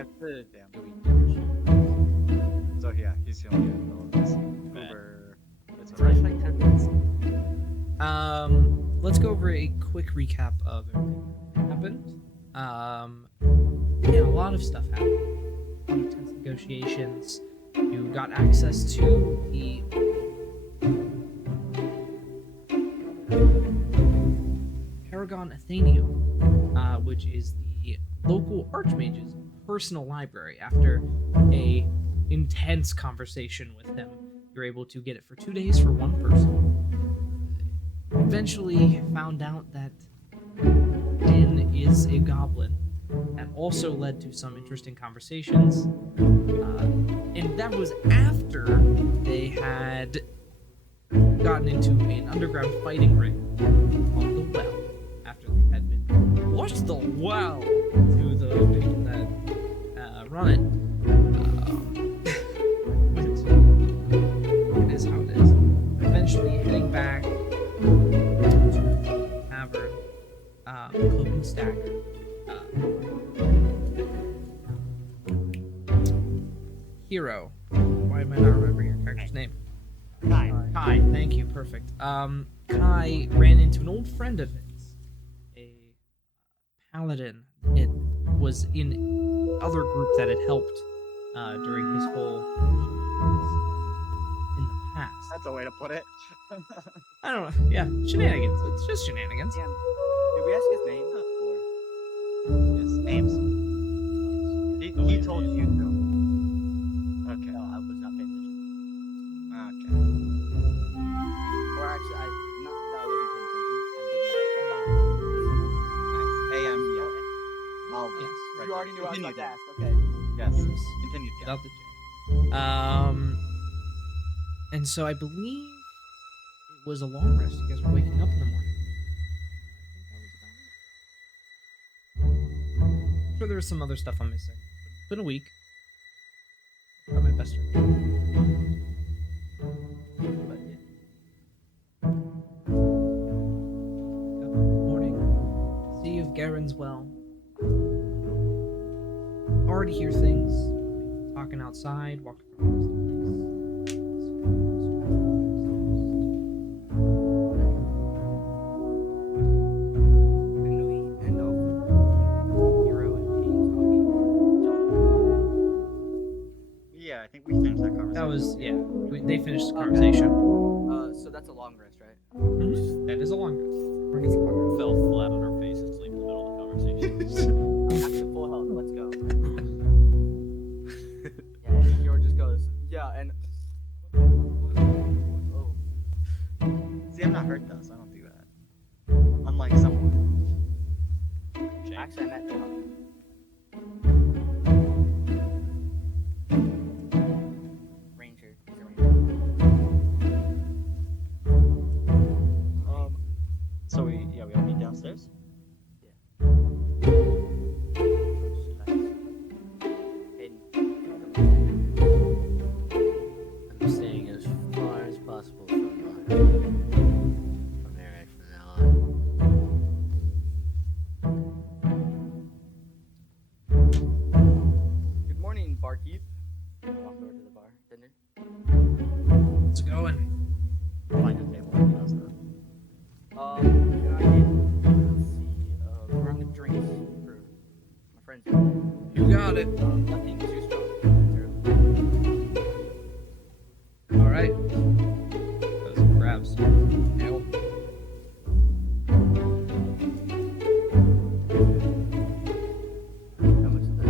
have to. Do Damn. we do So yeah, he's the only one of this. Bad. Uber. It's So it's alright. like 10 minutes. Let's go over a quick recap of everything that happened. Yeah, a lot of stuff happened. A lot of tense negotiations. You got access to the Paragon Athenium, which is the local Archmage's personal library. After a intense conversation with him, you're able to get it for 2 days for one person. Eventually found out that Din is a goblin. That also led to some interesting conversations. And that was after they had gotten into an underground fighting ring on the well. After they had been washed the well to the people that run it. It is how it is. Eventually heading back to the tavern, Cloak and Stagger. Hero. Why am I not remembering your character's name? Kai. Kai, thank you, perfect. Kai ran into an old friend of his, a paladin. It was in other group that had helped during his whole in the past. That's a way to put it. I don't know. Yeah, shenanigans. It's just shenanigans. Damn. Did we ask his name? Yes, names. He told you to. Okay. No, I was not paying attention. Okay. Or actually, I wasn't paying attention. Nice. AM. Yeah. I'll. Yes. You already knew I was Continue about to then. ask. Okay. Yes. Continue. Yeah. Without the J. And so I believe it was a long rest. You guys were waking up in the morning. I think that was about it. I'm sure there was some other stuff I'm missing. It's been a week. I tried my best to but yeah. Wake up in the morning. See of Garen's well. Already hear things. Talking outside, walking across the place. And we end up with Hero and Payne talking. Yeah, I think we finished that conversation. That was, yeah. They finished the conversation. So that's a long rest, right? That is a long rest. Fell flat on our face asleep in the middle of the conversation. Back to full health. Let's go. Yeah, and Hero just goes, yeah, and. Oh. See, I'm not hurt though, so I don't do that. Unlike someone. Actually, I meant Hero. Ranger. He's a ranger. So we all meet downstairs. I'm staying as far as possible from Eric from now on. Good morning, barkeep. Walk over to the bar. Dinner. It's going. Find a table. He knows that. Can I get, let's see, round of drinks for my friends. You got it. Nothing too strong. Alright. Those grabs. Ale. How much is that?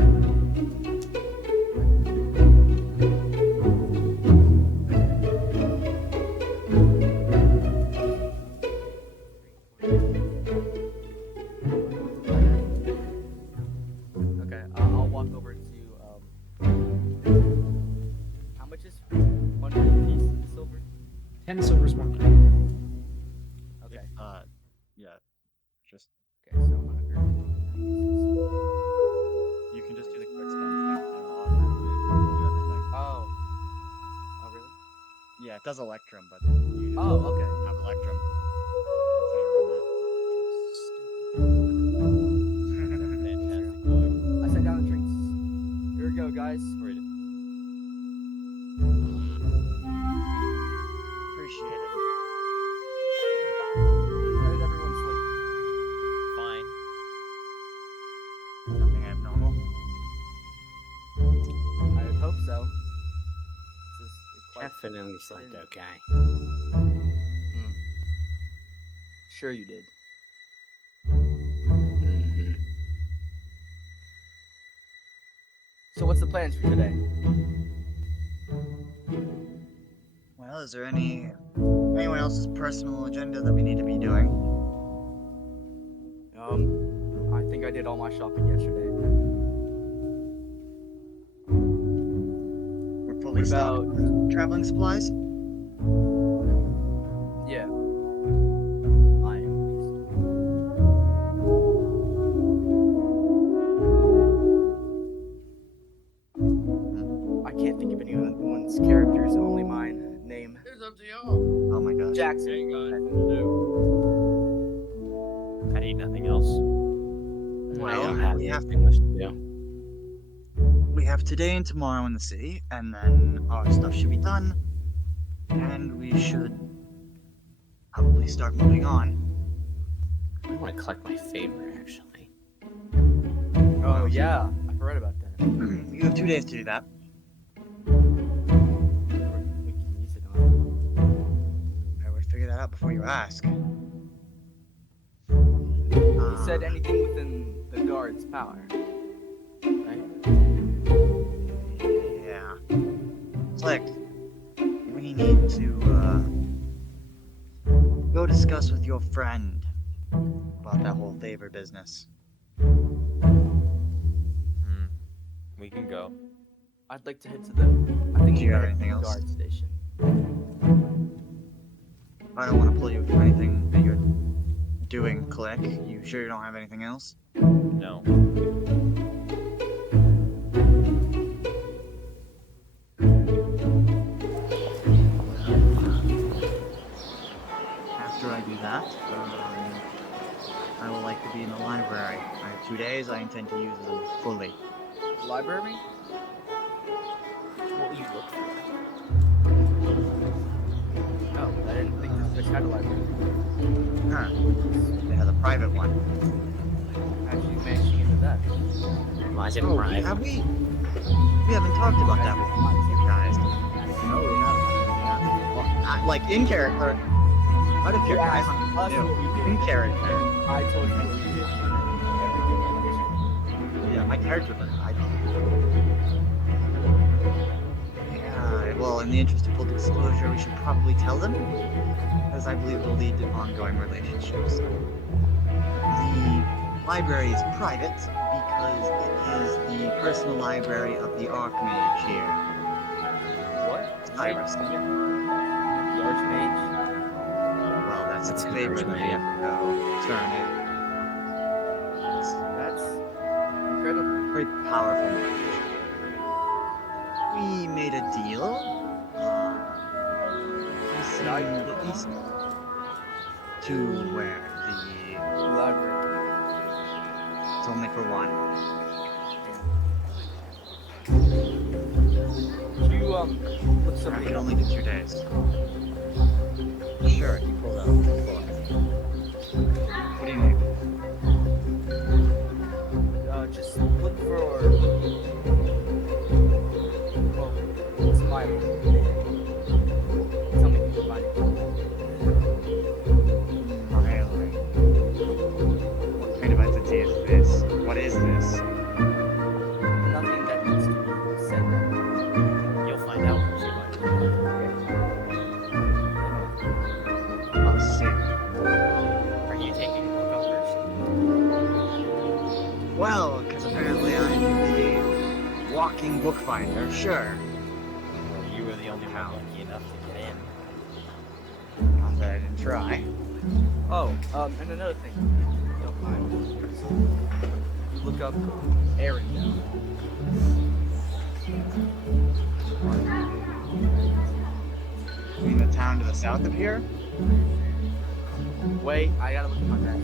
Okay, I'll walk over to, how much is 1 piece silver? 10 silvers, 1 coin. Okay, Yeah. Just okay, so I'm gonna grab you can just do the quick spend thing. And it'll automatically do everything. Oh. Oh, really? Yeah, it does Electrum, but you Oh, okay. have Electrum. That's how you run Fantastic. I set down the drinks. Definitely slept okay. Sure you did. Mm-hmm. So what's the plans for today? Well, is there anyone else's personal agenda that we need to be doing? I think I did all my shopping yesterday. We're fully What stocked about- with traveling supplies? Yeah. I am. I can't think of anyone's characters, only mine. Name. It's up to y'all. Oh my gosh. Jackson. There you go. I need nothing else. Well, we have anything much to do. We have today and tomorrow in the city, and then our stuff should be done, and we should probably start moving on. I want to collect my favor, actually. Oh yeah, I forgot about that. You have 2 days to do that. We can use it on. I would figure that out before you ask. You said anything within the guard's power, right? Yeah. Slick, we need to go discuss with your friend about that whole favor business. We can go. I'd like to head to the. I think Do you we'll have head to anything the else? guard station. I don't want to pull you for anything that you're doing, Click. You sure you don't have anything else? No. After I do that, I would like to be in the library. I have 2 days. I intend to use them fully. Library? What will you look for? No, I didn't think this bitch had a library. Huh. It has a private one. How'd you manage to get into that? Why is it Oh, private? have we? We haven't talked about that with you guys. No, we haven't. Yeah. Well, like in character. Out of You character. asked I us don't what we know. did. In character. I told you what we did. Everything in addition. Yeah, my character. I don't. Yeah. Well, in the interest of full disclosure, we should probably tell them, as I believe it'll lead to ongoing relationships. The library is private because it is the personal library of the Archmage here, What? Cyrus. The Archmage? Well, that's What's a an favor that we Archmage? have to go turn in. That's incredible. Very powerful mage. We made a deal. He seemed at least to where the Library. it's only for one. Did you look I something can up? only do 2 days. Sure, he pulled out the book. What do you need? Just look for. Well, Smiley. Tell me if you can find it. Really? What kind of entity is this? What is this? Nothing that needs to be said. You'll find out once you find it. I'll see. Are you taking a book up first? Well, because apparently I'm the walking bookfinder, sure. Well, you were the only one lucky enough to get in. Not that I didn't try. Oh, and another thing. If you don't mind. Look up Aaron. You mean the town to the south of here? Wait, I gotta look at my map.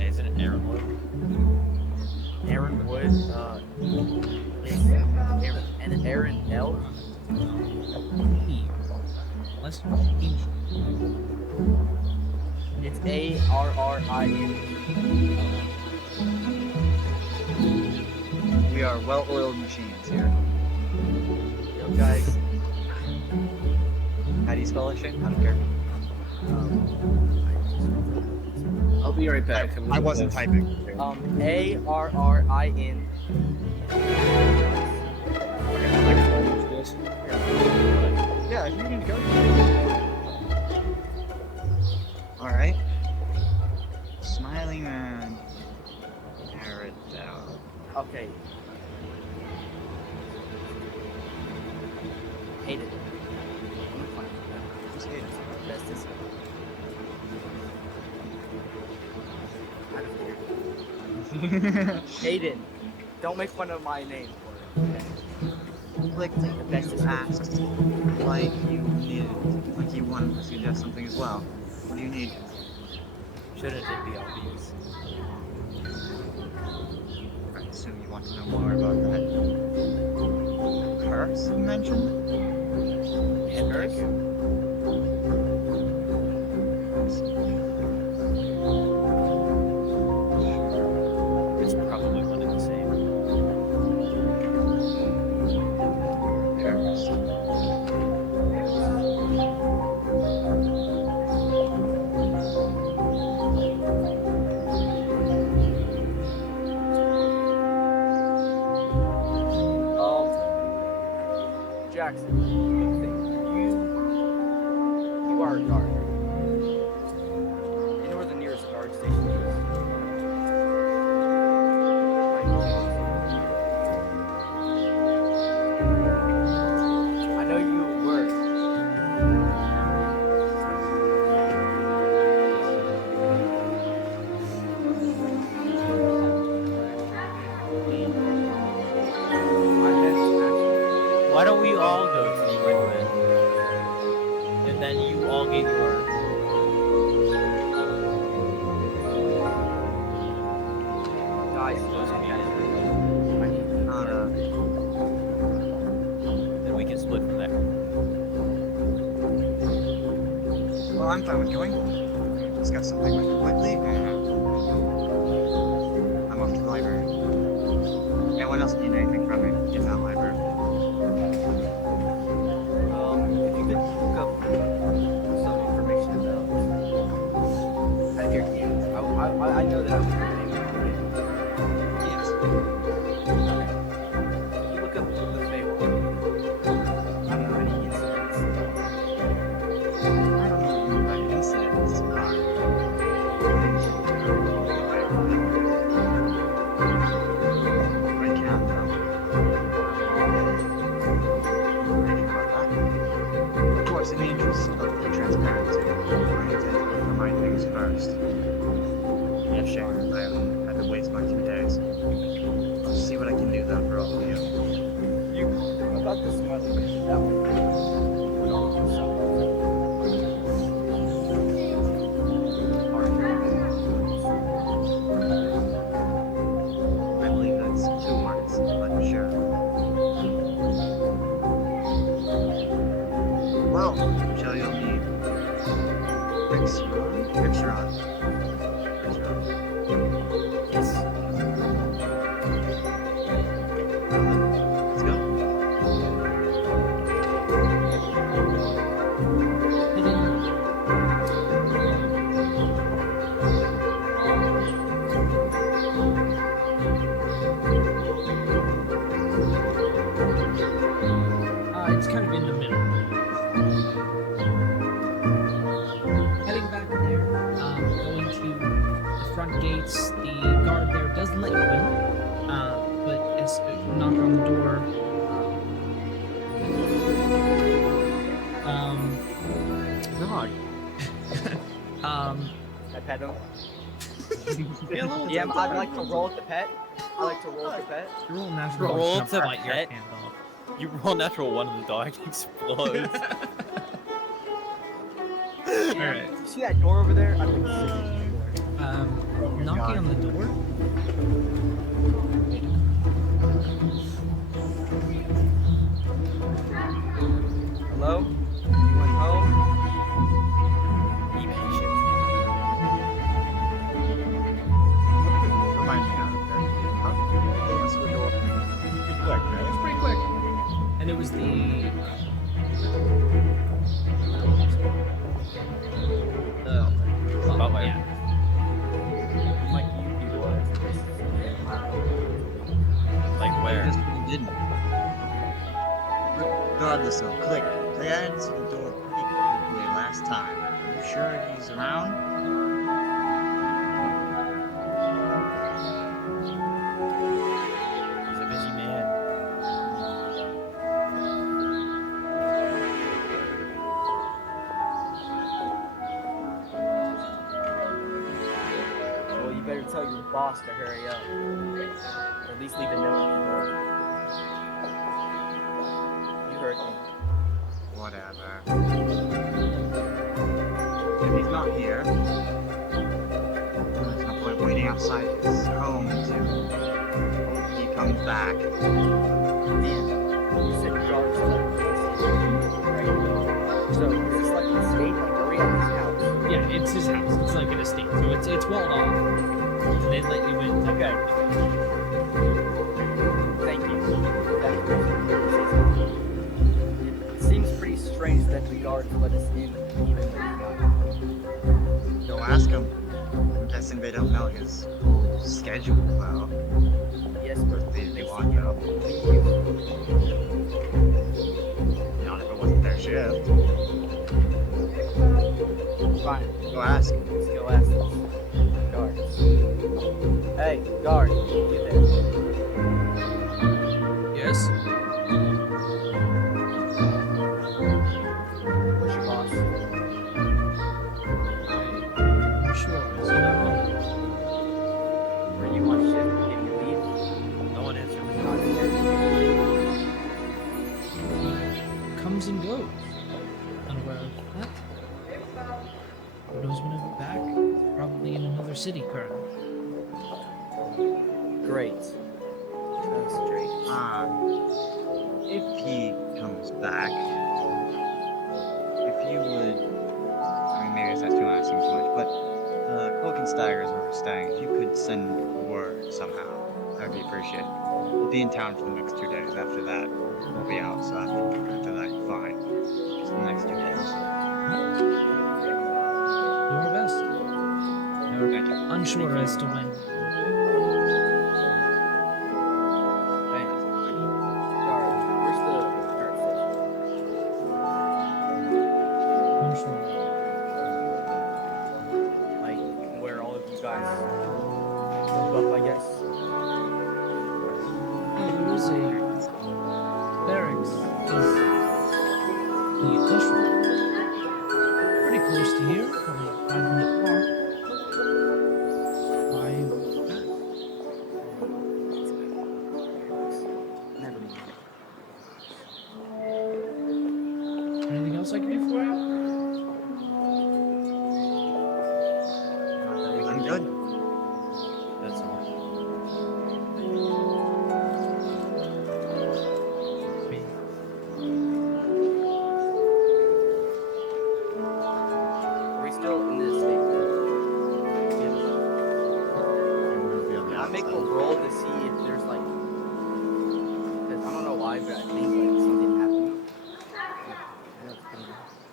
Isn't it Aaron Wood? Aaron Wood, and Aaron L. Let's It's ARRIN. We are well-oiled machines here. Yep. Guys, How do you spell it, Shane? I don't care. I'll be right back. I wasn't typing. ARRIN. Yeah, if you need to go. Alright. Smiling Man. Tear it down. Okay. Hate it. Just hate it. Best is out of here. Aiden, don't make fun of my name for it. Like you asked, like you needed, like you wanted to suggest something as well. What do you need? Shouldn't it be obvious? I assume you want to know more about that curse you mentioned? Curse? It's probably one and the same. Curse. Jackson, you are a guard. You know where the nearest guard station is? I know you were. Why don't we all go to the Rickman? And then you all get your. Guys, Not Then we can split from there. well, I'm fine with going. Discuss something with you quickly, and I'm off to the library. Anyone else need anything from me in that library? if you could look up some information about your game. I know that I'm Yes. Can you look up the Feywild? I don't know any incidents. I don't know about incidents, but things that I can't tell. Of course, in the interest of the transparency, I need to remind things first. Yes, Shane, I had to waste my 2 days. I'll see what I can do though for all of you. You about the smiley face, that one. Would also suck. I believe that's 2 words, but sure. Well, shall you need Rixron? Rixron. Yes. Let's go. It's kind of in the middle. Heading back there, going to the front gates. The guard there does let you in, but as knock on the door. Dog. I pet him. Yeah, I like to roll with the pet. I like to roll with the pet. You roll natural. Roll to to bite your pet? hand off. You roll natural one and the dog explodes. Alright. You see that door over there? I'd like to sit in the door. Knocking on the door. Hello? Anyone home? Be patient. Remind me out of there. How did you answer the door? Pretty quick, right? It's pretty quick. And it was the regardless of click, they answered the door pretty quickly last time. Are you sure he's around? He's a busy man. Well, you better tell your boss to hurry up. Or at least leave a note at the door. You heard me. Whatever. If he's not here, there's no point waiting outside his home to hope he comes back. Dan, you said guards left the right? So, is this like an estate? Like, are we at his house? Yeah, it's his house. It's like an estate, so it's walled off. And they let you in. Okay. Thank you. It seems pretty strange that the guards let us in, even though he's Go ask him. I'm guessing they don't know his whole schedule, though. not. Yes, but They want you. leave. Not if it wasn't their shift. Fine. Go ask him. Let's go ask them. Guards. Hey, guard. Get there. Yes? Where's your boss? I'm sure. Is he not home? Were you on shift? Did you leave? No one answered the Not door. He comes and goes. Unaware of that. Who knows when he'll be back? Probably in another city currently. Great. That's strange. If he comes back, if you would, I mean, maybe that's too asking too much, but the Cloak and Staggers where we're staying, if you could send word somehow, that would be appreciated. We'll be in town for the next 2 days. After that, we'll be out, so after that, you're fine. Just the next 2 days. Do our best. We're Thank you. unsure as to when. Hey, guard. Where's the guard station? Unsure. Like, where all of you guys move up, I guess? There is a barracks. Is the industrial. Pretty close to here. Probably a 5-minute walk. Why? Never mind. Anything else I can do for you? Not that we I'm can do. good. That's all. Me. Are we still in this state? Can I make a roll to see if there's like, because I don't know why, but I think like something happened.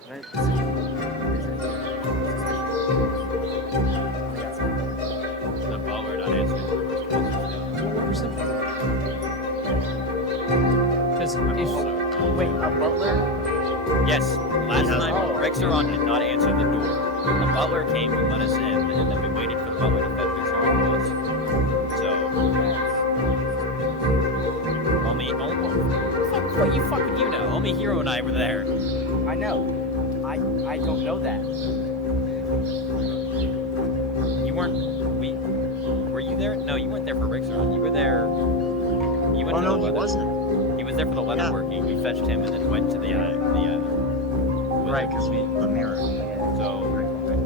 Right? See if there's anything. The butler not answering the door. So what perception? Because if Wait, a butler? Yes, last Yeah. time Oh. Rexaron did not answer the door. The butler came and let us in, and then we waited for the butler to fetch Rexaron to us. So, what you know? Only Hero and I were there. I know. I don't know that. You weren't. Were you there? No, you weren't there for Rexaron. You were there. You went Oh to no, the he leather. wasn't. He was there for the leather Yeah. working. We fetched him and then went to the Right, because the mirror. So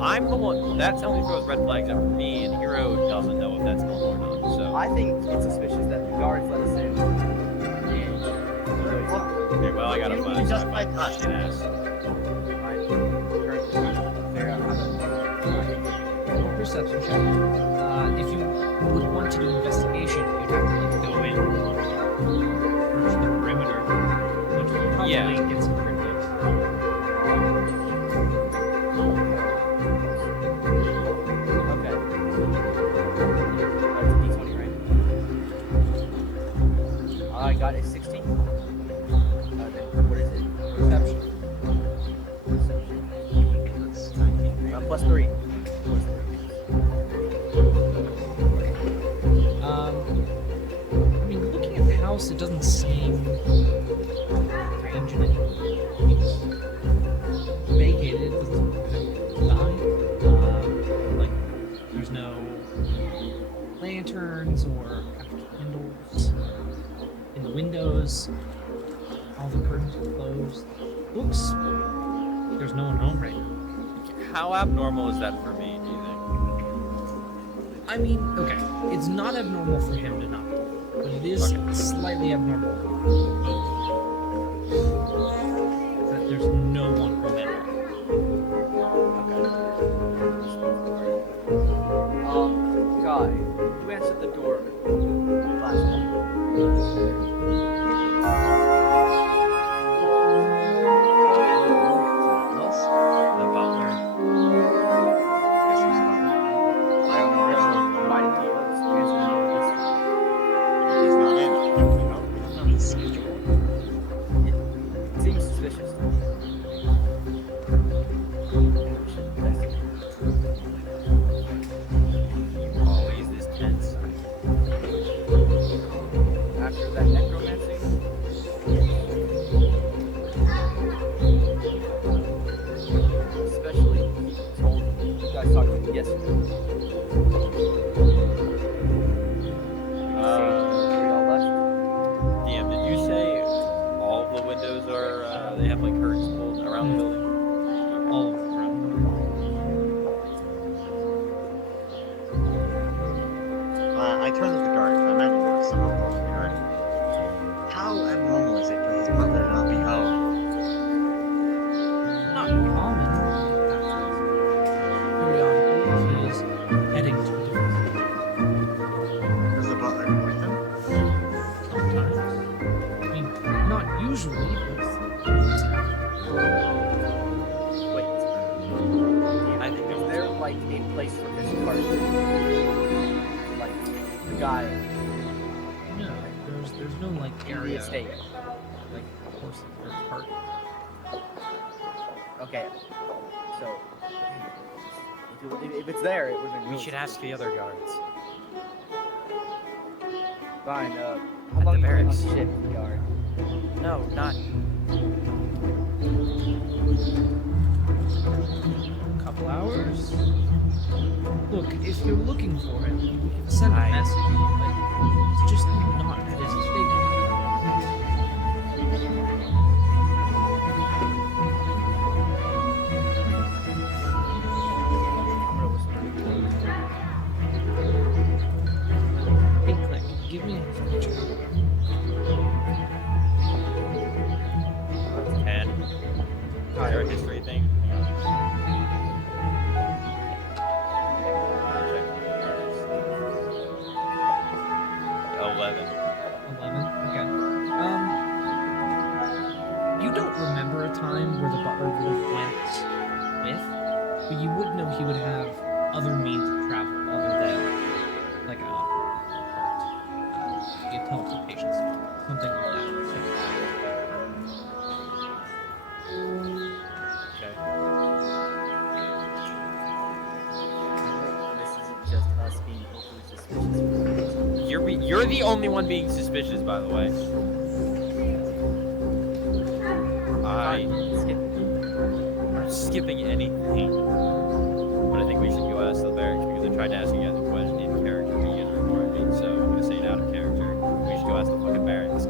I'm the one that only throws red flags up for me, and Hero doesn't know if that's normal or not. So I think it's suspicious that the guards let us in. And okay, well I gotta You find just my like us. shit ass. I'm currently trying to figure out how to find it. roll perception check. If you would want to do investigation, you'd have to like go in, search the perimeter, which would probably Yeah. get some cryptics. Okay. That's a D20, right? I got a 16. Then what is it? else, it doesn't seem strange in it. It's vacated. It doesn't die. Like, there's no lanterns or candles in the windows. All the curtains are closed. Looks there's no one home right now. How abnormal is that for me, do you think? I mean, okay, it's not abnormal for him to not be, but it is slightly abnormal that there's no one home at all. Guy, you answered the door last night. Someone else? The butler. Guess who's about that? I don't know where Why didn't you answer the door this time? he's not in. No, he's scheduled. It seems suspicious. Always this tense. After that necromancy? Especially, he told you guys talked to me yesterday. We all left. DM, did you say all the windows are, they have like curtains pulled around the building? All of them. I turned to the guard. I imagine there was someone else guard. How abnormal is it for his butler to not be home? Not common. Periodically, he is heading to a different city. Does the butler go with him? Sometimes. I mean, not usually, but Wait. I think Is there like a place for his cart? Like the guy, no, there's no like in the area estate. like horses or cart. Okay. So if it's there, it would have been. we really should ask the other guards. Fine. How At long the you been on barracks. shift, guard? No, not. A couple hours. Look, if you're looking for it, we can send a message, but it's just not at his estate. I'm gonna listen to Hey, Click, give me a history check. 10. Is there a history thing? Check. 11. 11. Okay. You don't remember a time where the butler would have went with, but you would know he would have other means of travel other than like a teleportation system, something like that. Okay. This isn't just us being overly suspicious. You're the only one being suspicious, by the way. I'm skipping anything. But I think we should go ask the barracks because I tried to ask you guys a question in character, but you guys ignored me, so I'm gonna say it out of character. We should go ask the fucking barracks.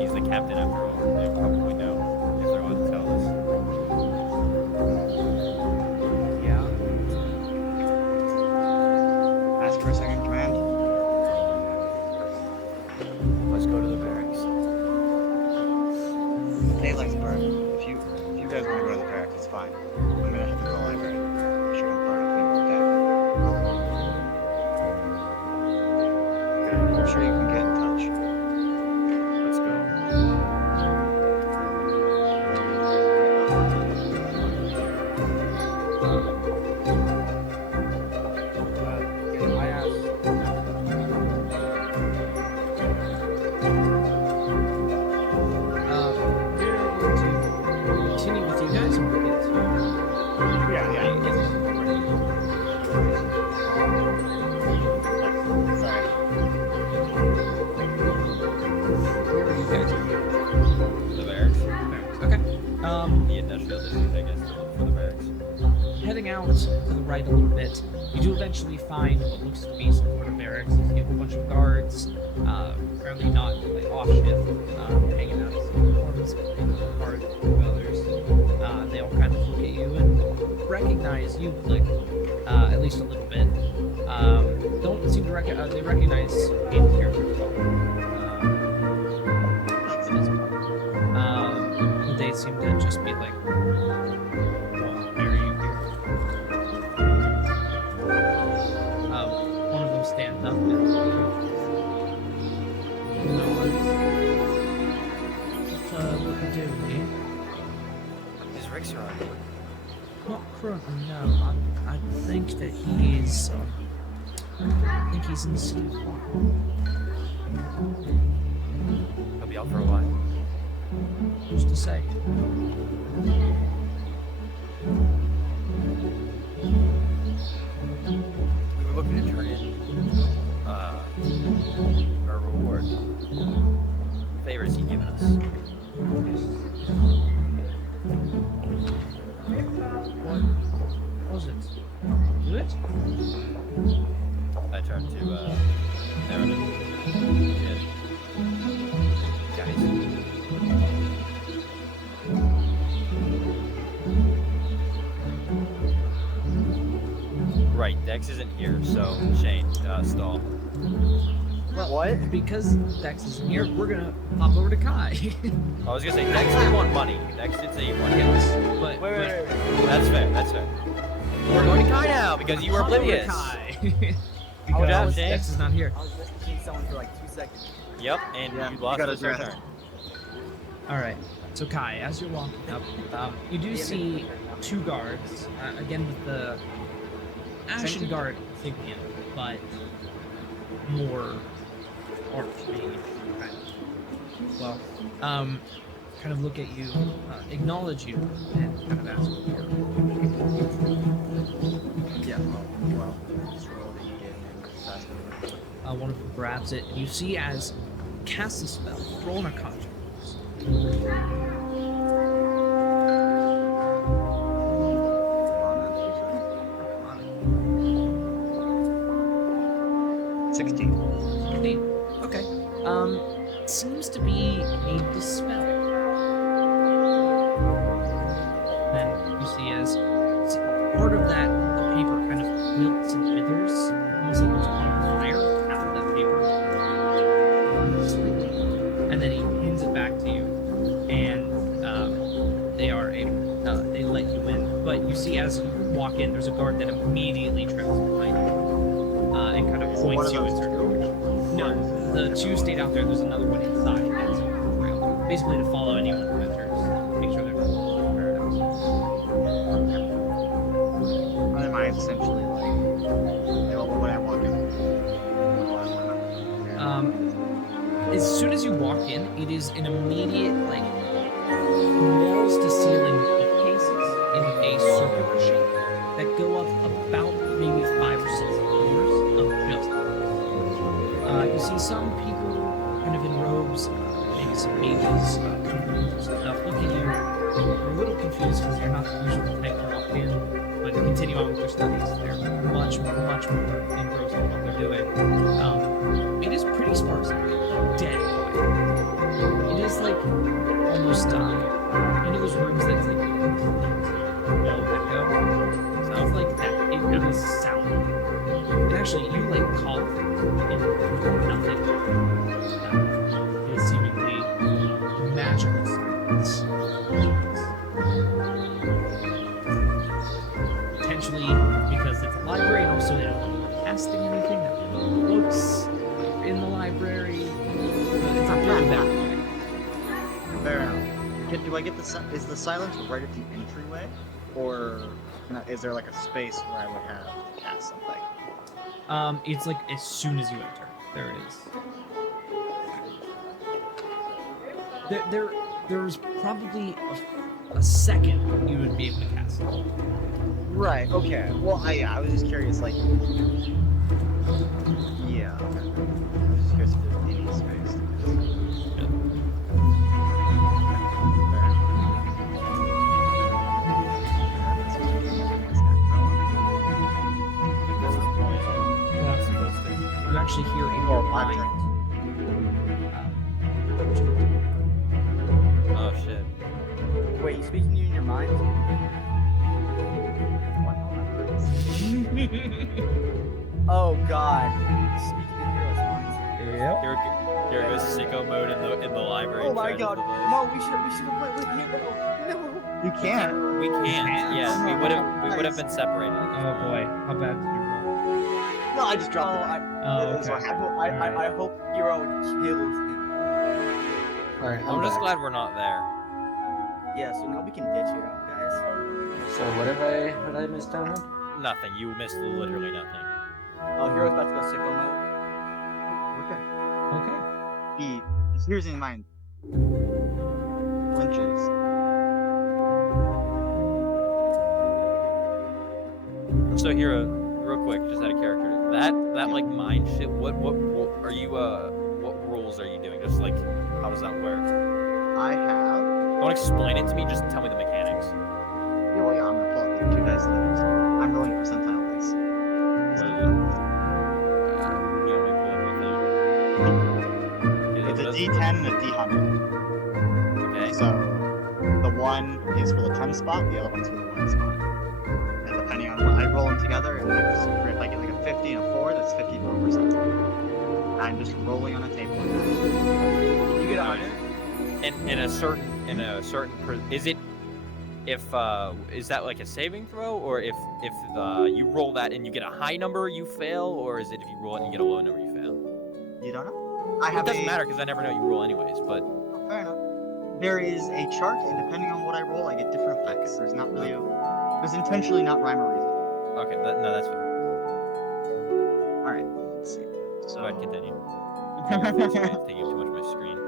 He's the captain after all. They probably know if they're allowed to tell us. Yeah. Ask for a second command. Let's go to the barracks. Daylight's burn. If you guys want to go to the barracks, it's fine. I'm gonna have to go to the library. Sure, I'm part of the day. out to the right a little bit, you do eventually find what looks to be some sort of barracks. You see a bunch of guards, apparently not like off shift, hanging out in some corners, guards and others. They all kind of look at you and recognize you, Click, at least a little bit. Don't seem to recognize. They recognize Hayden's character as well. For this part. But they seem to just be like, why are you here? One of them stands up and what are you doing here? His Rick's are on. Not currently, no. I think that he is. I think he's in the city. He'll be out for a while. Who's to say? We were looking to turn in our reward. Favors he'd given us. What was it? Do it? I turned to Aaron. Yeah. Guys. Right, Dex isn't here, so Shane, stall. Well, What? because Dex isn't here, we're gonna hop over to Kai. I was gonna say Dex did want money. Dex did say he wanted money. yes, but Wait. That's fair, that's fair. We're going to Kai now because you were hop over to oblivious. Kai. Good because job, Shane. Dex is not here. I was listening to someone for like 2 seconds. Yep, and Yeah, you you lost gotta this your address. turn. All right. So Kai, as you're walking up, you do see two guards. Again with the Ashen Guard insignia, but more archmage. Well, kind of look at you, acknowledge you, and kind of ask for. Yeah, well, just roll that you gave me and pass it over. One of them grabs it, and you see as casts a spell. Roll an Arcana. Arcana, you said? 16. 16. Okay. Seems to be a dispel. Then you see as part of that, the paper kind of wilts and withers, almost like there's on fire out of that paper. And then he hands it back to you, and they are able, they let you in. But you see as you walk in, there's a guard that immediately trips behind you, and kind of Is it one points of you in those certain direction. No, the two stayed out there. There's another one inside. That's around. Basically, to follow anyone who enters, make sure they're prepared. Or am I essentially like, when I walk in? As soon as you walk in, it is an immediate like walls to ceiling bookcases in a circular shape that go up about maybe 5 or 6 floors of just. You see some people kind of in robes, maybe some mages, stuff. Look at you. They're a little confused because you're not the usual type to walk in, but continue on with their studies. They're much more engrossed in what they're doing. It is pretty sparse. Dead quiet. It is like almost you know those rooms that's like wall echo? Sounds like that. It is sound. And actually, you like cough and nothing. It is seemingly magical sounds. Potentially because it's a library and also they don't be casting anything that looks in the library. It's not really that way. Fair enough. Do I get is the silence right at the entryway? Or is there like a space where I would have to cast something? It's like as soon as you enter, there is. There's probably a second you would be able to cast it. Right, okay. Well, I was just curious, like... Yeah, okay. I was just curious if there's any space. actually hear in Or your blackjack. mind. Oh shit. Wait, he's speaking to you in your mind? What? Oh god. Speaking in Hero's minds. Yep. Here goes sicko mode in the library. Oh my trying god. to device. No, we should have played with Hero. No. You can't. We can't. Yeah, we would Nice. have been separated. at this Oh point. boy, how bad did you roll? No, I just dropped Oh, it. Oh, That's okay. what I hope Hero kills him. Alright, I'm just glad we're not there. Yeah, so now we can ditch Hero, guys. So what did I miss down here? Nothing. You missed literally nothing. Oh, Hero's about to go sicko mode. Okay. Okay. Here's in mind. Flinches. So Hero, real quick, just out of character, that like mind shit. What are you what rules are you doing? Just like how does that work? I have. Don't explain it to me. Just tell me the mechanics. Yeah, well, yeah, I'm gonna pull up the 2 dice that I used. I'm rolling percentile dice. What is it? You want me to pull up the thing? It's a D10 and a D100. Okay. So the 1 is for the 10 spot, the other one's for the 1 spot. And depending on what I roll them together, and if I get like a 50 and a 4, that's 54%. I'm just rolling on a table. You get a Alright. 100. In a certain is it if is that like a saving throw, or if you roll that and you get a high number you fail, or is it if you roll it and you get a low number you fail? You don't know? I It have doesn't a... matter because I never know you roll anyways. But Oh, fair enough. There is a chart, and depending on what I roll, I get different effects. There's not really a... There's intentionally not rhyme or reason. okay, no, that's fair. Alright, let's see. Go ahead, So... continue. It's taking up too much of my screen.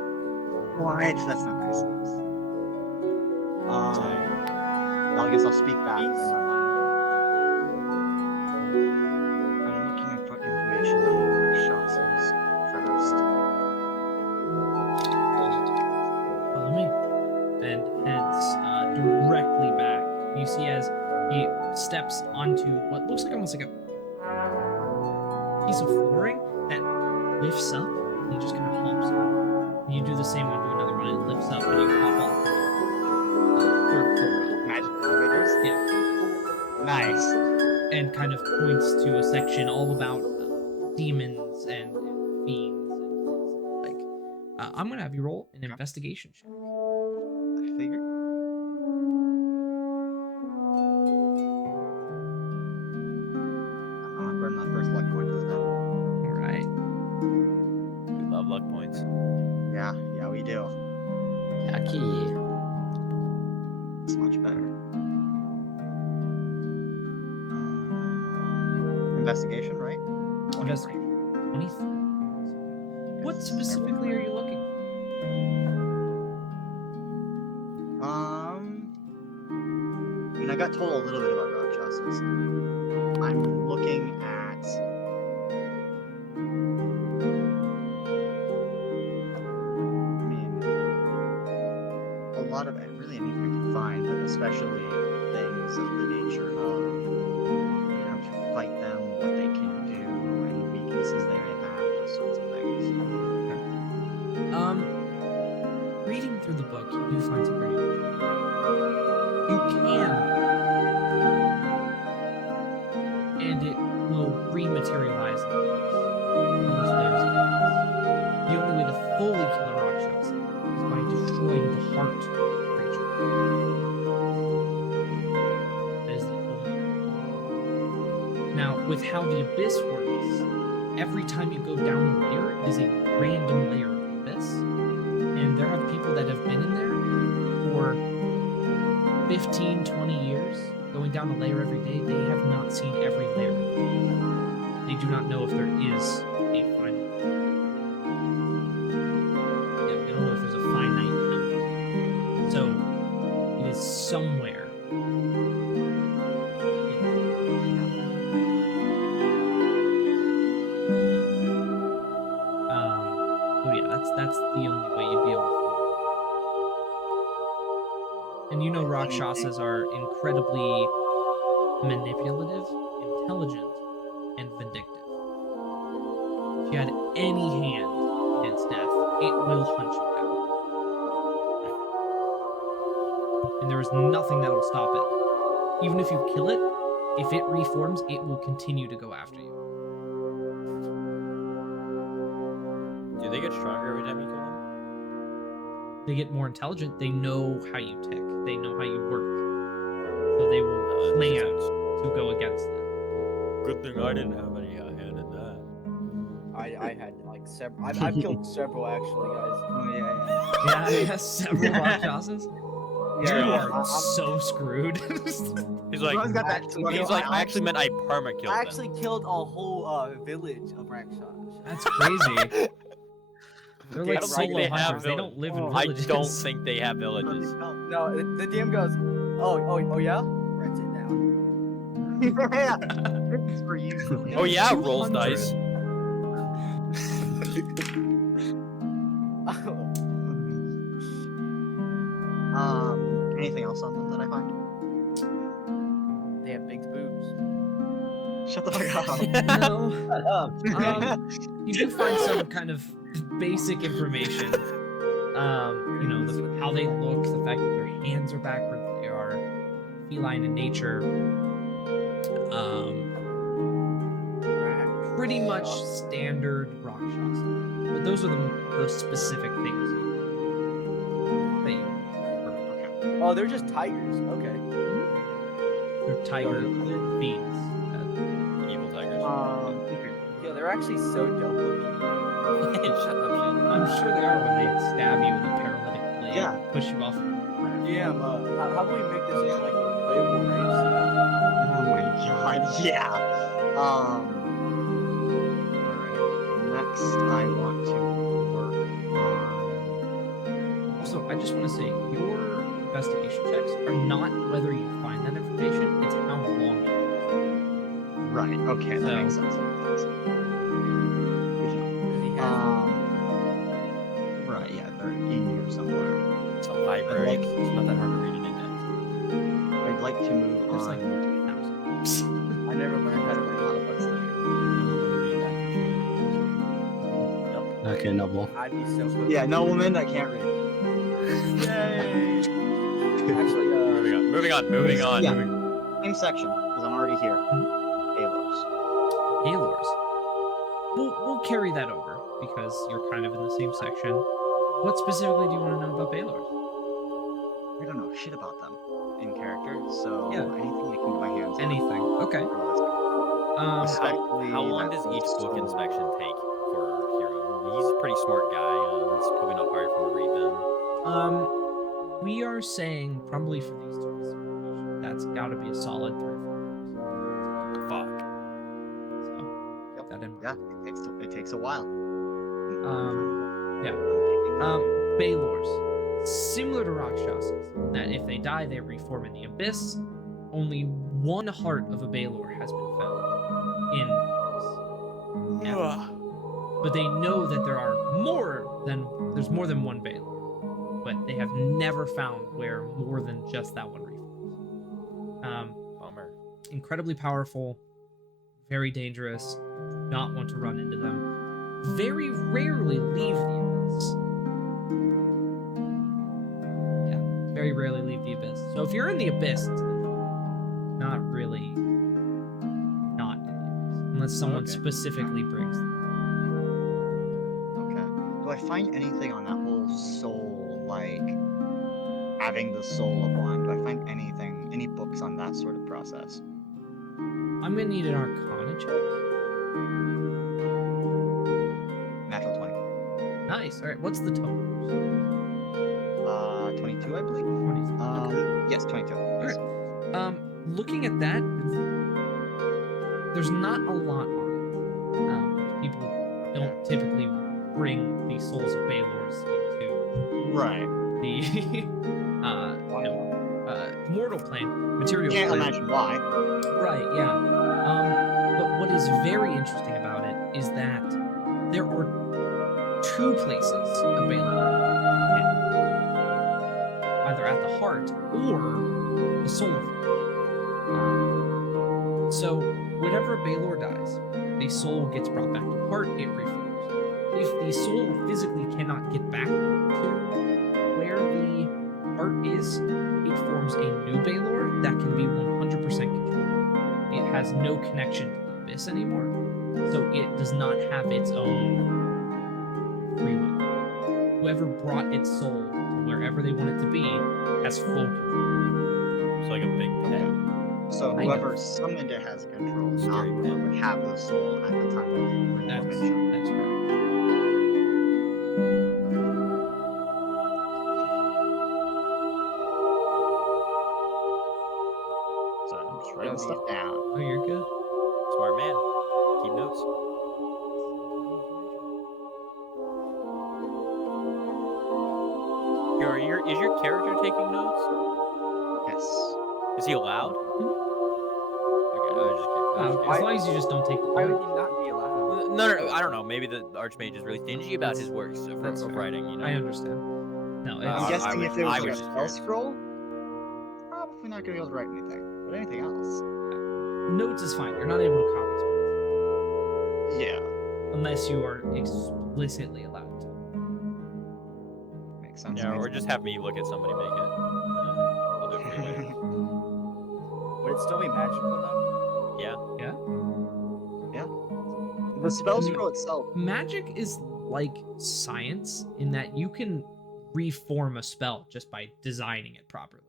What? That's not nice. Well, I guess I'll speak back in my mind. I'm looking for information on Rakshasas first. Follow me. And heads directly back. You see as he steps onto what looks like almost like a piece of flooring that lifts up, and he just kind of hops on. And you do the same onto another one, it lifts up, and you hop off the third floor up. Magic elevators? Yeah. Nice. And kind of points to a section all about demons and fiends and things like. I'm gonna have you roll an investigation check. I figured. I'm gonna burn my first luck point to the head. All right. We love luck points. Yeah, we do. Yucky. It's much better. Investigation, right? Investigation. 23. What specifically are you looking for? I mean, I got told a little bit about Rakshasas. I'm looking at... I mean, a lot of really anything I can find, but especially things of the nature of how to fight them, what they can do, any weaknesses they may have, those sorts of things. Reading through the book, you do find some great information. You can, and it will rematerialize in those layers of weakness. The only way to fully kill a Rakshasa is by destroying the heart of the creature. That is the only way. Now, with how the abyss works, every time you go down a layer, it is a random layer of the abyss. And there have people that have been in there for 15, 20 years, going down a layer every day. They have not seen every layer. They do not know if there is a final. Yeah, they don't know if there's a finite number. So it is somewhere. So yeah, that's the only way you'd be able to. And you know Rakshasas are incredibly manipulative, intelligent, and vindictive. If you had any hand in its death, it will hunt you down. And there is nothing that will stop it. Even if you kill it, if it reforms, it will continue to go after you. Do they get stronger every time you kill them? They get more intelligent. They know how you tick. They know how you work. So they will That makes plan sense. to go against that. Good thing I didn't have any hand in that. I had like several. I've killed several actually, guys. Oh, yeah. Yeah, he has several Rakshasas. Yeah, You yeah. are so screwed. He's like, Got that he's like, I actually meant I perma killed I them. actually killed a whole village of Rakshas. That's crazy. They're I like don't think solo they have hunters. They don't live in I villages. don't think they have villages. No, the DM goes, oh yeah, writes it down. Yeah, this is for you. Oh yeah, rolls 200. dice. Anything else on them that I find? They have big boobs. Shut the fuck up. No. You do find some kind of basic information. You know, how they look, the fact that their hands are backwards, they are feline in nature. Pretty much standard Rakshasa. But those are the specific things that you heard. Oh, they're just tigers. Okay. They're tiger fiends. Evil tigers. Yo, they're actually so dope looking. Shut up, Shane. I'm sure they are when they stab you with a paralytic blade, Yeah. push you off. DM, how do we make this into like a playable race? Oh my god, yeah. Alright. Next, I want to work on. Also, I just want to say, your investigation checks are not whether you find that information, it's how long it takes. Right, okay, that So- makes sense. That makes sense. Good job. Because he has Right, yeah, they're in here somewhere. It's a library. It's not that hard to read an index. I'd like to move There's on. like 1,000. I never learned how to a read. lot of books there. Okay, Noble. I'd be so good. Yeah, no woman, I can't read. Yay! Actually, Moving on. Yeah. Same section, because I'm already here. Halos. Halors. We'll carry that over, because you're kind of in the same section. What specifically do you want to know about Baylors? I don't know shit about them in character, so Yeah. anything I can get my hands on. Anything. Okay. Especially How long that does each whole book soul. inspection take for Hero? He's a pretty smart guy. It's probably not hard for him to read them. We are saying probably for these two pieces of information, that's got to be a solid 3 or 4 Fuck. hours. So, Yep. that in Yeah, it takes a while. yeah. I'm picking Baylors, similar to Rakshasas, that if they die, they reform in the abyss. Only one heart of a Baylor has been found in the abyss. Ever. But they know that there's more than one Baylor. But they have never found where more than just that one reforms. Bummer. Incredibly powerful, very dangerous, do not want to run into them. Very rarely leave the abyss. Yeah, very rarely leave the abyss. So if you're in the abyss, it's not really not in the abyss. Unless someone Okay. specifically brings them. Okay. Do I find anything on that whole soul, like having the soul of one? Do I find any books on that sort of process? I'm gonna need an Arcana check. Natural 20. Nice. Alright, what's the total? 22, I believe. 20. Yes, 22. Yes. Looking at that, there's not a lot on it. People don't typically bring the souls of Baylors into Right. the mortal plane, material Can't plane. imagine why. Right, yeah. But what is very interesting about it is that there are 2 places a Baylor can either at the heart or the soul of it. So whenever a Baylor dies, the soul gets brought back to heart, it reforms. If the soul physically cannot get back to where the heart is, it forms a new Baylor that can be 100% controlled. It has no connection to the abyss anymore, so it does not have its own free will. Whoever brought its soul to wherever they want it to be has full control. It's like a big pet. So Kind whoever of. summoned it has control, not Scary whoever pet. would have the soul at the time of That's reformation. that's correct. So I'm just writing stuff down. Oh, you're good. Smart man. Keep notes. Is your character taking notes? Yes. Is he allowed? Okay, I was just kidding. I was just As kidding. long as you just don't take the Why would point. he not be allowed? No, I don't know. Maybe the Archmage is really stingy about his works of, That's of fair. writing, you know? I understand. No, I'm I guessing was- if there was I like a was spell curious. scroll, probably not gonna be able to write anything. But anything else? notes is fine. You're not able to copy spells Yeah. unless you are explicitly allowed to. Makes sense. Yeah, makes or just have me look at somebody make it. I'll do it for you later. Would it still be magical though? Yeah. The spell scroll itself. Magic is like science in that you can reform a spell just by designing it properly.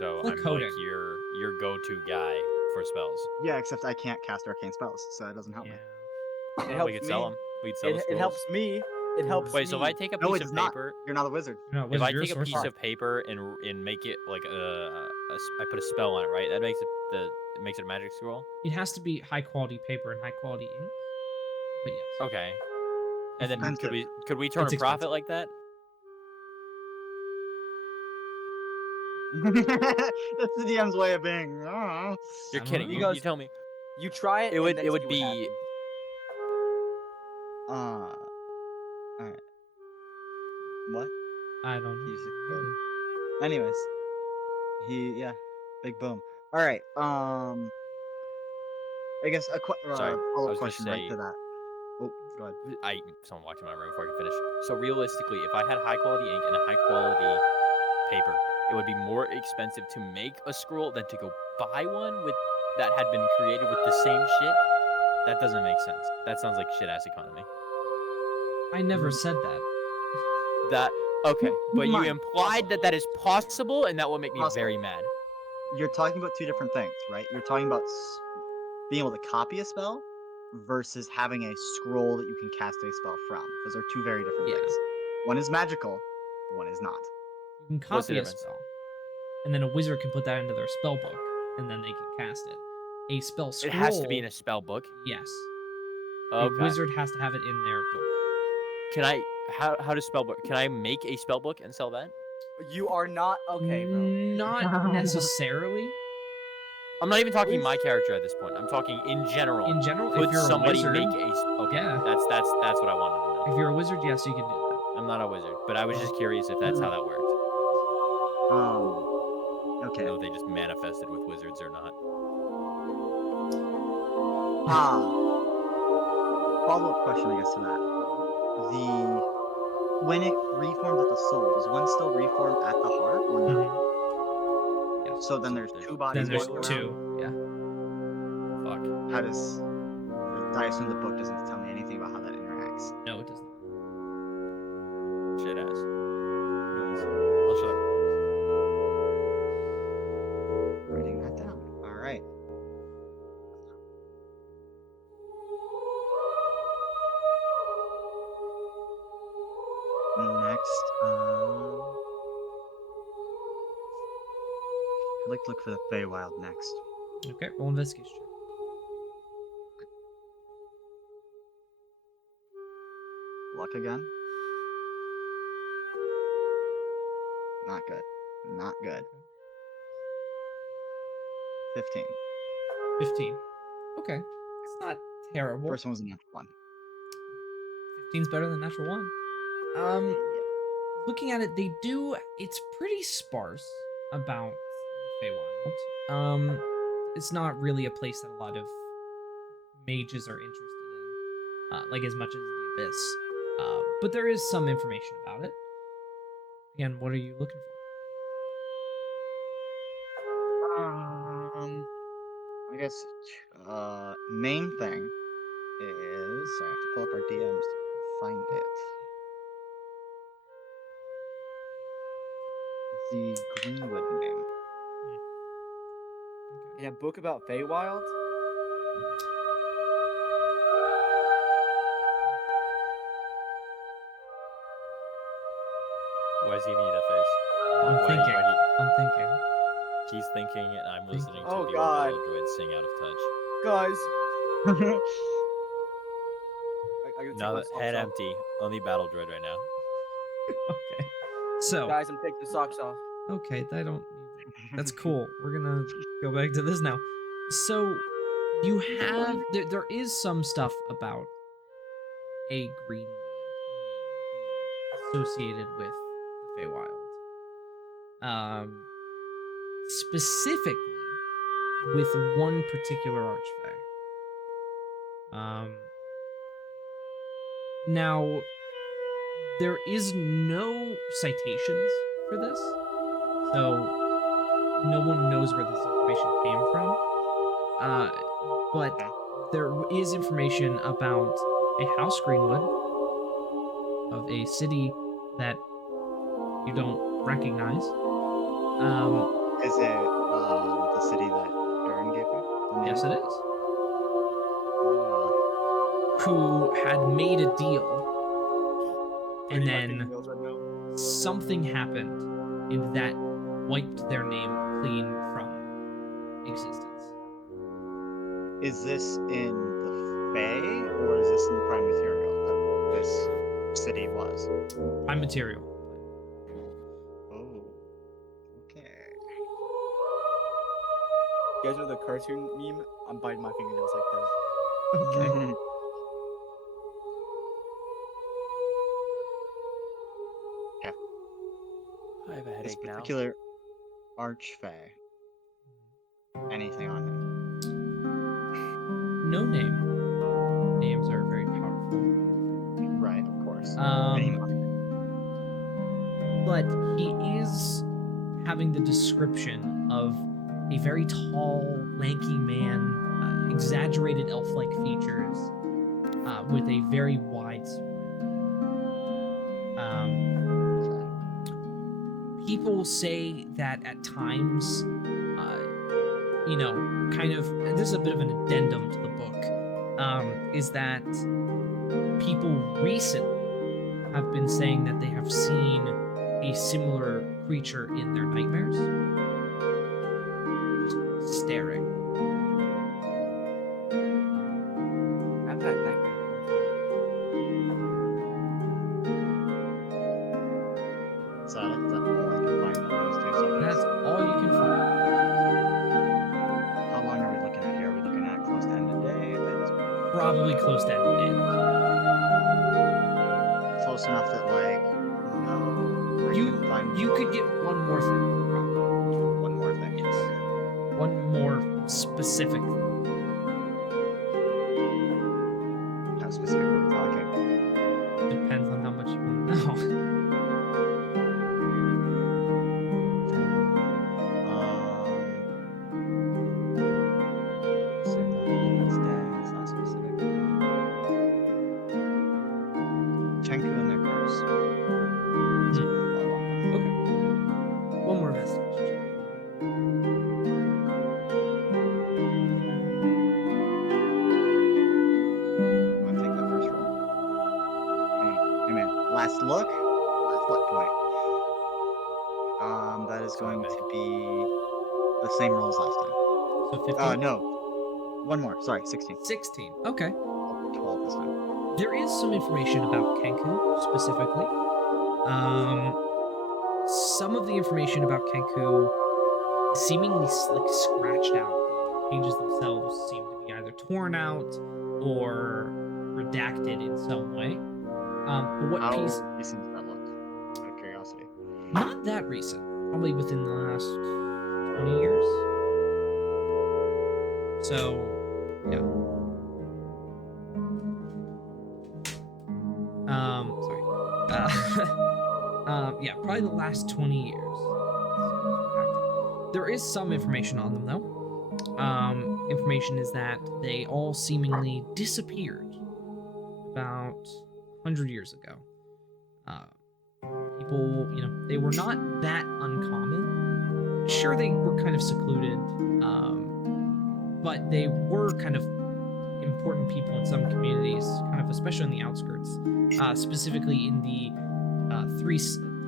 So Like I'm coding. like your go-to guy for spells. Yeah, except I can't cast arcane spells, so it doesn't help me. It We helps could me. sell them. We could sell the It scrolls. helps me. It helps Wait, so if me. I take a No, piece it of does not. paper, You're not a wizard. You're not if I wizard, you're a take a piece sorcerer. of paper and make it like I put a spell on it, right? That makes it it makes it a magic scroll. It has to be high quality paper and high quality ink. But yes. Okay. And then Expensive. could we turn It's a profit expensive. like that? That's the DM's way of being. Oh. You're I don't kidding. know. You, He goes- you tell me. You try it. It would and then it would see what be happens. Alright. What? I don't know. Music bed. Anyways, big boom. All right. I guess a Sorry, I follow-up was gonna question right say- to that. Oh, go ahead. someone walked in my room before I could finish. So realistically, if I had high quality ink and a high quality paper, it would be more expensive to make a scroll than to go buy one with that had been created with the same shit. That doesn't make sense. That sounds like shit ass economy. I never said that. That okay, but you Mine. implied that that is possible, and that will make me Possible. very mad. You're talking about two different things, right? You're talking about being able to copy a spell versus having a scroll that you can cast a spell from. Those are two very different Yeah. things. One is magical, one is not. You can What's the copy a difference? spell, and then a wizard can put that into their spell book, and then they can cast it. A spell scroll. It has to be in a spell book. Yes. Okay. A wizard has to have it in their book. Can I? How does spell book? Can I make a spell book and sell that? You are not okay, bro. Not necessarily. I'm not even talking my character at this point. I'm talking in general. In general, Could if you're somebody a wizard, make a? Okay, Yeah. that's what I wanted to know. if you're a wizard, yes, you can do that. I'm not a wizard, but I was just curious if that's how that worked. I Okay. know they just manifested with wizards or not. Follow-up question, I guess, to that. When it reforms at the soul, does one still reform at the heart or no? Yes. So then there's two bodies. Then there's going around? two. Yeah. Fuck. How does I assume the book doesn't tell me anything about how that interacts? No, it doesn't. Shit ass. I'll shut up. Writing that down. All right. Next, I'd like to look for the Feywild next. Okay, roll investigation check. Luck again. Not good. Not good. 15. 15. Okay. It's not terrible. First one was a natural one. 15's better than natural one. Looking at it, it's pretty sparse about the Feywild. It's not really a place that a lot of mages are interested in, like as much as the Abyss. But there is some information about it. Again, what are you looking for? I guess main thing is I have to pull up our DMs to find it. The Greenwood name. Okay. In a book about Feywild? Why is he giving you that face? I'm Why- thinking. why do you- I'm thinking. He's thinking, and I'm listening to Oh, the God. Battle Droid sing Out of Touch. Guys. I gotta take Now my that socks head off. empty, only Battle Droid right now. Okay. So, Guys, I'm taking the socks off. okay, I don't. That's cool. We're gonna go back to this now. So, you have there is some stuff about a Greenwood name being associated with the Feywild. Specifically with one particular archfey. Now there is no citations for this, so no one knows where this information came from. But there is information about a House Greenwood of a city that you don't recognize. Is it the city that Aaron gave me? The name? Yes, it is. Ah. Who had made a deal, and Pretty then fucking meals right now. something happened, and that wiped their name clean from existence. Is this in the Fae, or is this in Prime Material that this city was? Prime material. Oh. Okay. You guys know the cartoon meme? I'm biting my fingernails like that. Okay. I have a This headache now. particular Archfey. Anything on him? No name. Names are very powerful. Right, of course. Any Um, but he is having the description of a very tall, lanky man, exaggerated elf-like features, with a very wide smile. People say that at times, kind of, this is a bit of an addendum to the book, is that people recently have been saying that they have seen a similar creature in their nightmares. Just staring. I've had nightmares. Is that it? Is that all I can find on those two subjects? That's all you can find. How long are we looking at here? Are we looking at close to end of day? By this point? Probably close to end. Close enough that, like, no. I can find You could get one more thing. Probably. one more thing. Yes. Okay. One more specific thing. How specific are we talking? Depends on how much you want to know. Say that it's dead, it's not specific. Chenku and their curse. Okay. One more message. Want to take that first roll? Hey man, last look point. That is going to be the same roll as last time. So 15. No. One more. Sorry, 16. 16. Okay. 12 this time. There is some information about Kenku specifically. Some of the information about Kenku seemingly like scratched out. The pages themselves seem to be either torn out or redacted in some way. But what How piece? recent does that look? Out of curiosity. Not that recent. Probably within the last 20 years. So, yeah. Yeah, probably the last 20 years. There is some information on them, though. Information is that they all seemingly disappeared about 100 years ago. People, they were not that uncommon. Sure, they were kind of secluded, but they were kind of important people in some communities, kind of especially in the outskirts, specifically in the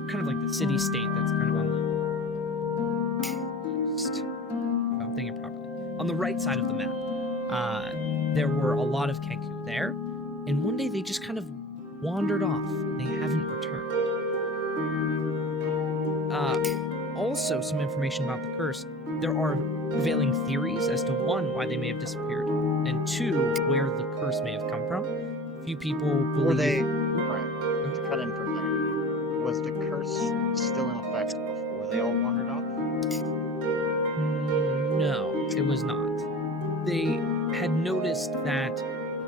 kind of like the city-state that's kind of on the east, if I'm thinking properly. On the right side of the map, there were a lot of Kenku there, and one day they just kind of wandered off, and they haven't returned. Also, some information about the curse. There are prevailing theories as to, one, why they may have disappeared, and two, where the curse may have come from. A few people believe... Were they... Right, to cut in for a second. Was the curse still in effect before they all wandered off? No, it was not. They had noticed that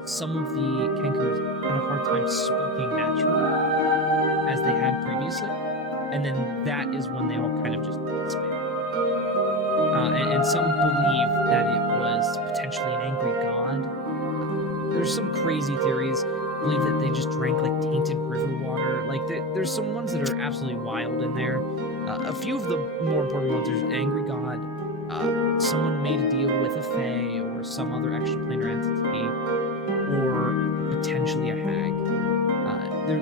some of the Kenkus had a hard time speaking naturally, as they had previously, and then that is when they all kind of just disbanded. And some believe that it was potentially an angry god. There's some crazy theories. Believe that they just drank like tainted river water. Like there's some ones that are absolutely wild in there. A few of the more important ones. There's an angry god. Someone made a deal with a fae or some other extraplanar entity, or potentially a hag.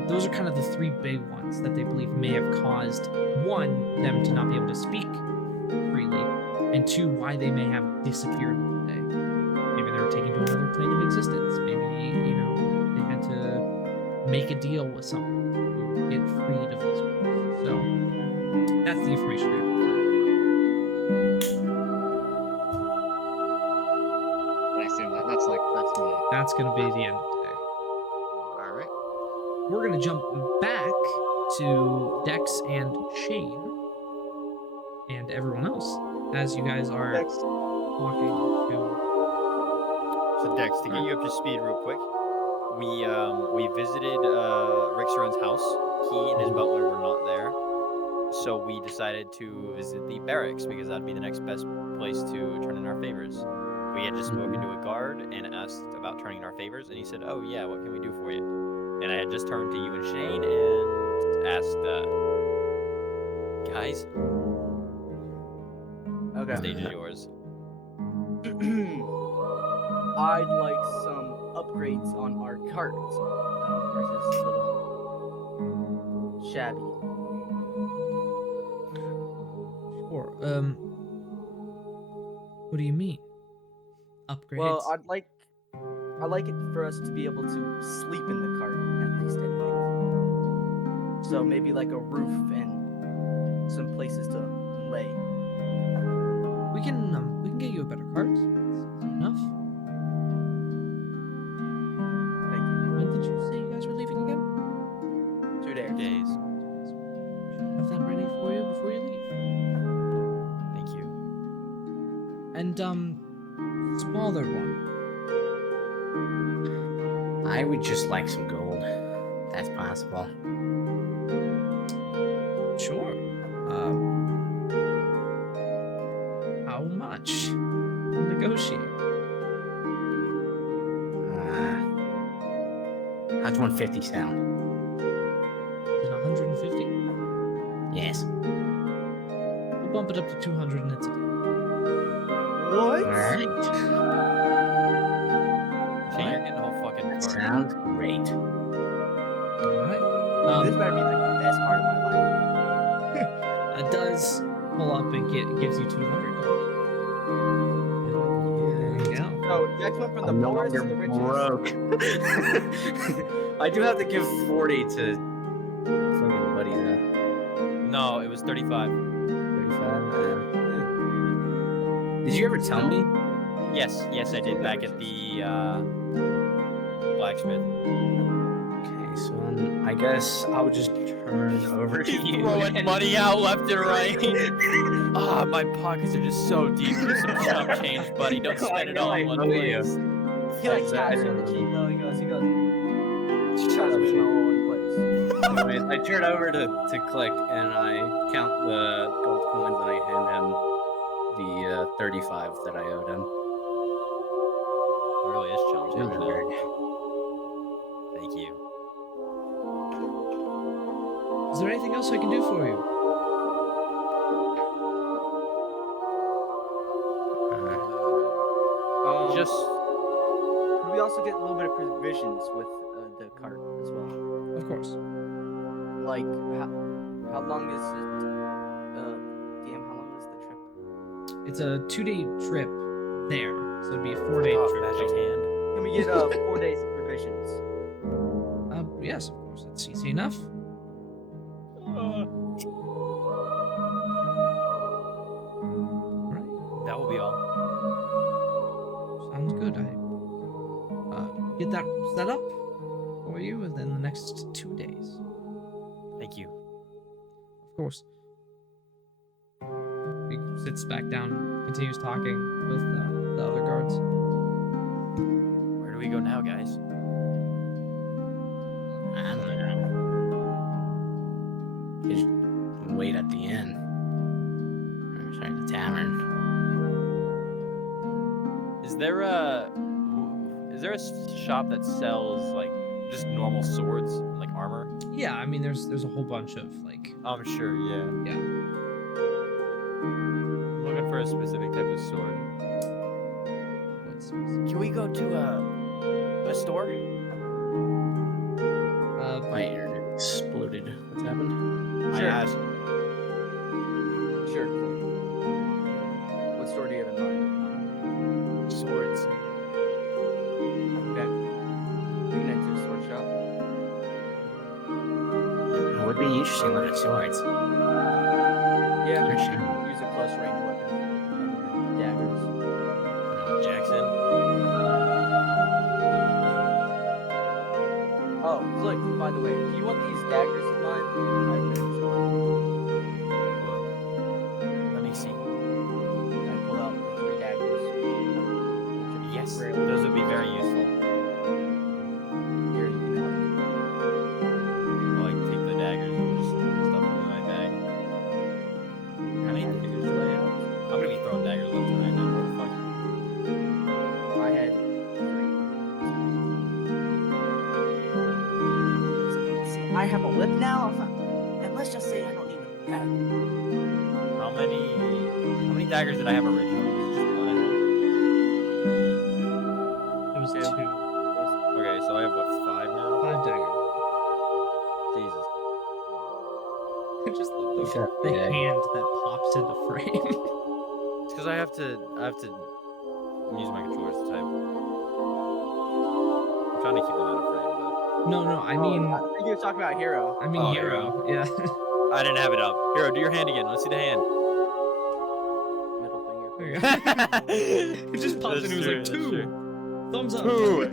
Those are kind of the three big ones that they believe may have caused, one, them to not be able to speak freely, and two, why they may have disappeared one day. Maybe they were taken to another plane of existence. Maybe, they had to make a deal with someone to get freed of this world. So, that's the information I have. I assume that's me. That's going to be the end of today. Alright. We're going to jump back to Dex and Shane and everyone else as you guys are talking to... So Dex, to get you up to speed real quick, we visited Rixaron's house. He and his butler were not there, so we decided to visit the barracks because that'd be the next best place to turn in our favors. We had just spoken to a guard and asked about turning in our favors, and he said, "Oh yeah, what can we do for you?" And I had just turned to you and Shane and asked, "Guys, the stage is yours." I'd like some upgrades on our carts versus little shabby. Sure. What do you mean? Upgrades? Well, I'd like it for us to be able to sleep in the cart at least at night. So maybe like a roof and some places to lay. We can get you a better cart. That's enough. Thank you. When did you say you guys were leaving again? 2 days. Days. Should have that ready for you before you leave. Thank you. And smaller one. I would just like some gold. That's possible. Sure. How much? We'll negotiate. How's 150 sound? Is it 150? Yes. We'll bump it up to 200 and it's a deal. What? Alright. Shane, you're getting the whole fucking card. Sounds great. Alright. This better be like the best part of my life. It does pull up and gives you 200 gold. There you go. So Dex went from the I'm no poorest to longer the richest. broke. I do have to give 40 to fucking buddy though. No, it was 35. 35. Did you ever tell me? Yes, I did back at the blacksmith. Okay, so then I guess I'll just turn over to you. Throwing money out left and right. Ah, my pockets are just so deep. Here's some chump change, buddy. Don't spend it all in one place. He like taps you on the cheek though. He goes, trust me, my own place. Anyways, I turn over to Click and I count the gold coins and I hand him the 35 that I owed him. It really is chump change now. Very- Thank you. Is there anything else I can do for you? Just Could we also get a little bit of provisions with the cart as well? Of course. Like, how long is it? DM, how long is the trip? It's a 2-day trip there, so it'd be a 4-day off trip. magic hand. Can we get 4 days of provisions? Yes, of course. That's easy enough. Right. That will be all. Sounds good. I get that set up for you within the next 2 days. Thank you. Of course. He sits back down, continues talking with the other guards. Where do we go now, guys? I don't know. You just wait at the inn. Or, sorry, the tavern. Is there a shop that sells like just normal swords and like armor? Yeah, I mean, there's a whole bunch of like. I'm sure, yeah. Yeah. I'm looking for a specific type of sword. What's Can we go to a store? My internet exploded. What's happened? I Sure. asked. Sure. What store do you have in mind? Swords. Okay. We can head to the sword shop. It would be interesting to look at swords. Yeah, For we sure. can use a close range weapon. Daggers. Jackson. Oh, Click, by the way, do you want these daggers of mine? Let me see. I pulled out 3 daggers. Yes, Rarely. those would be very useful. Here, you can have them. I'll like take the daggers and just stuff them in my bag. How many daggers do I have? I'm gonna be throwing daggers left and right now. What the fuck? I had 3. See, I have a whip now? And let's just say I don't need a bag. How many daggers did I have originally? Was it just one? It was 2. Okay, so I have what, 5 now? 5 daggers. Jesus. I just love You got the the hand that pops into frame. It's because I have to use my controllers to type. I'm trying to keep them out of frame, no, I mean, I think you were talking about Hero. I mean Oh, Hero. Yeah. but I didn't have it up. Hero, do your hand again. Let's see the hand. Middle finger. There you go. It just popped in. It was like 2. Thumbs up. 2.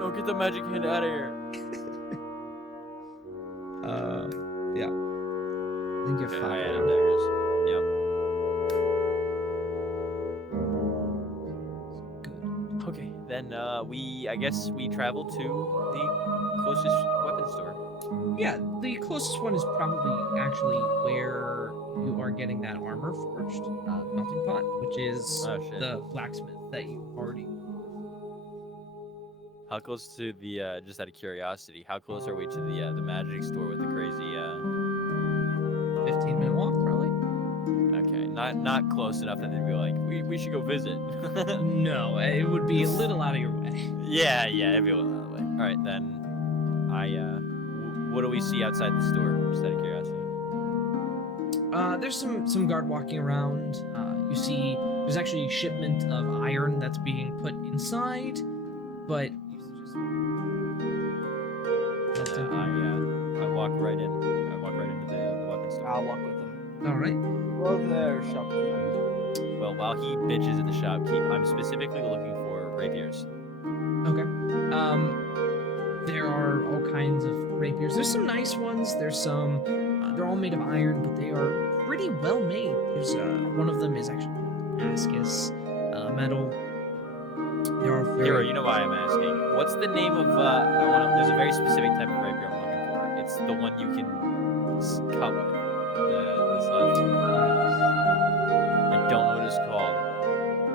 No, get the magic hand out of here. Yeah. I think you're Okay, fine. I added daggers. Yep. Good. Okay, then I guess we travel to the closest weapon store. Yeah, the closest one is probably actually where you are getting that armor forged, melting pot, which is Oh, shit. the blacksmith that you already. How close to the just out of curiosity, how close are we to the magic store with the crazy 15-minute walk, probably. okay, not close enough that they'd be like, we should go visit. No, it would be a little out of your way. Yeah, it'd be a little out of the way. Alright, then what do we see outside the store? Just out of curiosity. There's some guard walking around. You see, there's actually a shipment of iron that's being put inside, but I walk right in. I walk right into the weapon store. I'll walk with them. all right. Hello there, shopkeeper. Well, while he bitches at the shopkeep, I'm specifically looking for rapiers. Okay. There are all kinds of rapiers. There's some nice ones. There's some. They're all made of iron, but they are pretty well made. There's one of them is actually Damascus metal. They are very. Hero, you know why I'm asking. What's the name of? There's a very specific type of rapier I'm looking for. it's the one you can cut with. The sledge. I don't know what it's called,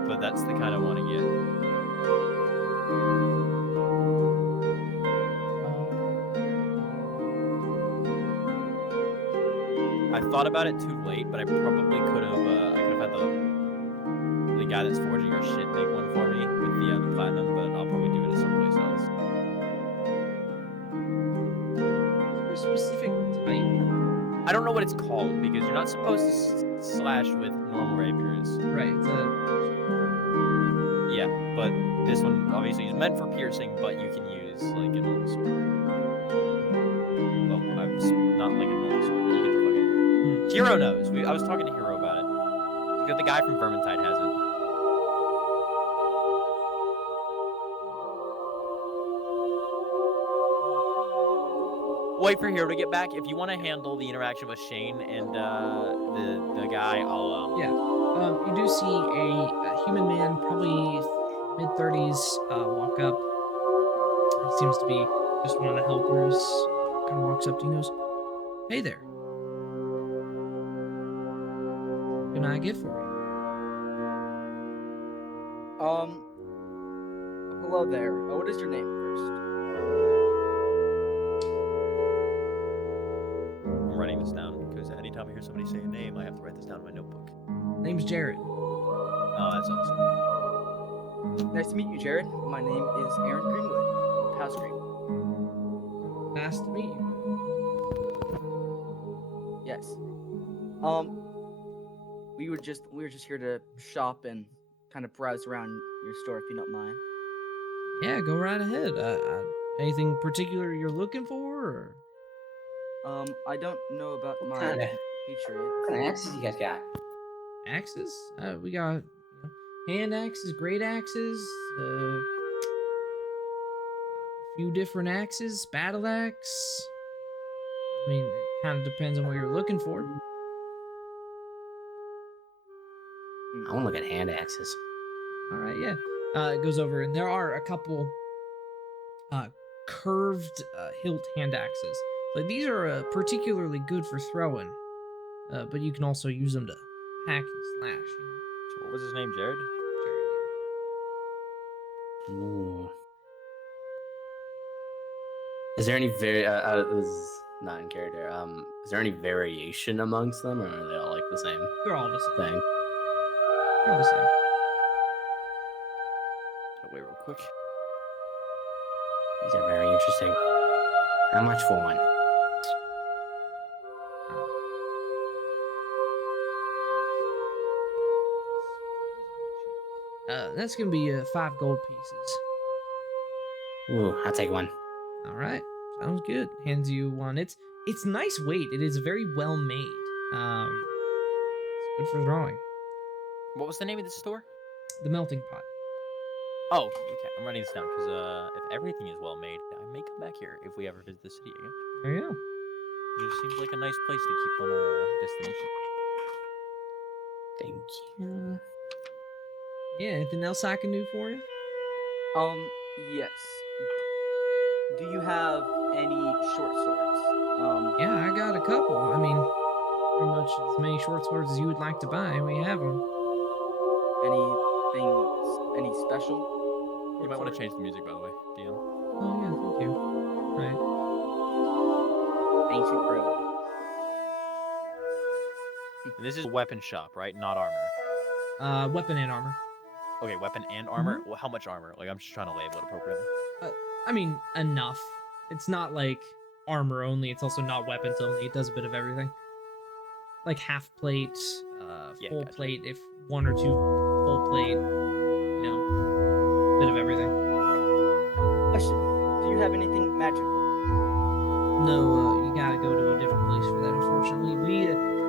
but that's the kind I want to get. I thought about it too late, but I probably could have. I could have had the guy that's forging our shit make one for me with the platinum, but I'll probably do it at someplace else. A specific type. I don't know what it's called because you're not supposed to slash with normal rapiers. Right. Yeah, but this one obviously is meant for piercing, but you can use like a normal sword. Well, not like a normal sword. But you get the fucking. Hero knows. I was talking to Hero about it. Because the guy from Vermintide has it. Wait for Hero to get back. If you want to handle the interaction with Shane and the guy, I'll You do see a human man, probably mid-30s, walk up. It seems to be just one of the helpers. Kind of walks up to you and goes, "Hey there. What can I get for you?" Hello there. What is your name first? I'm writing this down because anytime I hear somebody say a name, I have to write this down in my notebook. Name's Jared. Oh, that's awesome. Nice to meet you, Jared. My name is Aaron Greenwood. House Greenwood. Nice to meet you. Yes. We were just here to shop and kind of browse around your store, if you don't mind. Yeah, go right ahead. Anything particular you're looking for? Or? I don't know about my kinda- Patriot. What kind of axes you guys got? Axes? We got hand axes, great axes, a few different axes, battle axe. I mean, it kind of depends on what you're looking for. I want to look at hand axes. All right, yeah. It goes over, and there are a couple curved hilt hand axes. Like these are particularly good for throwing, but you can also use them to hack and slash. So what was his name, Jared? Ooh. Is there any this is not in character. Is there any variation amongst them, or are they all like the same They're all the same. thing? They're all the same. Oh, wait, real quick. These are very interesting. How much for one? That's gonna be 5 gold pieces. Ooh, I'll take one. All right, sounds good. Hands you one. It's nice weight. It is very well made. It's good for throwing. What was the name of the store? The melting pot. Oh, okay. I'm writing this down because if everything is well made, I may come back here if we ever visit the city again. There you go. It just seems like a nice place to keep on our destination. Thank you. Yeah. Anything else I can do for you? Yes. Do you have any short swords? Yeah, I got a couple. I mean, pretty much as many short swords as you would like to buy. We have them. Any special? You might want to change the music, by the way, DM. Oh yeah, thank you. Right. Ancient Road. And this is a weapon shop, right? Not armor. Weapon and armor. Okay, weapon and armor. Well, how much armor? Like, I'm just trying to label it appropriately. I mean, enough. It's not like armor only. It's also not weapons only. It does a bit of everything. Like half plate, Yeah, full gotcha. plate. If 1 or 2 full plate, bit of everything. Question: do you have anything magical? No, you gotta go to a different place for that. Unfortunately,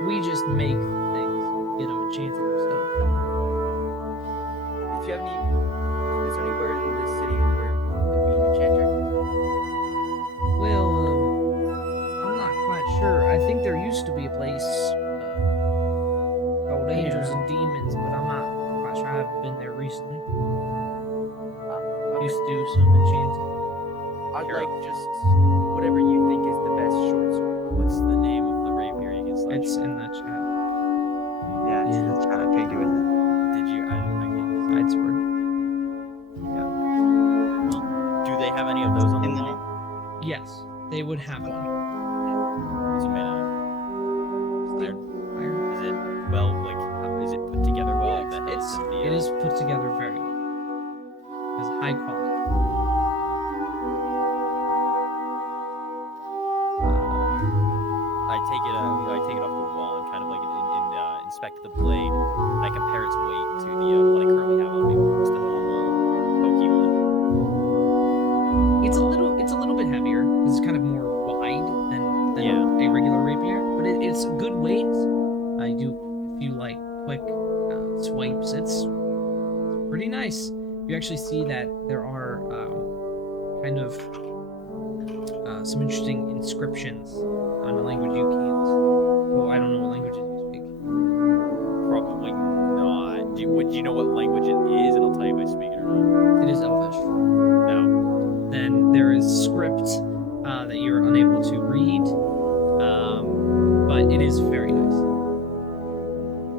we just make the things, get them enchanted or stuff. If you have any, is there anywhere in this city where it could be an enchanter? Well, I'm not quite sure. I think there used to be a place called Angels and Demons, but I'm not quite sure. I haven't been there recently. Okay. Used to do some enchanting. I'd Hero. like just whatever you think is the badass short sword. What's the name of the rapier you can slash? It's in the chat. Yeah, it's in the chat. I pegged you with it. Did you? I can't. Side sword. Do they have any of those on the In the wall? Yes, they would have one. Is it made out of iron? Iron. Is it well, like, is it put together well? Like the It's hills and the, it is put together very well. It's high quality. I take it. I take it off the wall and kind of like inspect the blade. I compare its weight to the one I currently have on me. It's the normal pokey one. It's a little bit heavier because it's kind of more wide than Yeah. a regular rapier, but it's a good weight. I do if you like quick swipes. It's pretty nice. You actually see that there are kind of some interesting inscriptions on a language you can't. Well, I don't know what languages you speak. Probably not. Do you know what language it is? And I'll tell you if I speak it or not. It is Elvish. No. Then there is script that you're unable to read, but it is very nice.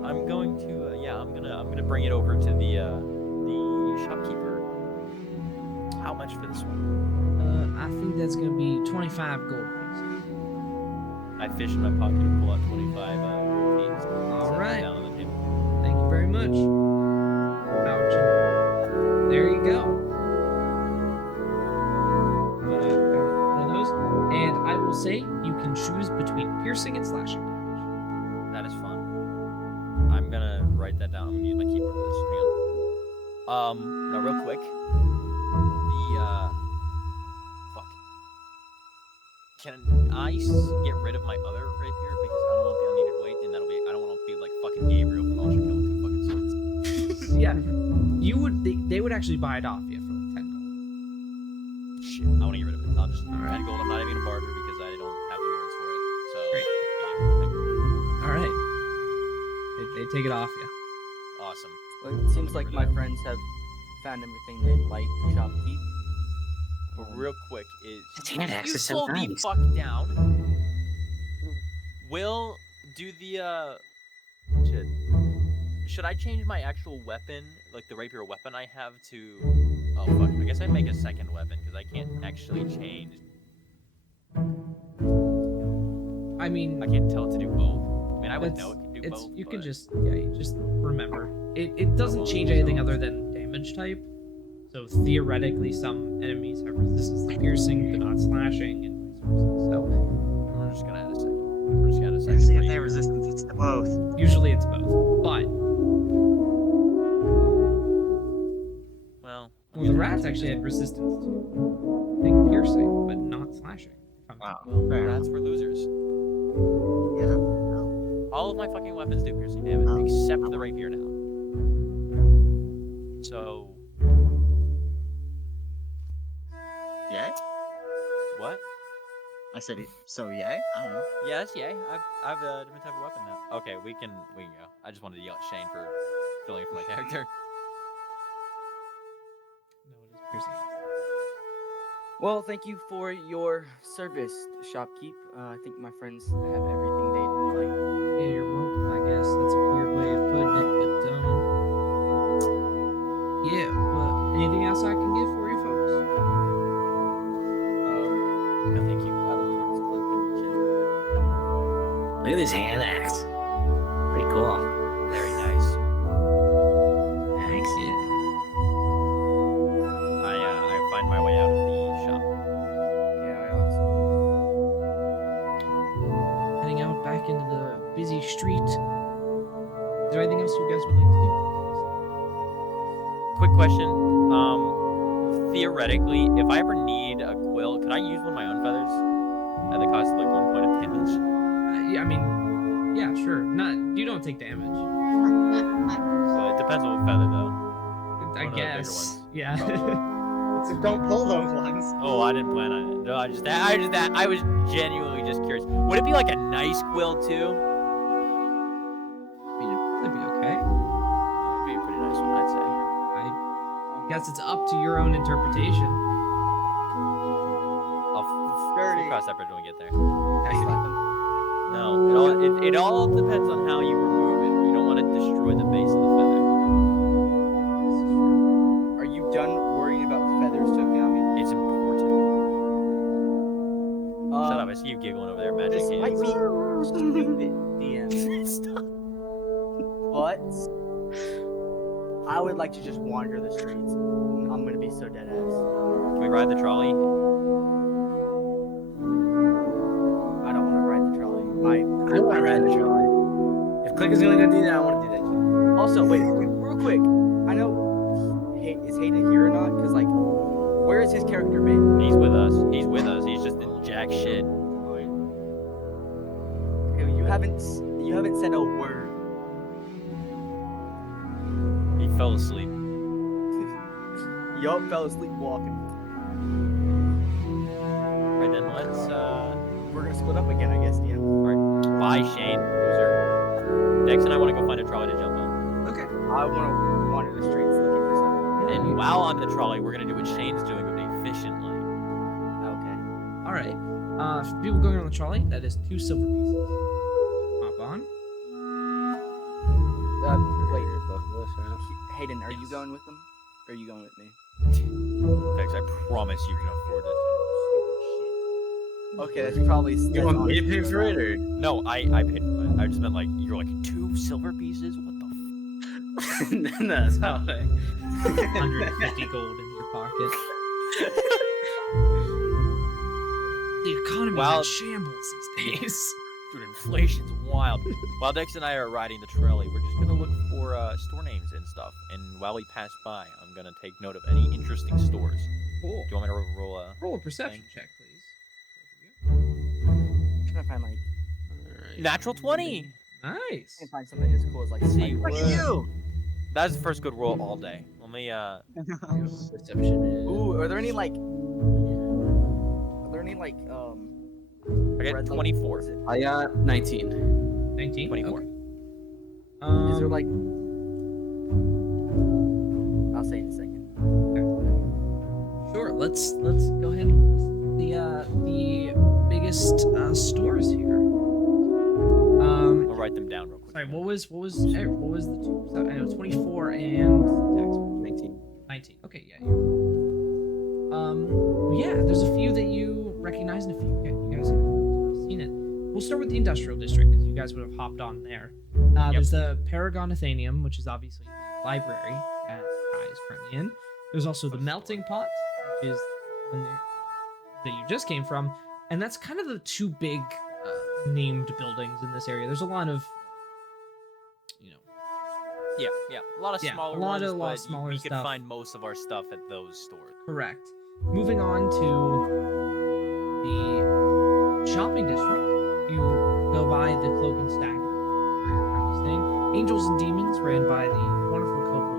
I'm going to. I'm gonna bring it over to the shopkeeper. How much for this one? I think that's gonna be 25 gold pieces. I fish in my pocket and pull out 25 gold pieces. All Set right. them down on the table. Thank you very much. Ouch. There you go. Got one of those. And I will say you can choose between piercing and slashing damage. That is fun. I'm gonna write that down. I'm gonna use my keyboard for this. Hang on. Now real quick. Fuck. Can I get rid of my other rapier because I don't want the unneeded weight, and I don't want to be like fucking Gabriel from Ultra Kill with 2 fucking swords. Yeah. They would actually buy it off you for like 10 gold. Shit, I want to get rid of it. I'll just 10 Alright. gold. I'm not even gonna barter because I don't have the words for it. So Great. yeah, 10 gold. All right. They take it off you. Awesome. Well, it seems like my friends have found everything they like. Shopkeep. But real quick is It's hand you axes slow the sometimes. fuck down. Will do the shit. Should I change my actual weapon, like the rapier weapon I have, to? Oh fuck! I guess I'd make a second weapon because I can't actually change. I mean, I can't tell it to do both. I mean, I would That's- know it can do it's both. you can but- just you just remember it doesn't change anything other than damage type. So theoretically, some enemies have resistance to piercing but not slashing, and vice versa. So We're just gonna add a second. We're just gonna add a second. Actually, if for they have you. resistance, it's to both. usually it's both. But Well, the rats actually had resistance to I think piercing but not slashing. if I'm Wow. well, Fair. rats were losers. Yeah. All of my fucking weapons do piercing damage, Oh. except the rapier now. So, Yay? what? I said it. So yay? I don't know. Yes, yay. I've a different type of weapon now. Okay, we can go. I just wanted to yell at Shane for filling it for my character. No, it is piercing. Well, thank you for your service, Shopkeep. I think my friends have everything they like. Yeah, you're welcome. I guess that's a weird way of putting it, but yeah. But anything else I can get for you folks? No, thank you. I look forward to collecting shit. Look at this hand axe. Pretty cool. Very nice. Thanks. Yeah. I find my way out of the shop. Yeah, I also. Heading out back into the busy street. Is there anything else you guys would like to do? Quick question. Theoretically, if I ever need a quill, could I use one of my own feathers at the cost of like 1 point of damage? Yeah, I mean, yeah, sure. You don't take damage. So it depends on what feather, though. I One of the bigger guess. ones. Yeah. So don't pull those ones. Oh, I didn't plan on it. No, I was genuinely just curious. Would it be like a nice quill too? I mean, it'd be okay. It'd be a pretty nice one, I'd say. I guess it's up to your own interpretation. I'll Dirty. cross that bridge when we get there. Can I slap him? No, it all depends on how you remove it. You don't want to destroy the base of the feather. Are you done worrying about feathers, Tokami? It's important. Shut up! I see you giggling over there, magic This might hands. be stupid, DM, Stop. but I would like to just wander the streets. I'm gonna be so dead ass. Can we ride the trolley? I don't want to ride the trolley. I want to ride the trolley. If Click is only gonna do that, I want to do that too. Also, wait, real quick. I know, is Hayden here or not? Because like, where is his character been? He's with us. He's with us. He's just in jack shit. You haven't said a word. He fell asleep. Yup, fell asleep walking. Right then, let's We're gonna split up again, I guess, DM. bye, Shane, loser. Dex and I want to go find a trolley to jump on. Okay. I want to wander the streets looking this up. And while on the trolley, we're gonna do what Shane's doing, but efficiently. Okay. All right. For people going on the trolley, that is 2 silver pieces. Hop on. Wait, Both of us, right? Hayden, are you Yes. going with them? Or are you going with me? Dex, I promise you can afford it. Okay, that's probably. You that's want me to honestly pay for it, or? No, I paid for it. I just meant like you're like 2 silver pieces. What the? No, that's not right. 150 gold in your pocket. The economy Wow. in shambles these days. Dude, inflation's wild. While Dex and I are riding the trolley, we're just gonna look for store names and stuff. And while we pass by, I'm gonna take note of any interesting stores. Cool. Do you want me to roll a? Roll a perception check, please. I'm trying to find like. Natural 20. Nice. I can find something as cool as like. See, Look Spider- at you! That's the first good roll all day. Let me Perception is. Ooh, are there any like? I get red 24. Is, I got 19. 19. 24. Okay. is there like? I'll say in a second. Sure. Let's go ahead and list the biggest stores here. I'll write them down real quick. Sorry. What was the two? I know 24 and 19. 19. Okay. Yeah. Yeah. There's a few that you recognize and a few you guys haven't seen it. We'll start with the industrial district because you guys would have hopped on there. There's the Paragon Athenium, which is obviously the library that Kai is currently in. There's also the Melting Pot, which is when that you just came from, and that's kind of the 2 big named buildings in this area. There's a lot of, Yeah. A lot of Yeah, smaller a lot ones, of but smaller we could stuff. find most of our stuff at those stores. correct. Moving on to the shopping district, you go by the Cloak and Stagger, where you're currently staying. Angels and Demons, ran by the wonderful couple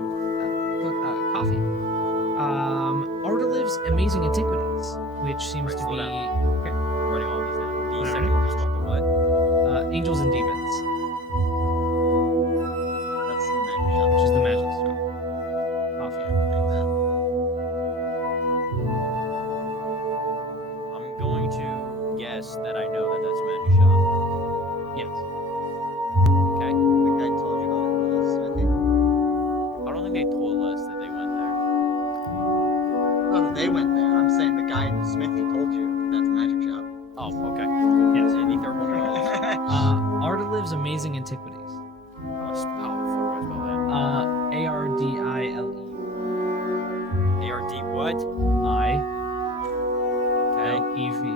Coffee. Ardaliv's Amazing Antiquities, which seems Right, to slow be down. I'm writing all these down. The Alright. second one was called the what? Angels and Demons, That's the magic shop. which is the magic shop. Coffee. I'm going to guess that I know that that's a magic shop. Yes. Okay. I think I told you about it in the smithy. I don't think they told us that they went there. Oh, that they went there. I'm saying the guy in the smithy told you that that's a magic shop. Oh, okay. Yes. Any third one at all? Ardaliv's Amazing Antiquities. How the fuck do I spell that? Ardile. ARD what? Okay. ILEV. I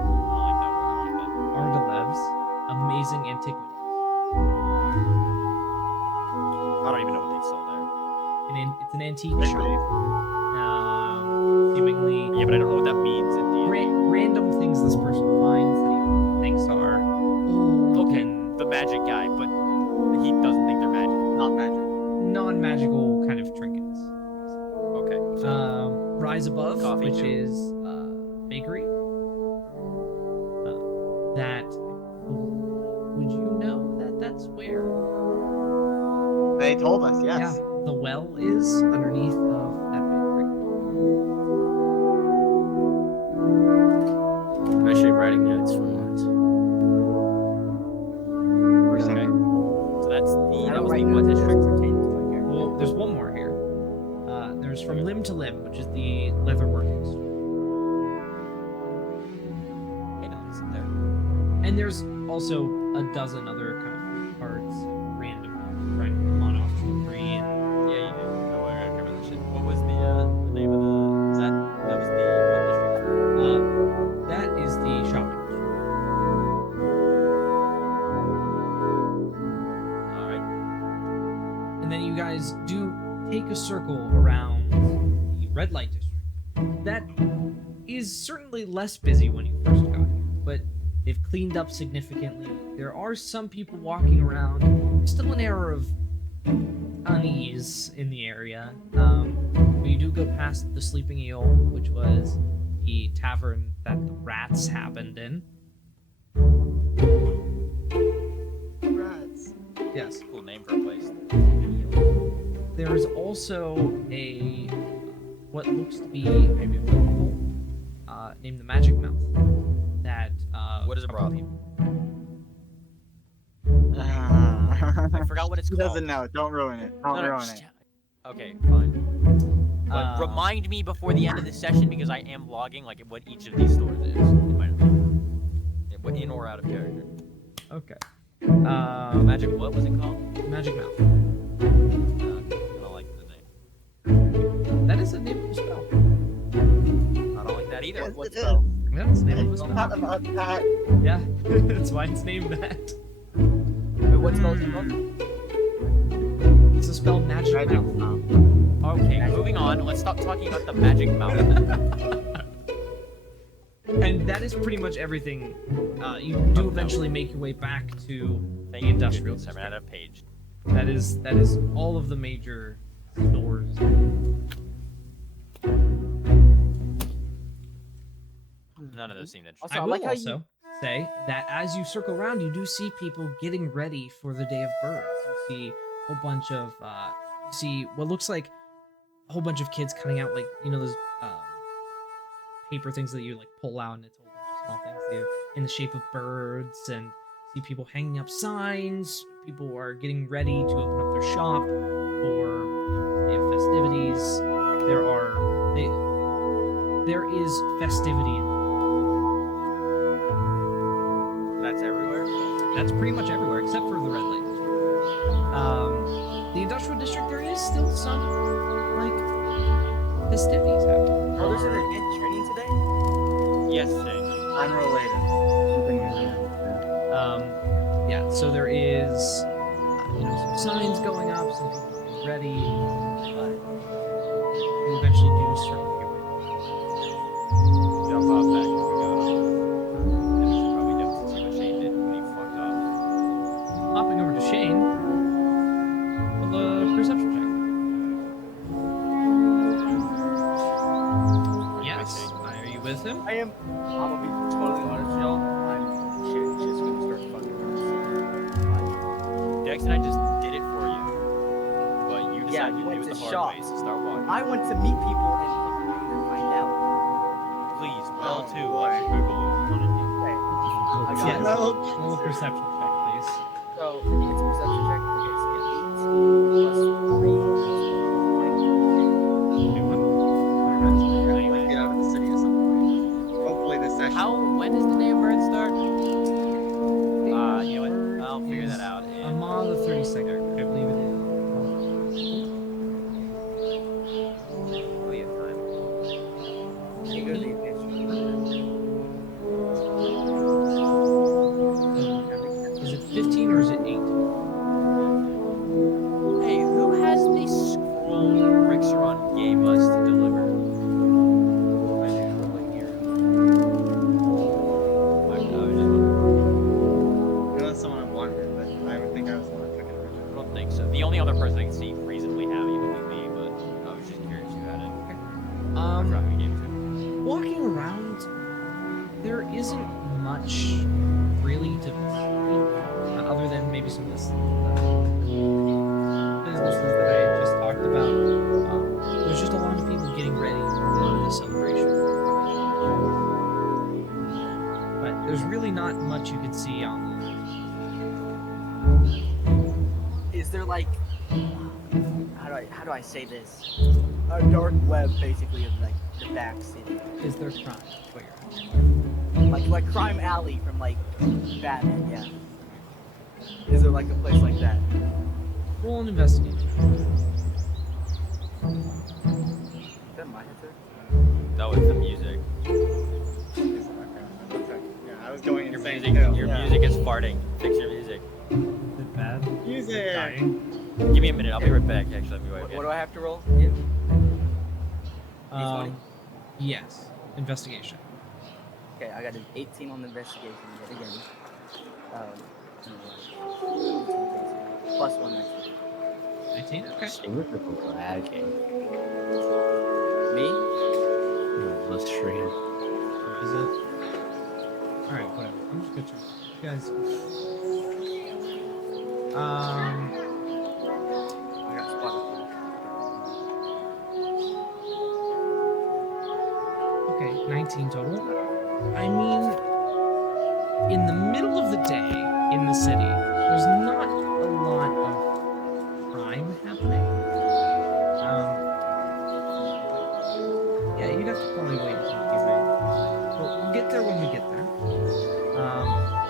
don't like that word. I don't like that. Ardaliv's Amazing Antiquities. I don't even know what they sell there. It's an antique shop. Seemingly Yeah, but I don't know what that means in D&D. random things this person finds that he thinks are old Okay, and the magic guy, but he doesn't think they're magic. Not magic. non-magical kind of trinkets. Okay. Rise Above, Coffee, which too. is bakery. That would you know that that's where? They told us, yes. Yeah, the well is underneath of that bakery. which is the leatherworking store. Hey, no, it's there. And there's also a dozen other kind of cards, random, right, come on off the tree. And Yeah, you do. Oh, I remember that shit. What was the name of the? That was the what district? that is the shopping district. All right. And then you guys do take a circle around the red light district. That is certainly less busy when you first got here, but they've cleaned up significantly. There are some people walking around, still an air of unease in the area. But you do go past the Sleeping Eel, which was the tavern that the rats happened in. Rats. Yes. Cool name for a place. There is also a what looks to be maybe a local named the Magic Mouth. That What is a a couple brothel? people- I forgot what it's He called. doesn't know. Don't ruin it. Don't ruin it. Okay, fine. But Uh, remind me before the end of the session because I am logging like what each of these stores is. In, my, what in or out of character. Okay. Magic. What was it called? Magic Mouth. I don't like the name. That is the name of the spell. I don't like that either. Yes, What it spell? Yeah, it's the name of the It's not spell. about that. Yeah, that's why it's named that. Wait, what spell is it called? It's the spell Magic, Magic Mouth. Okay, moving on. Let's stop talking about the magic mountain. And that is pretty much everything. You do eventually make your way back to Thank the you, industrial Goodness, I ran district. out of page. That is all of the major stores. None of those seem interesting. Also, I I will like how also say that as you circle around, you do see people getting ready for the Day of Birds. You see a whole bunch of, you see what looks like a whole bunch of kids cutting out, like, you know, those paper things that you like pull out, and it's a whole bunch of small things there in the shape of birds, and see people hanging up signs. People are getting ready to open up their shop for they have festivities. There is festivity in That's everywhere. That's pretty much everywhere except for the red light district. The industrial district, there is still some like festivities happening. Oh, there's an event training today? Yes, Shane. Unrelated. Yeah, so there is some signs going up, some people getting ready, but you eventually do start to get ready. Jump off back when we got off. And we should probably jump to see what Shane did when he fucked off. Hopping over to Shane, roll a perception check. Yes, are you with him? I am. I'm gonna be totally honest, with y'all. I'm just gonna start fucking around. Jackson, I just did it for you. But you Yeah, decided you to went do it to the hard shop. way, so start walking. I went to meet people and fucking find out. Please, Oh, well, too. boy. Watch Google on it. Okay. I got Yes. it. Roll a perception check, please. So it's a perception check. Okay, so yeah, 8 plus 3 Anyway, get out of the city at some point. Hopefully this session. When does the Day of Birds start? You know what? I'll figure that out. And On the 32nd, I believe it is. we have time. You go to the Is it 15 or is it 8? Hey, who has the scroll Rixaron gave us to deliver? I do not like here. I was just wondering. I know someone I wanted, but I would think I was the one that took it I originally. don't think so. The only other person I can see reasonably having it would be me, but I was just curious who had it. I forgot who he gave it to. Walking around, there isn't much really to other than maybe some of this businesses that I had just talked about. There's just a lot of people getting ready for the celebration. But there's really not much you could see on Is there like how do I say this? a dark web, basically, of like the back city, Is there crime? That's what you're asking. like Crime Alley from like Batman. Yeah. Is there like a place like that? Roll an investigation. Is that my answer? That was the music. Okay. Yeah, I was going Your insane music, too. your music is farting. Fix your music. Is it bad? Music. Dying? Give me a minute. I'll be right back. Actually, I'll be right What back. do I have to roll? Yeah. D20? Yes. Investigation. Okay, I got an 18 on the investigation yet again. Plus one next week. 19? Okay. Same with the lagging. Me? The stream. Is it? Alright, whatever. I'm just gonna turn. You guys. I got spotted. Okay, 19 total. I mean, in the middle of the day in the city, there's not a lot of crime happening. Yeah, you'd have to probably wait until evening. We'll get there when we get there.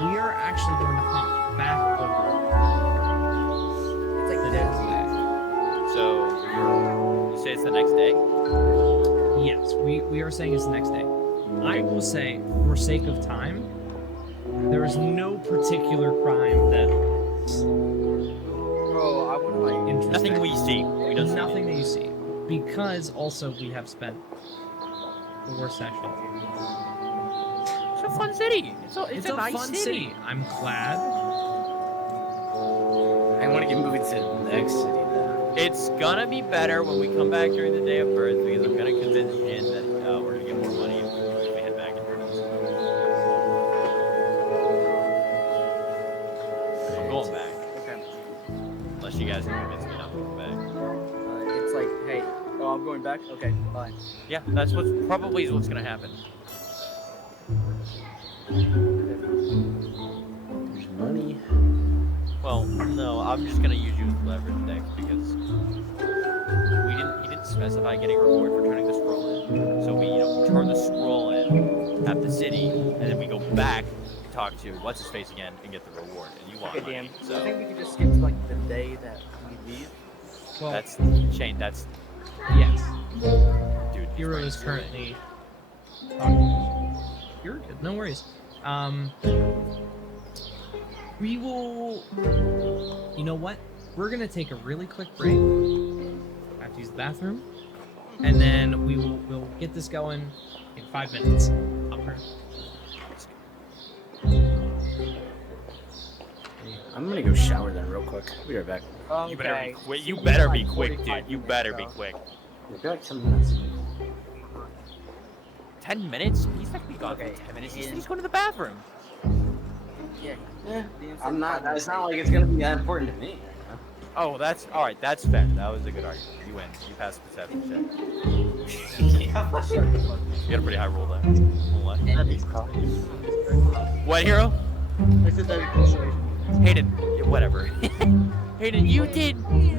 We are actually going to hop back over It's like the this. next day. So you say it's the next day? Yes, we are saying it's the next day. I will say, for sake of time, there is no particular crime that Bro, I want to like. interesting. Nothing we see. We don't see Nothing that you see. Because also we have spent 4 sessions. It's a fun city. It's a nice fun city. I'm glad. I want to get moving to the next city though. It's gonna be better when we come back during the day of birth because I'm gonna convince Jin that we're gonna get more money if we head back in Burns. I'm going back. Okay. Unless you guys can convince me not to go back. It's like, hey, oh, I'm going back. Okay, fine. Yeah, that's what's what's gonna happen. There's money. Well, no, I'm just gonna use you as leverage next because he didn't specify getting a reward for turning the scroll in. So we, turn the scroll in, have the city, and then we go back, talk to what's his face again, and get the reward. And you want Okay, money. damn. I So think we could just skip to like the day that we leave. Well, that's Shane. That's yes. dude. Hero is currently talking. You're good. No worries. We will. You know what? We're gonna take a really quick break. I have to use the bathroom, and then we'll get this going in 5 minutes. Upper. I'm gonna go shower then real quick. Be right back. Okay. You better be quick. You See better in, be like, quick, 45 dude. You minutes, better be bro. quick. It'll be like 10 minutes. 10 minutes? He's not gonna be gone Okay, for 10 minutes. Ian. He's going to the bathroom. Yeah. Yeah. Ian said I'm not. 5 It's not minutes. like it's gonna be that important to me. Oh, that's all right. That's fair. That was a good argument. You win. You passed the perception check. You got a pretty high roll there. Won't lie. That'd be What, hero? I said that'd be persuasion. Hayden, yeah, whatever. Hayden, you did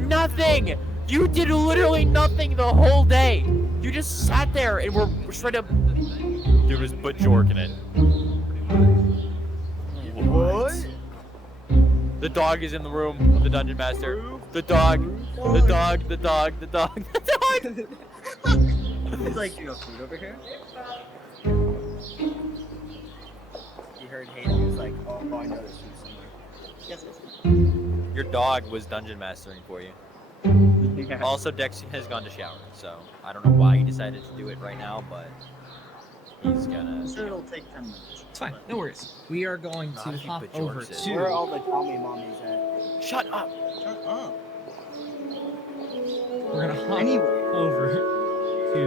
nothing. You did literally nothing the whole day. You just sat there and were straight up. There was but Jork in it. What? The dog is in the room of the dungeon master. The dog. The dog. The dog. The dog. The dog. It's like, you got food over here? You heard Hayden. He was like, oh, I know this food somewhere. Yes, yes. Your dog was dungeon mastering for you. Yeah. Also, Dex has gone to shower, so I don't know why he decided to do it right now, but he's gonna. So it'll take 10 minutes. It's fine. No worries. We are going Not to if you hop put over George in. to. Where are all the Tommy mommies at? Shut up! Shut up. We're gonna hop Anyway. over to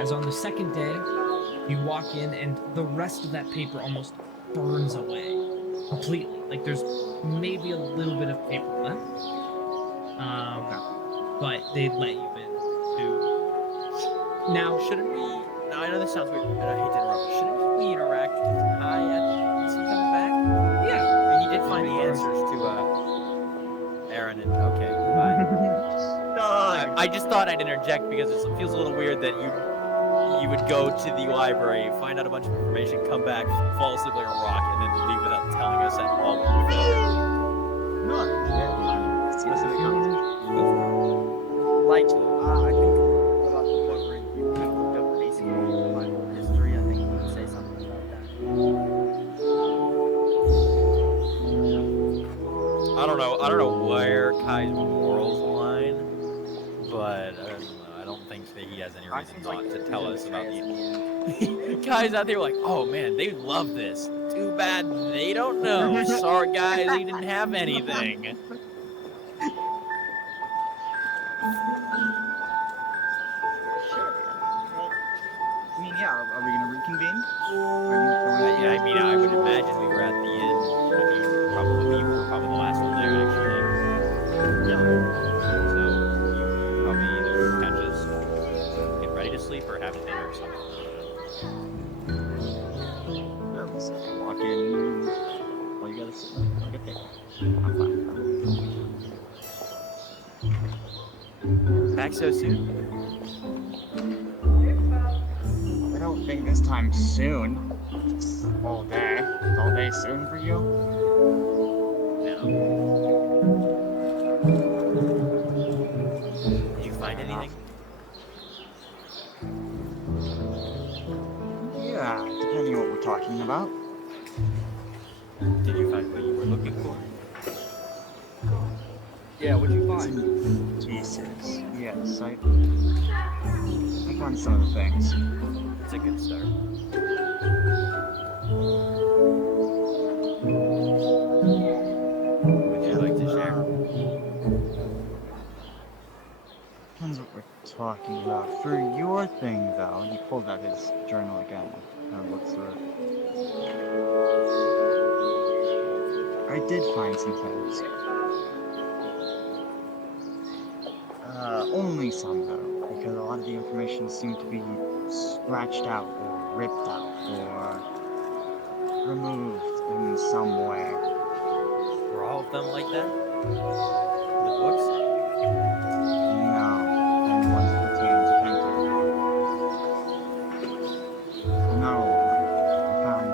as on the second day you walk in and the rest of that paper almost burns away completely. Like there's maybe a little bit of paper left, but they let you in to now. Shouldn't we? No, I know this sounds weird, and I hate to interrupt. Shouldn't we interact with Kai as he comes back? Yeah, I mean, he did find the answers to Aaron and okay, bye. No, I just thought I'd interject because it feels a little weird that you would go to the library, find out a bunch of information, come back, fall asleep like a rock, and then leave without telling us at all what you found. No, specific conversation. Like, I think about the book where you kind of looked up basically my history. I think you would say something about that. I don't know where Kai's morals line, but I don't think that he has any reason not to tell us about the. Kai's out there like, oh man, they love this. Too bad they don't know. Sorry guys, they didn't have anything. I mean, yeah, are we gonna reconvene? Yeah, I mean, I would imagine we were at the end when you were probably the last one there, actually. Yeah. So you probably either kind of just get ready to sleep or have dinner or something. Yeah, we'll just walk in. Well, you gotta sit. Like a table. I'm fine. Back so soon? I don't think this time soon. It's all day. It's all day soon for you? No. Did you find anything? Yeah, depending on what we're talking about. Did you find what you were looking for? Yeah, what'd you find? Jesus. Yes, I found some of the things. It's a good start. Would you like to share? Depends what we're talking about. For your thing, though, he pulled out his journal again. Kind of looked through it. I did find some things. Only some, though, because a lot of the information seemed to be scratched out, or ripped out, or removed in some way. Were all of them like that? The books? No, and the ones that pertain to Pinker. No, I found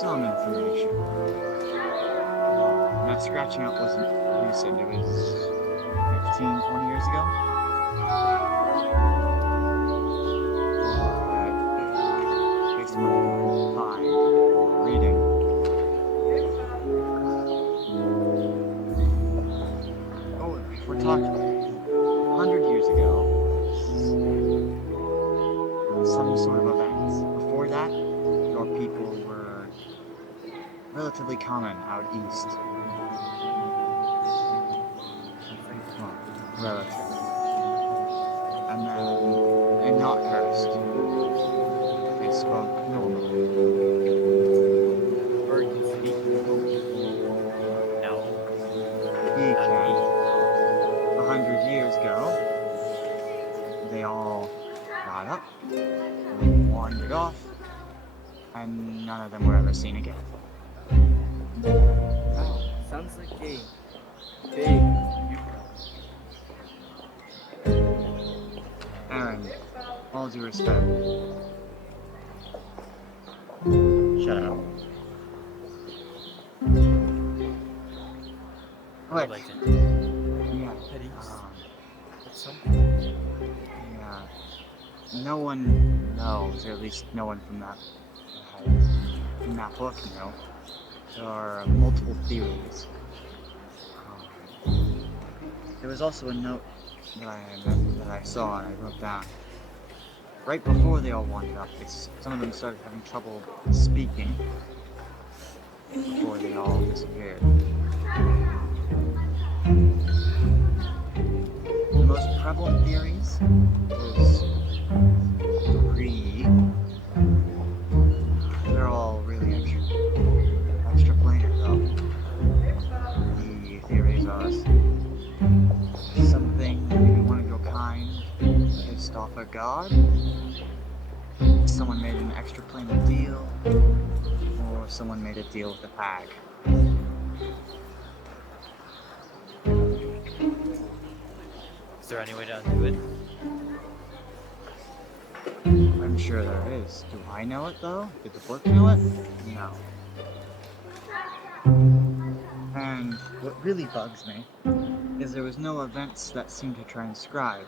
some information. That scratching out wasn't recent, it was 15, 20 years ago. Based on what I can find from reading. Oh, if we're talking 100 years ago, some sort of event. Before that, your people were relatively common out east. Well, relatively. And then, in Nothurst, they spoke normally. Bird can speak. No. He can. 100 years ago, they all got up, wandered off, and none of them were ever seen again. Wow, sounds like a big. Aaron, all due respect. Shut up. I would Quick. like to. Yeah. Petty. Um, yeah. No one knows, or at least no one from that book, you know. There are multiple theories. There was also a note that I saw and I wrote down. Right before they all wandered off, some of them started having trouble speaking before they all disappeared. The most prevalent theories is 3. They're all really extra planar though. The theories are something maybe one of your kind pissed off a god, someone made an extra planar deal, or someone made a deal with a hag. there any way to undo it? I'm sure there is. Do I know it though? Did the book know it? No. And what really bugs me is there was no events that seemed to transcribe.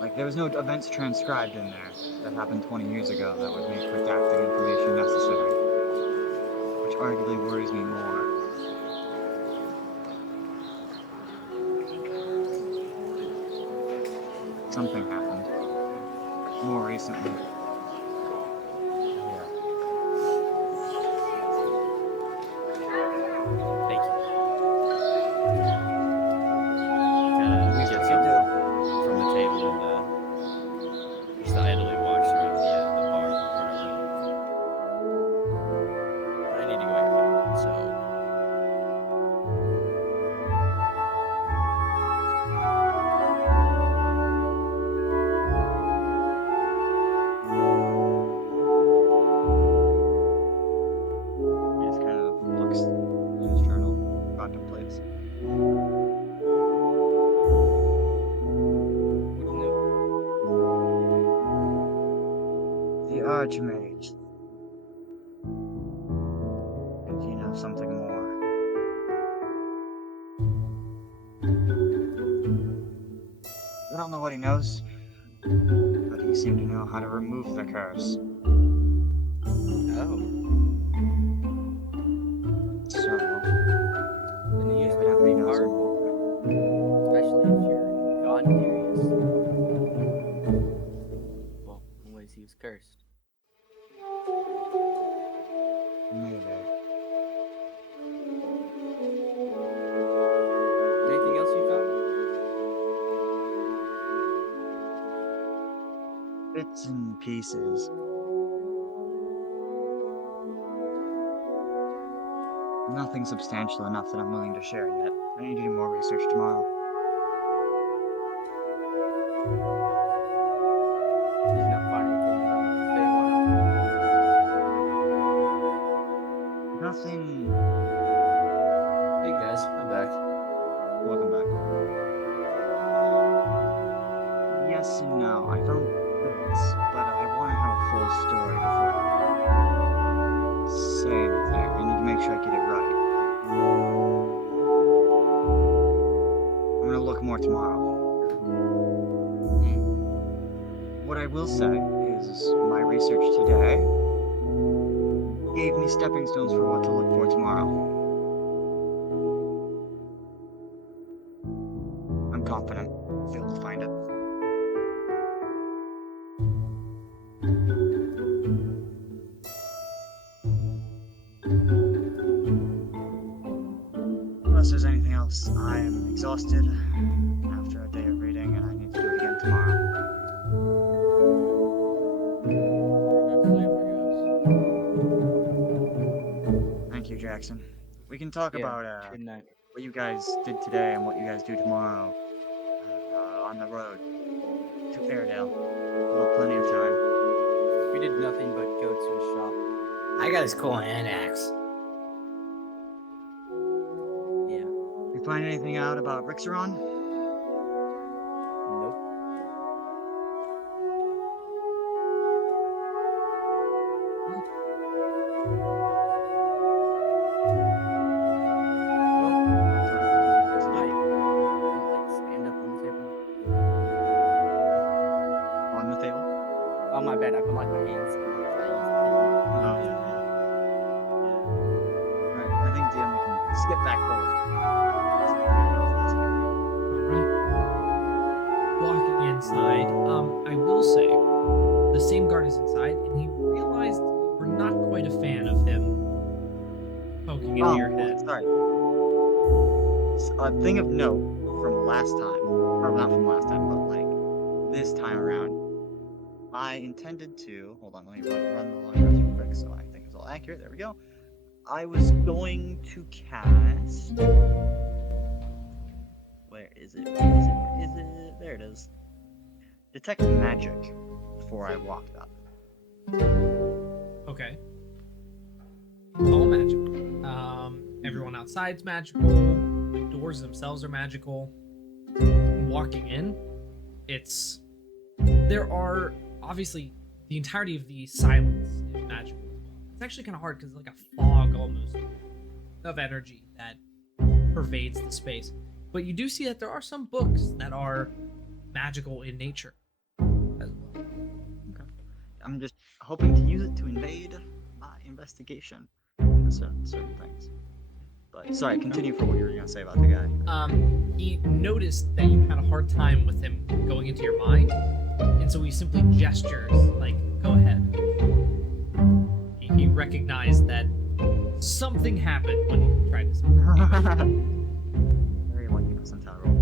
Like, there was no events transcribed in there that happened 20 years ago that would make redacting information necessary. Which arguably worries me more. Something happened. More recently. Thank you. At least Get I something can from the table and just idly walks around the bar or whatever. But I need to go here, so. He just kind of looks in his journal, contemplates. What's new? The Archmage. And you know something more. I don't know what he knows, but he seemed to know how to remove the curse. Oh. So, Then he used to evidently be knows powerful, more. especially if you're God curious. Well, in ways he was cursed. Maybe. Anything else you found? Bits and pieces. Nothing substantial enough that I'm willing to share yet. I need to do more research tomorrow. Did you not find anything about Feywild? Nothing. Hey guys, I'm back. Welcome back. Yes and no. I found bits, but I want to have a full story before I say anything. I need to make sure I get it right. I'm gonna look more tomorrow. What I will say is my research today gave me stepping stones for what to look for tomorrow. I'm confident Phil will find it. Unless there's anything else, I am exhausted after a day of reading and I need to do it again tomorrow. Thank you, Jackson. We can talk Yeah, about good night. what you guys did today and what you guys do tomorrow on the road to Fairdale. We'll have plenty of time. We did nothing but go to a shop. I got his cool hand axe. Yeah. You find anything out about Rixaron? Nope. Well, tonight, like stand up on the table. On the table? Oh my bad, I put like my hands. Oh, yeah. Alright, I think DM we can skip back forward. All right. Walking inside, I will say, the same guard is inside, and he realized we're not quite a fan of him poking into your head. Sorry. A thing of note from last time, or not from last time, but like this time around, I intended to, hold on, let me run the long notes real quick so I think it's all accurate. There we go. I was going to cast. Where is it? Where is it? Where is it? There it is. Detect magic before I walked up. Okay. All magic. Everyone outside's magical. the doors themselves are magical. Walking in, there are obviously the entirety of the silence is magical. It's actually kind of hard because it's like a fog almost of energy that pervades the space. But you do see that there are some books that are magical in nature as well. I'm just hoping to use it to invade my investigation into certain things. But sorry, continue for what you were gonna say about the guy. He noticed that you had a hard time with him going into your mind, and so he simply gestures like, "Go ahead." He recognized that something happened when he tried to speak. Very lucky percentile roll.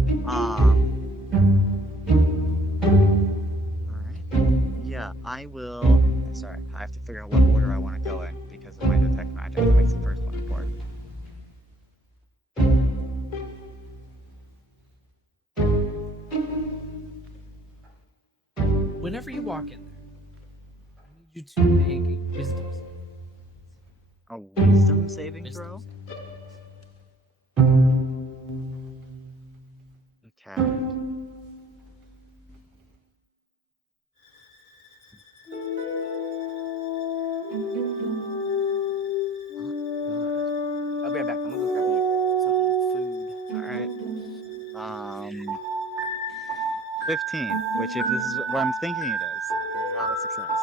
Alright. Yeah, I will. Sorry, I have to figure out what order I want to go in because of my detect magic that makes the first one important. Whenever you walk in there, I need you to make a wisdom save. A wisdom saving throw? Okay. I'll be right back. I'm gonna go grab me some food. Alright. 15, which if this is what I'm thinking it is not a success.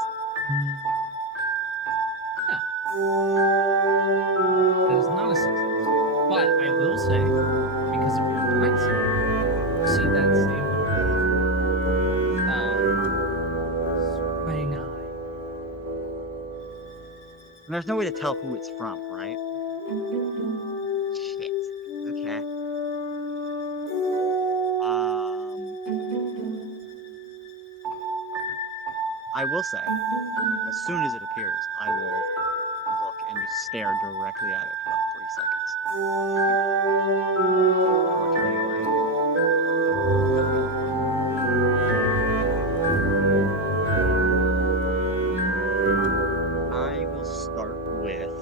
That is not a success. But I will say, because of your hindsight, you see that same scrying eye. And there's no way to tell who it's from, right? Shit. Okay. I will say, as soon as it appears, I will look and just stare directly at it for about 3 seconds. Before turning away. I will start with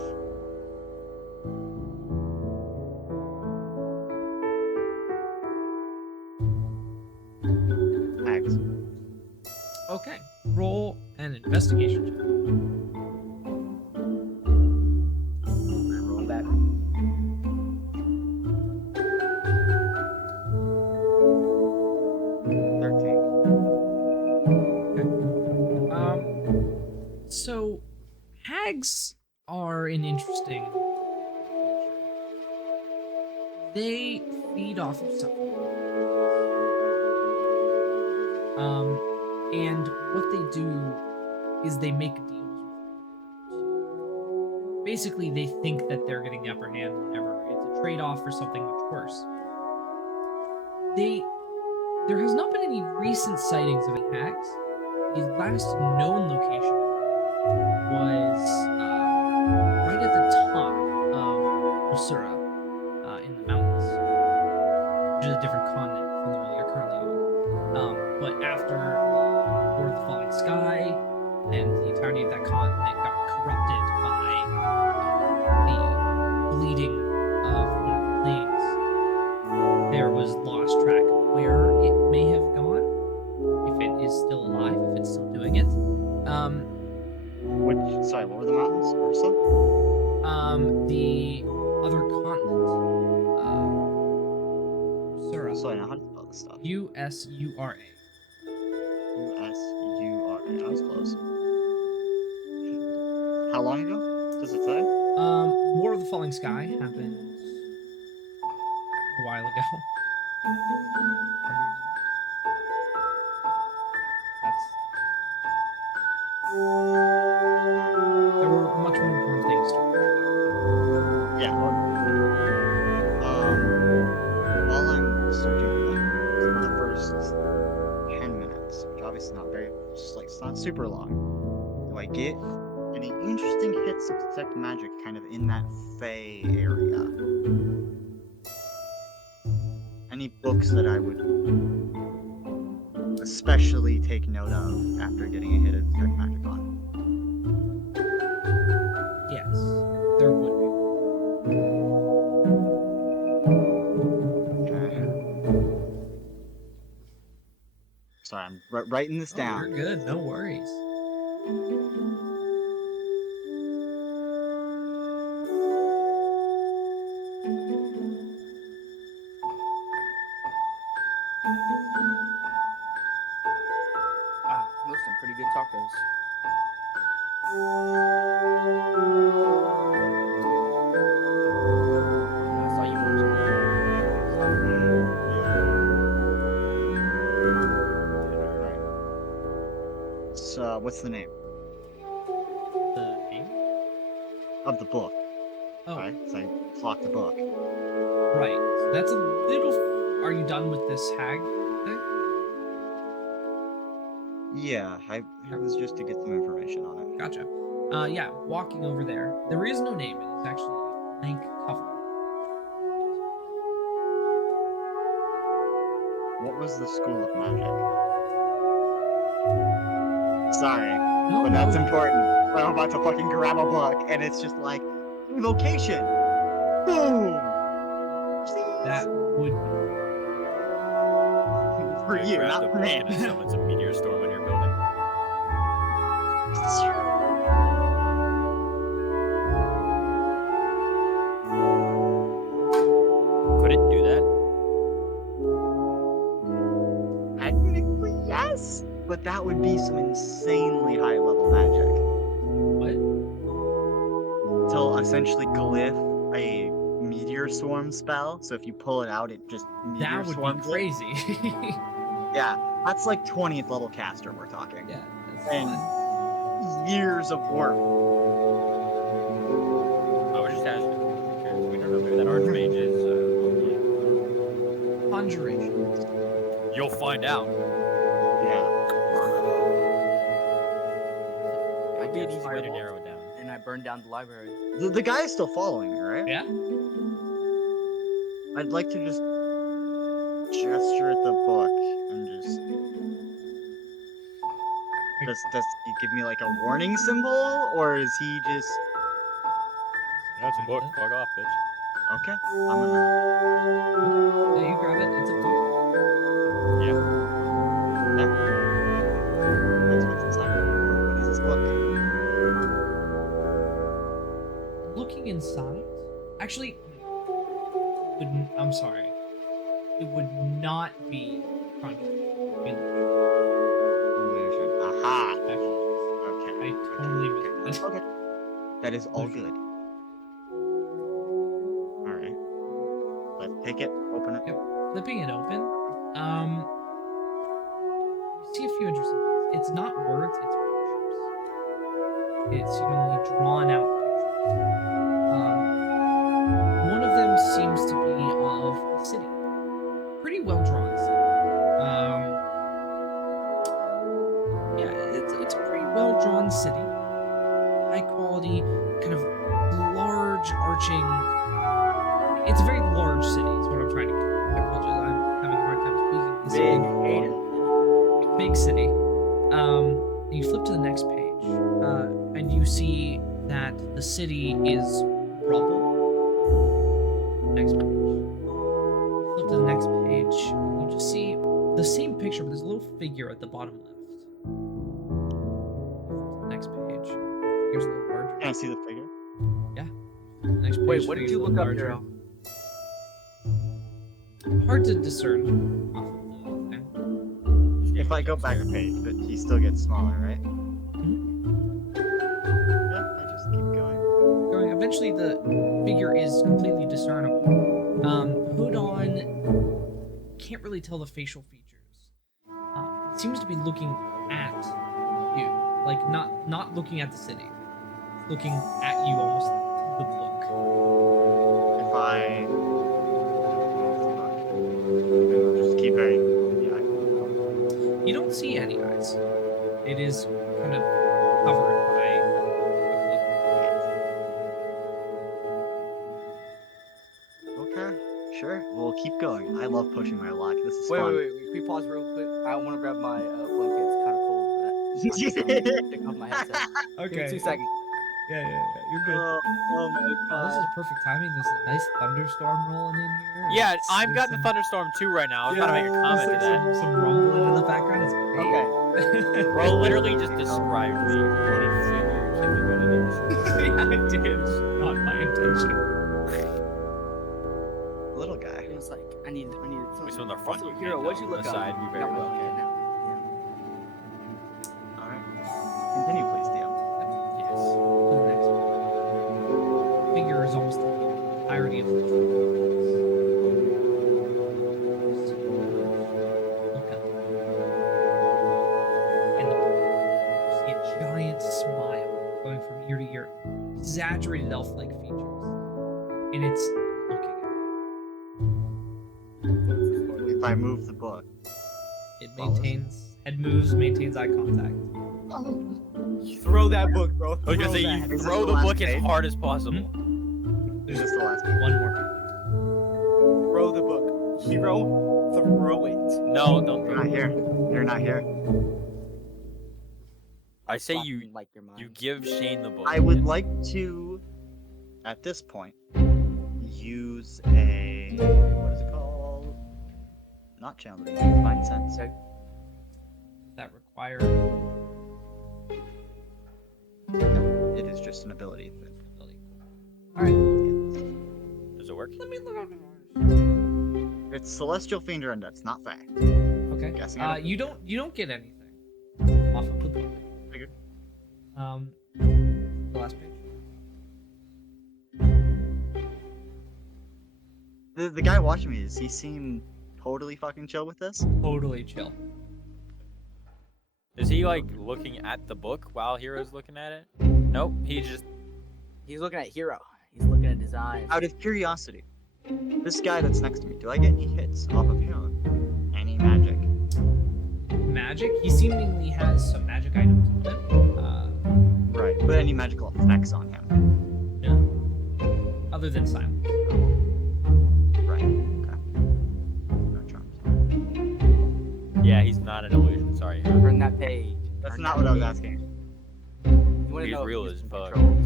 Hags. Okay, roll an investigation check. Roll back. So hags are an interesting creature. They feed off of something. And what they do is they make deals with. Basically, they think that they're getting the upper hand whenever it's a trade-off for something much worse. There has not been any recent sightings of any hags. The last known location was right at the top of Osura in the mountains, which is a different continent from the one that you're currently on. But after the War of the Falling Sky and the entirety of that continent got corrupted by the bleeding of one of the planes, there was lost track of where it may have gone, if it is still alive, if it's still doing it. Sorry, what were the mountains? Ursa? The other continent, Usura. Sorry, now how do you spell this stuff? Usura. Usura. I was close. How long ago? Does it say? War of the Falling Sky happened a while ago. There were much more important things to worry Yeah. While I'm searching for the first 10 minutes, which obviously not very, it's not super long, do I get any interesting hits of detect magic kind of in that Fey area? Any books that I would especially take note of after getting a hit of detect magic on? Yes, there would be. Sorry, I'm writing this Oh, down. you're good. No worries. Ah, those are some pretty good tacos. I saw you munching. So, what's the name The name? of the book? Oh, Right? So I clocked the book. right. So that's a little. Are you done with this hag thing? Yeah, I was just to get some information on it. Gotcha. Yeah, walking over there. There is no name. It is actually a blank cover. What was the school of magic? Sorry, No, but that's no. important. I'm about to fucking grab a book, and it's just like, vocation! Boom! Please! That would. For you, grab not the for book me. and it summons a meteor storm on your building. Could it do that? Technically, yes! But that would be some insanely high level magic. What? To essentially glyph a meteor swarm spell, so if you pull it out, it just meteor That would be swarms it. crazy. Yeah, that's like 20th level caster we're talking. Yeah, that's And fine. years of work. I was just asking. Because we don't know. Maybe that archmage is. Conjuration. You'll find out. Yeah. I It'd be an guess easy way to fireball, narrow it down. and I burned down the library. The guy is still following me, right? Yeah. I'd like to just gesture at the book and just. Does he give me like a warning symbol, or is he just Yeah, it's a book. Fuck off, bitch. okay? I'm gonna. Yeah, you grab it. It's a book. Yeah. That's what's inside. What is this book? Looking inside. Actually, I'm sorry. It would not be conjuration. Illusion. Aha. Actually, Okay. I totally missed it. Okay. That is all good. All right. Let's take it. Open it. Yep. Flipping it open, you see a few interesting things. It's not words, it's pictures. It's humanly drawn out pictures. One of them seems to be of a city. Pretty well drawn city. Yeah, it's a pretty well drawn city. High quality, kind of large arching. It's a very large city, is what I'm trying to get. I apologize, I'm having a hard time speaking this Big evening. hater. Big city. And you flip to the next page, and you see that the city is rubble. Next page. Flip to the next page. You just see the same picture, but there's a little figure at the bottom left. Next page. Here's a little larger. Can I see the figure? Next page. Wait, what did figure's a you little look up, larger. Daryl? Hard to discern off of the thing. If I go back a page, but he still gets smaller, right? Yeah, I just keep going. Going. Eventually, the figure is completely discernible. Hood on. Can't really tell the facial features. It seems to be looking at you, like not looking at the city, looking at you almost through the book. If I I'll just keep very. Yeah. You don't see any eyes. It is kind of covered by a Okay. Sure. We'll keep going. I love pushing my luck. This is Wait, fun. wait, wait. Can we pause real quick? I want to grab my blanket. It's kind of cold. I'm just, take off my headset. cloak. Give me 2 seconds. You're good. Oh my Oh, this is perfect timing. There's a nice thunderstorm rolling in here. Yeah, It's- I've there's got the some- thunderstorm too right now. I was about to make a there's comment to like that. some rumbling in the background. It's great. Bro literally just described me. What did you say there? Can't remember what it is. Yeah, I did. It's not my intention. Little guy. It was like, I need something. Which one the front? Also, you Hero, can't what'd tell. you look The up? side, you very Got well one can. now. Alright. Continue, please, DM. Yes. To the next one. Figure is almost the entirety of the look up. And you see a giant smile going from ear to ear, exaggerated elf-like features, and it's looking at you. If I move the book. It Follows. maintains head moves, maintains eye contact. Throw that book, bro. I was gonna say, Throw you that. Is this throw the the last book as page? hard as possible. Is this the last One more. Throw the book. Hero, throw it. No, don't You're throw not it. here. You're not here. I say Fucking you like your mind. you give Shane the book. I would like to, at this point, use a what is it called? Not channel, divine sense. That require No, it is just an ability. ability. All right. Does it work? Let me look up. It's celestial fiend or undead. It's not fae. Okay. Guessing I don't- You don't get anything off of the book. Figured. The last page. The guy watching me, does he seem totally fucking chill with this? Totally chill. Is he like looking at the book while Hero's looking at it? Nope. He just He's looking at Hero. He's looking at his eyes. Out of curiosity, this guy that's next to me, do I get any hits off of him? Any magic? Magic. He seemingly has some magic items on him. Right. But any magical effects on him? No. Other than silence. Right. Okay. No charms. yeah, he's not an illusion. Sorry. Hero. Turn that page. That's Turn not that what I was page. asking. You want to He's know if real he's as in fuck. control.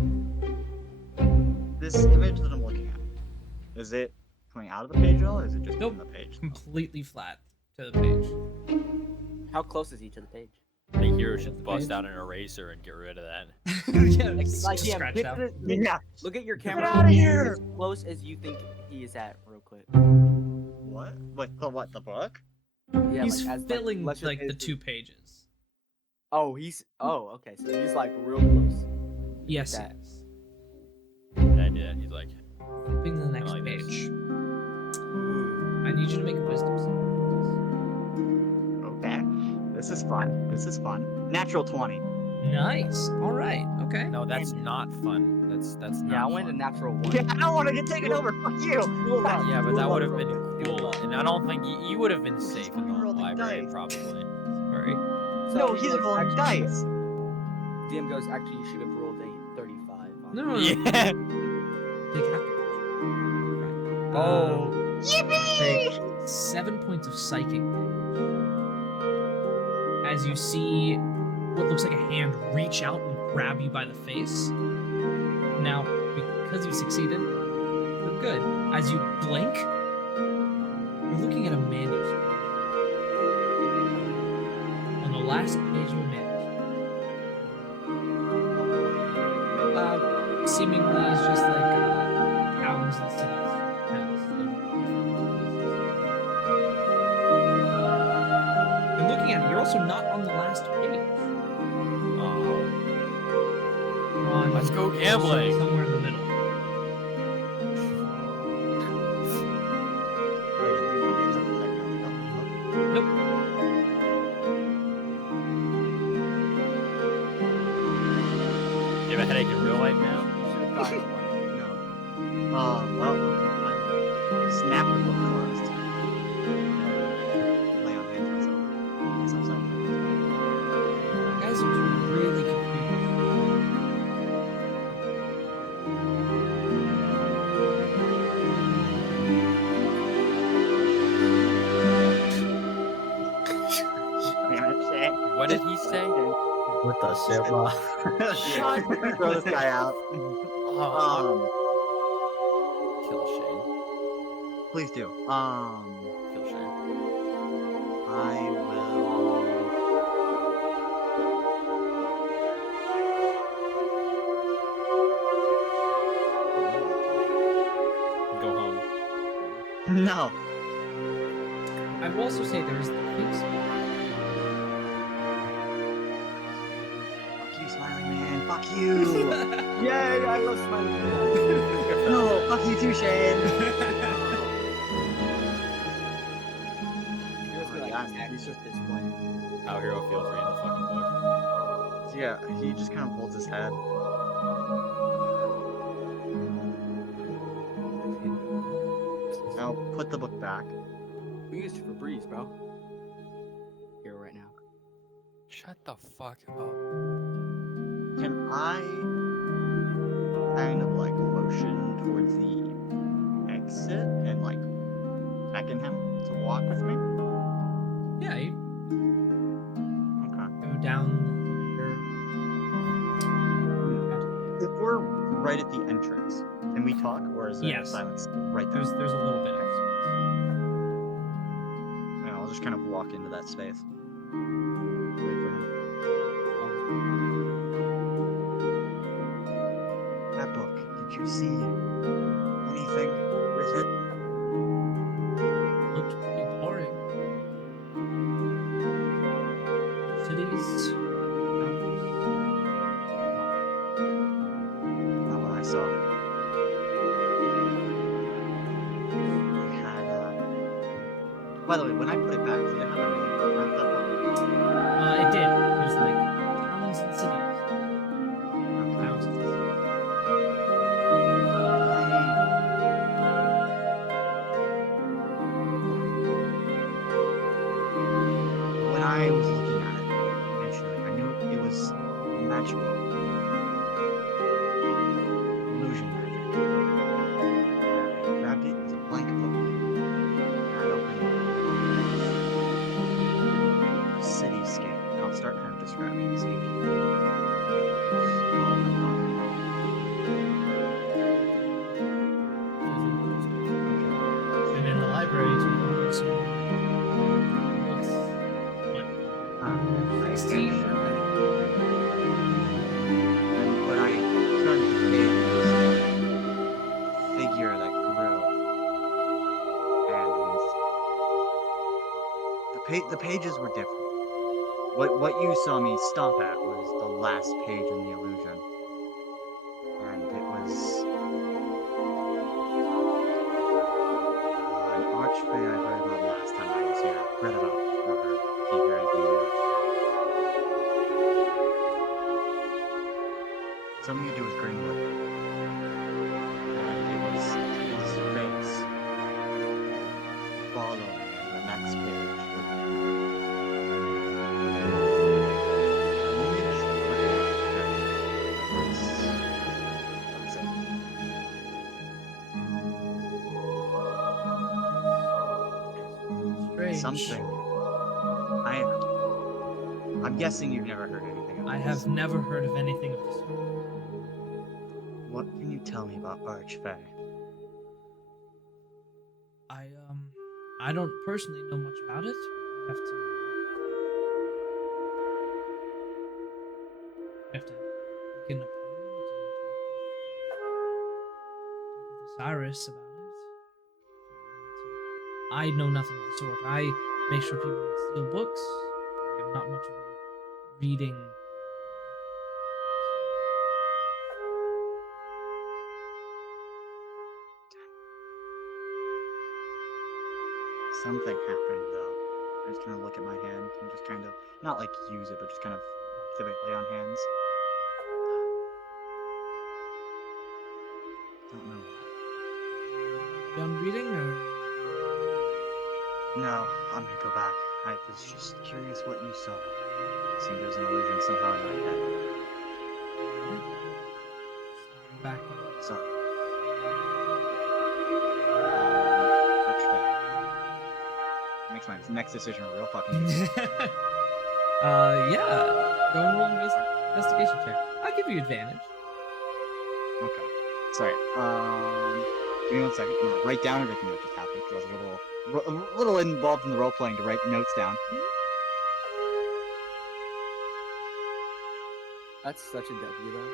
This image that I'm looking at, is it coming out of the page at all, or is it just Nope. in the page? Completely flat to the page. How close is he to the page? I think Hero should The bust page. out an eraser and get rid of that. Yeah, Like, just like yeah, scratch pick out. it- Yeah. Look at your Get camera. outta here! As close as you think he is at, real quick. What? What? The book? He's Yeah, like, as, filling let's just like say the this is- 2 pages. Oh, okay. So he's like real close. Yes. That. Yes. And yeah, he's like, Flipping to the next like this. page. I need you to make a wisdom save. Okay. This is fun. Natural 20. Nice. All right. Okay. no, that's not fun. That's not. Yeah, I went a fun. natural one. Yeah, I don't want to get taken over. Fuck you. Yeah, but that would have been Do it cool, up. and I don't think you would have been safe in the Rolling library, dice. probably. Sorry. So No, he he's goes, rolling actually, dice. DM goes, actually, you should have rolled a 35. On No. Yeah. Take half damage. Right. Oh. Take 7 points of psychic damage as you see what looks like a hand reach out and grab you by the face. Now, because you succeeded, you're good. As you blink, you're looking at a manuscript. On the last page of a manuscript. Seemingly is just like towns and cities. You're looking at it. You're also not on the last page. You're on Let's go gambling. somewhere in the middle. Nope. You have a headache in real life now? You should have gotten one. No. Well, I snapped the book closed. Lay on hands myself. It's upside down. Guys, it was really confusing. Damn it, shit. What did he say? What the shit, bro? Shut. Throw this guy out. Kill Shane. Please do. Kill Shane. I will. Go home. No. I will also say there's the fix. Fuck you, smiling man. Fuck you. Yay! I love smiling man. No, fuck you too, Shane. Hero's gonna Yeah, like attack he's you at this point. How Hero feels reading the fucking book. Yeah, he just kind of holds his head. Now put the book back. We used it for Breeze, bro. Hero right now. Shut the fuck up. Can I kind of like motion towards the exit and like beckon him to walk with me? Yeah, you Okay. go down the If we're right at the entrance, can we talk, or is there Yes. silence right there? there's a little bit of space. Yeah, I'll just kind of walk into that space. Wait for him. That book. Did you see anything with it? Looked pretty boring. Cities, Not what I saw. We had, by the way, when I put it back, did it have a name at that point? it did. It was like towns and cities. Thousands. When I was looking at it initially, I knew it was magical. Illusion magic. I grabbed it, it was a blank book. And I opened a cityscape. And I'll start kind of describing the scene. And in the library, you can some books. What? 16? And when I turned the page, there was a figure that grew. And the pages were different. What you saw me stop at was the last page in the illusion. And it was an archfey I heard about last time I was here. Read about, not heard. Can't hear anything more. Something to do with Greenwood. And it was his face following in the next page. Strange. Something. I'm guessing you've never heard anything of I this. have never heard of anything of this. What can you tell me about Archfey? I don't personally know much about it. I have to book an appointment and talk with Cyrus about it. I know nothing of the sort. I make sure people don't steal books. I am not much of a reading. Something happened though. I just kind of look at my hand and just kind of, not like use it, but just kind of activate lay on hands. Don't know. Done reading, or No, I'm gonna go back. I was just curious what you saw. Seemed there was an illusion somehow in my head. back? Sorry. Makes my next decision real fucking easy. Yeah. Go and roll investigation check. I'll give you advantage. Okay. Sorry. Give me 1 second. I'm gonna write down everything that just happened because I was a little involved in the role playing to write notes down. That's such a W though.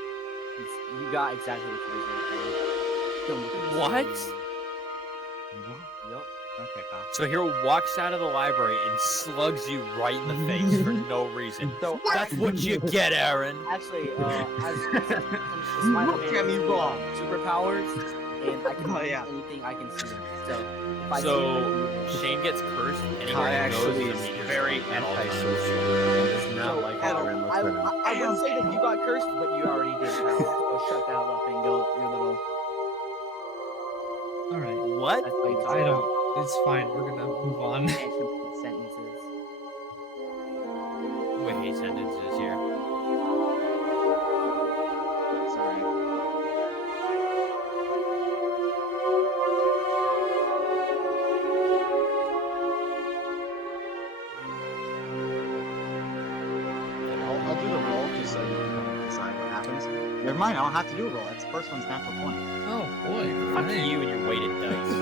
You got exactly what you deserve. Don't look at the What? screen. Yup. Okay, pal. So Hero walks out of the library and slugs you right in the face for no reason. So That's what you get, Aaron. Actually, as Spider-Man Look at me wrong. superpowers, and I can Oh, read yeah. anything I can see. So if I see So anything- Shane gets cursed, and he Kai actually knows is immediately very at all times. antisocial. He does not So, like Adam, Aaron I listening. would say that you got cursed, but you already did. Now. So shut that up and go your little. All right. What? That's how you talk. I don't. It's fine. We're gonna move on. Can't complete sentences. Wait, sentences here. Sorry. I'll do the roll just so you can kind of decide what happens. Never mind, I don't have to do a roll. That's the first one's natural 20. Oh boy. Fuck Alright. you and your weighted dice.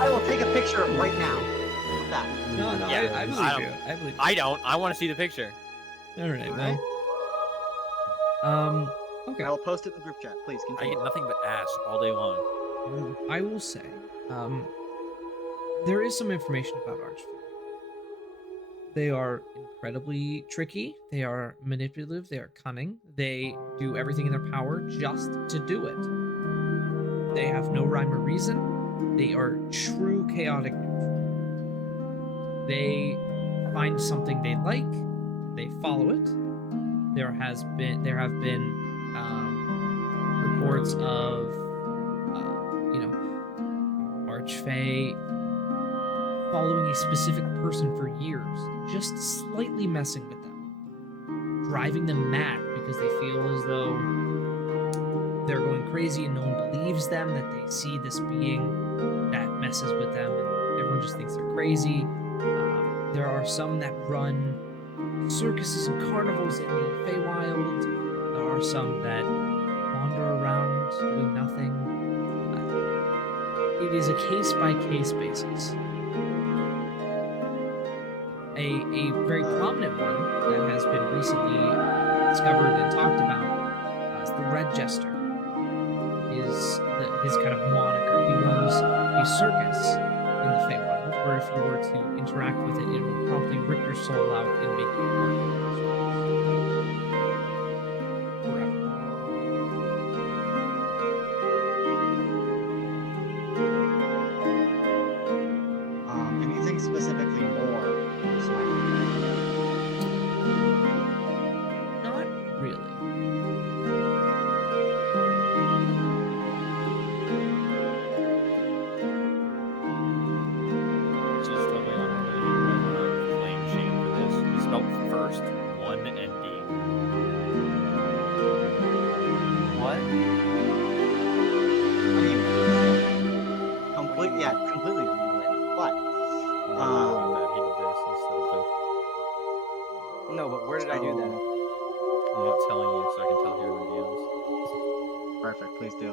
I will take a picture right now. Of that. No, no. Yeah, I believe I don't- you. I believe. I don't. I want to see the picture. All right. Alright. Well. Okay. I will post it in the group chat. Please I continue. get nothing but ass all day long. I will say, there is some information about Archfey. They are incredibly tricky. They are manipulative. They are cunning. They do everything in their power just to do it. They have no rhyme or reason. They are true chaotic. They find something they like. They follow it. There have been reports of Archfey following a specific person for years, just slightly messing with them, driving them mad because they feel as though they're going crazy and no one believes them, that they see this being that messes with them and everyone just thinks they're crazy. There are some that run circuses and carnivals in the Feywild. There are some that wander around doing nothing. It is a case-by-case basis. A very prominent one that has been recently discovered and talked about is the Red Jester. Is his kind of moniker. He runs a circus in the Feywild, where if you were to interact with it, it will promptly rip your soul out and make you part of it forever. Anything specifically more? Not really. This is totally unrelated. I want to blame Shane for this. He spelled first, one ND. What? Completely unrelated. But He did this instead of the. No, but where did I do that? I'm not telling you, so I can tell Hero and DMs. perfect. Please do.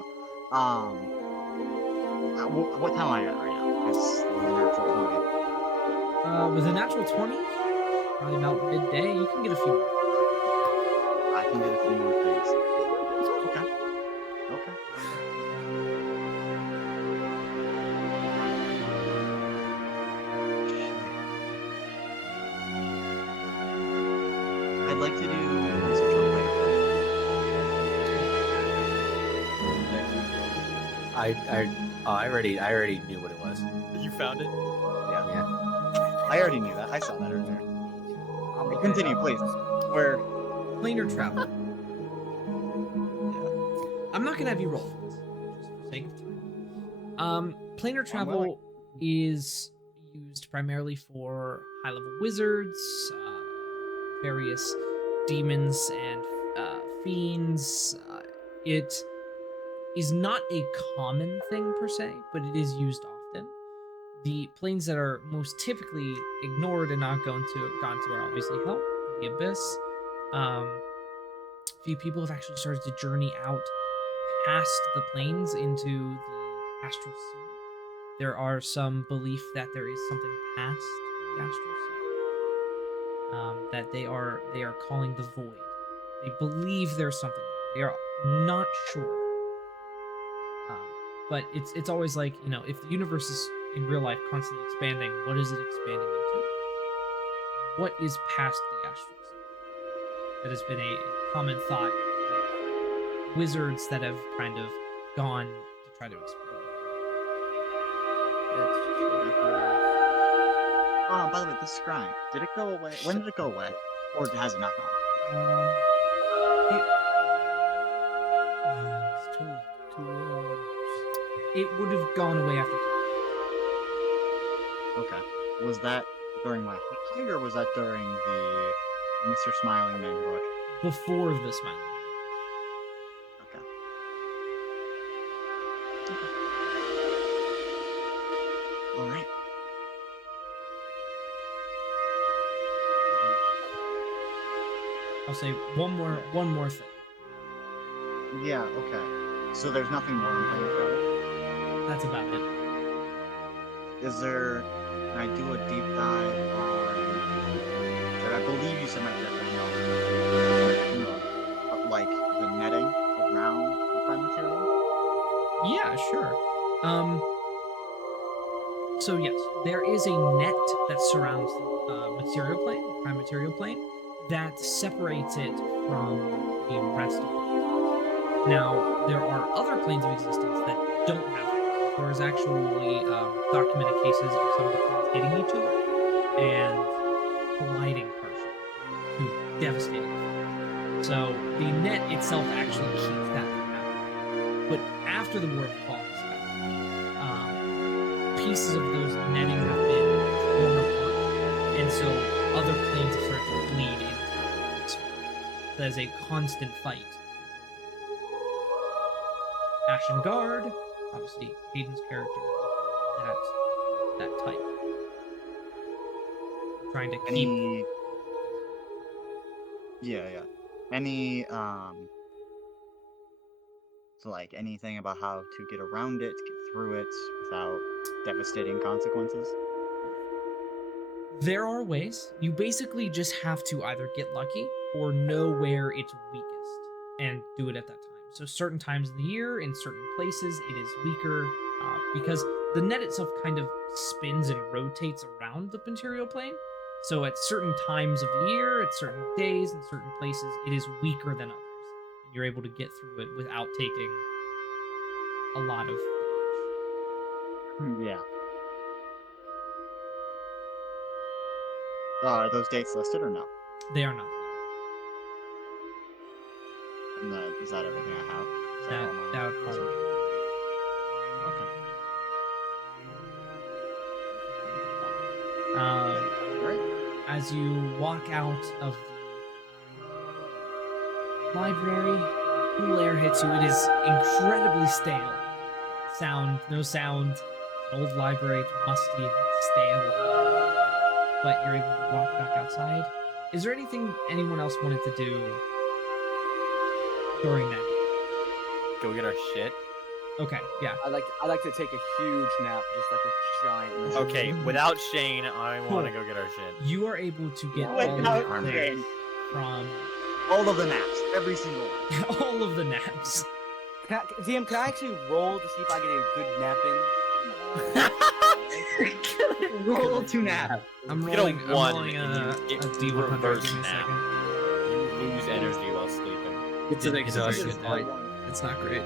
What time am I at right now? It's natural 20. With a natural 20, probably about midday, you can get a few more. I can get a few more things. Okay. Okay. I'd like to do research on Firefly. I already knew what it was. You found it? Yeah. I already knew that. I saw that earlier. I'm looking Continue, it up. please. Where? Planar travel. I'm not gonna have you roll for this, just for sake of time. Planar willing. travel is used primarily for high-level wizards, various demons and fiends. It is not a common thing per se, but it is used often. The planes that are most typically ignored and not gone to are obviously Hell, the Abyss. Few people have actually started to journey out past the planes into the astral sea. There are some belief that there is something past the astral sea. That they are calling the void. They believe there's something there. They are not sure. But it's always like, you know, if the universe is in real life constantly expanding, what is it expanding into? What is past the astral sea? That has been a common thought of wizards that have kind of gone to try to explore. That's true. Oh, by the way, the scrying, did it go away? When did it go away? Or has it not gone? It would have gone away after. Okay. Was that during my hike, or was that during the Mr. Smiling Man book? Before the smiling. Okay. Alright. I'll say one more thing. Yeah, okay. So there's nothing more in Planet Friday? That's about it. Is there... Can I do a deep dive on... I believe you said my but like the netting around the prime material? Yeah, sure. So yes, there is a net that surrounds the material plane, prime material plane, that separates it from the rest of it. Now, there are other planes of existence that don't have it. There's actually documented cases of some of the planes hitting each other and colliding partially to devastating effect. So the net itself actually keeps that from happening. But after the War of Falls, pieces of those netting have been torn apart, and so other planes have started to bleed into this one. So there's a constant fight. Ashen Guard, obviously Hayden's character, that type. Trying to keep. Any... Yeah. Any, so like anything about how to get around it, get through it without devastating consequences? There are ways. You basically just have to either get lucky or know where it's weakest and do it at that time. So certain times of the year, in certain places, it is weaker because the net itself kind of spins and rotates around the material plane. So at certain times of the year, at certain days, in certain places, it is weaker than others. And you're able to get through it without taking a lot of damage. Yeah. Are those dates listed or no? They are not. And is that everything I have? Is all my That would probably research? Okay. Right. As you walk out of the library, cool air hits you. It is incredibly stale. No sound. An old library, it's musty, it's stale. But you're able to walk back outside. Is there anything anyone else wanted to do during that? Go get our shit. Okay, yeah. I like to take a huge nap, just like a giant. Okay, without Shane, I want to Cool. go get our shit. You are able to get all of Without the Shane. from All of the naps, every single one. all of the naps. DM, can I actually roll to see if I get a good nap in? Roll to nap. I'm Get rolling, a I'm 1 rolling and a you get D100. reverse Give me a nap. second. You lose energy while sleeping. It's an exhaustion It's point. It's not great.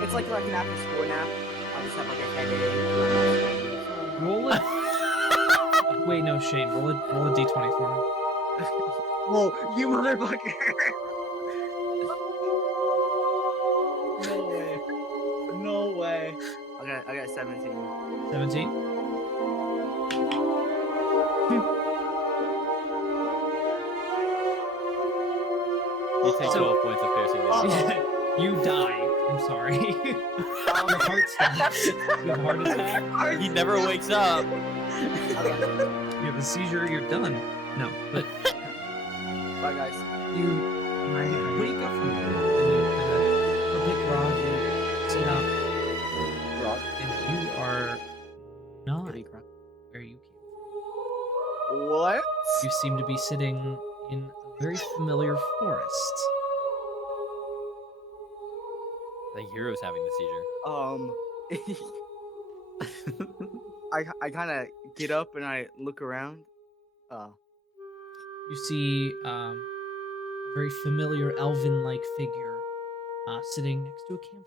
It's like an after school nap. I just have like a headache. Roll it. Wait, no, Shane. Roll a d20 for me. Whoa, you motherfucker! No way. No way. I got 17. 17. You take So- 12 points of piercing damage. Uh-oh. You die. I'm sorry. Your heart stops. You have a heart attack. He never wakes up. You have a seizure. You're done. No, but Bye, guys. you wake up from it and you a big grog. You sit up Rock. and you are not Big rock. where you came from. What? You seem to be sitting in a very familiar forest. I think Hero's having the seizure. I kind of get up and I look around. You see a very familiar elven-like figure sitting next to a campfire.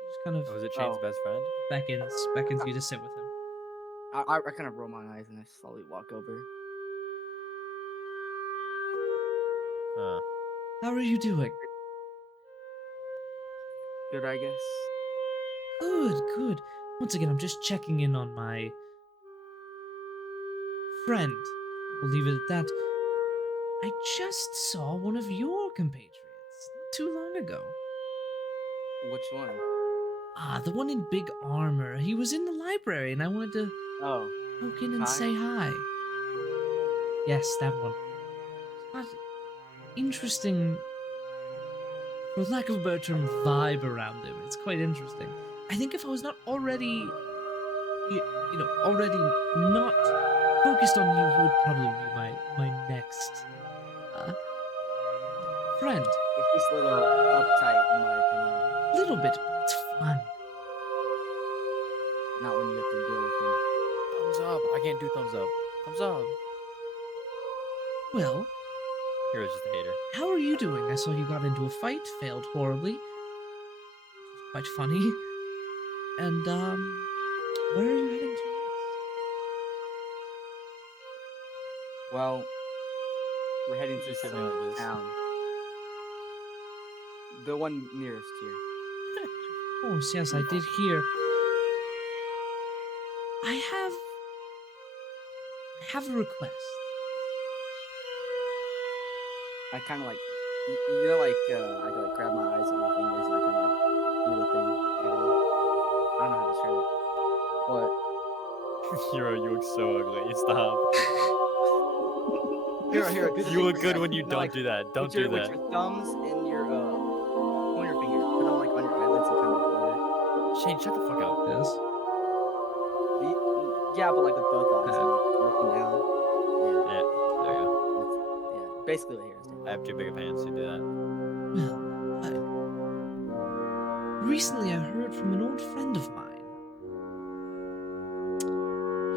He just kind of Was it Shane's best friend? beckons you to sit with him. I kind of roll my eyes and I slowly walk over. Huh. How are you doing? Good, I guess. Good, good. Once again, I'm just checking in on my friend. We'll leave it at that. I just saw one of your compatriots not too long ago. Which one? The one in big armor. He was in the library, and I wanted to Oh, poke in and Hi. say hi. Yes, that one. What interesting, for lack of a better term, vibe around him. It's quite interesting. I think if I was not already, already not focused on you, he would probably be my next friend. he's a little uptight in my opinion. Little bit, but it's fun. Not when you have to deal with him. Thumbs up. I can't do thumbs up. Thumbs up. Well, Hero's just a hater. how are you doing? I saw you got into a fight, failed horribly. Which was quite funny. And, where are you heading to next? Well, we're heading to Just some something like this. town. The one nearest here. Of course, yes, I did hear. I have a request. I kind of like, you know, like I can like grab my eyes with my fingers and I kind of like do the thing. I don't know how to describe it. What? Hero, you look so ugly. Stop. Here. Do the You thing look where good you when you know, don't like, do that. Don't with your, do that. With your thumbs and your pointer finger, put them like on your eyelids and kind of like Shane, shut the fuck up. Yes. yeah, but like with both eyes, and, like, looking down. Yeah, there you go. Yeah, basically what heroes do. I have too big of hands to do that. Well, recently I heard from an old friend of mine.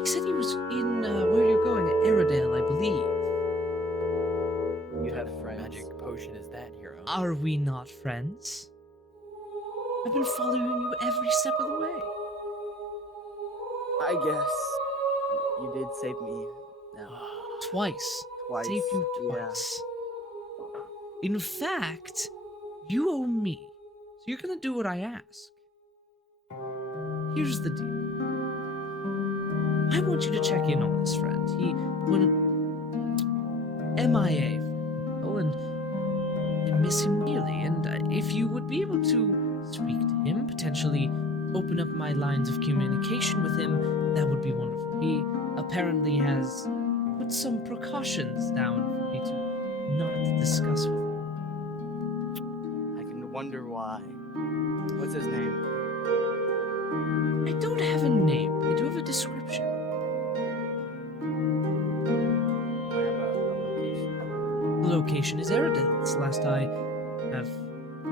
He said he was in where you're going, Aerodale, I believe. You have friends. Magic potion is that, Hero? Are we not friends? I've been following you every step of the way. I guess you did save me. No, Twice. twice. Saved you Yeah. twice. In fact, you owe me. So you're gonna do what I ask. Here's the deal. I want you to check in on this friend. He went MIA for a while, and I miss him dearly. And if you would be able to speak to him, potentially open up my lines of communication with him, that would be wonderful. He apparently has put some precautions down for me to not discuss with him. I can wonder why. What's his name? I don't have a name, but I do have a description. I have a location. The location is Aerodale. It's the last I have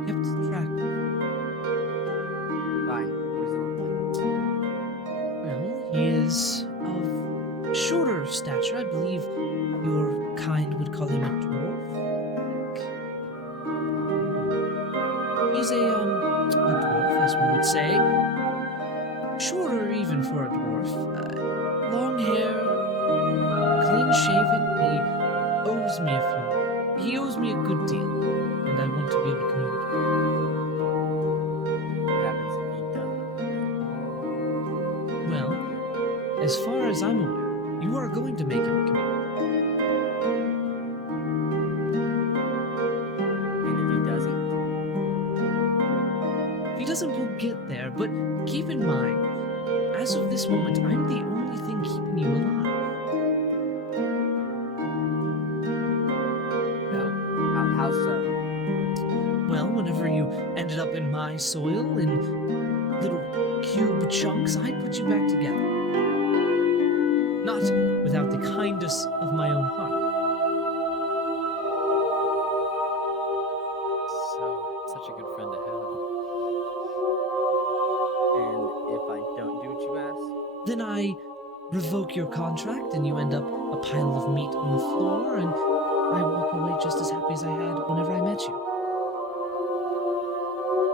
kept track of. Fine. What does he look like? Well, he is of shorter stature. I believe your kind would call him a dwarf. He's a dwarf, as we would say. Shorter even for a dwarf. Long hair, clean shaven. He owes me a few. He owes me a good deal, and I want to be able to communicate. What happens if he doesn't? Well, as far as I'm aware, you are going to make him a community. And if he doesn't? Pleasant will get there, but keep in mind, as of this moment, I'm the only thing keeping you alive. How so? Well, whenever you ended up in my soil in little cube chunks, I put you back together. Not without the kindness of my own heart. So, such a good friend to have. And if I don't do what you ask? Then I revoke your contract and you end up a pile of meat on the floor, and I walk away just as happy as I had whenever I met you.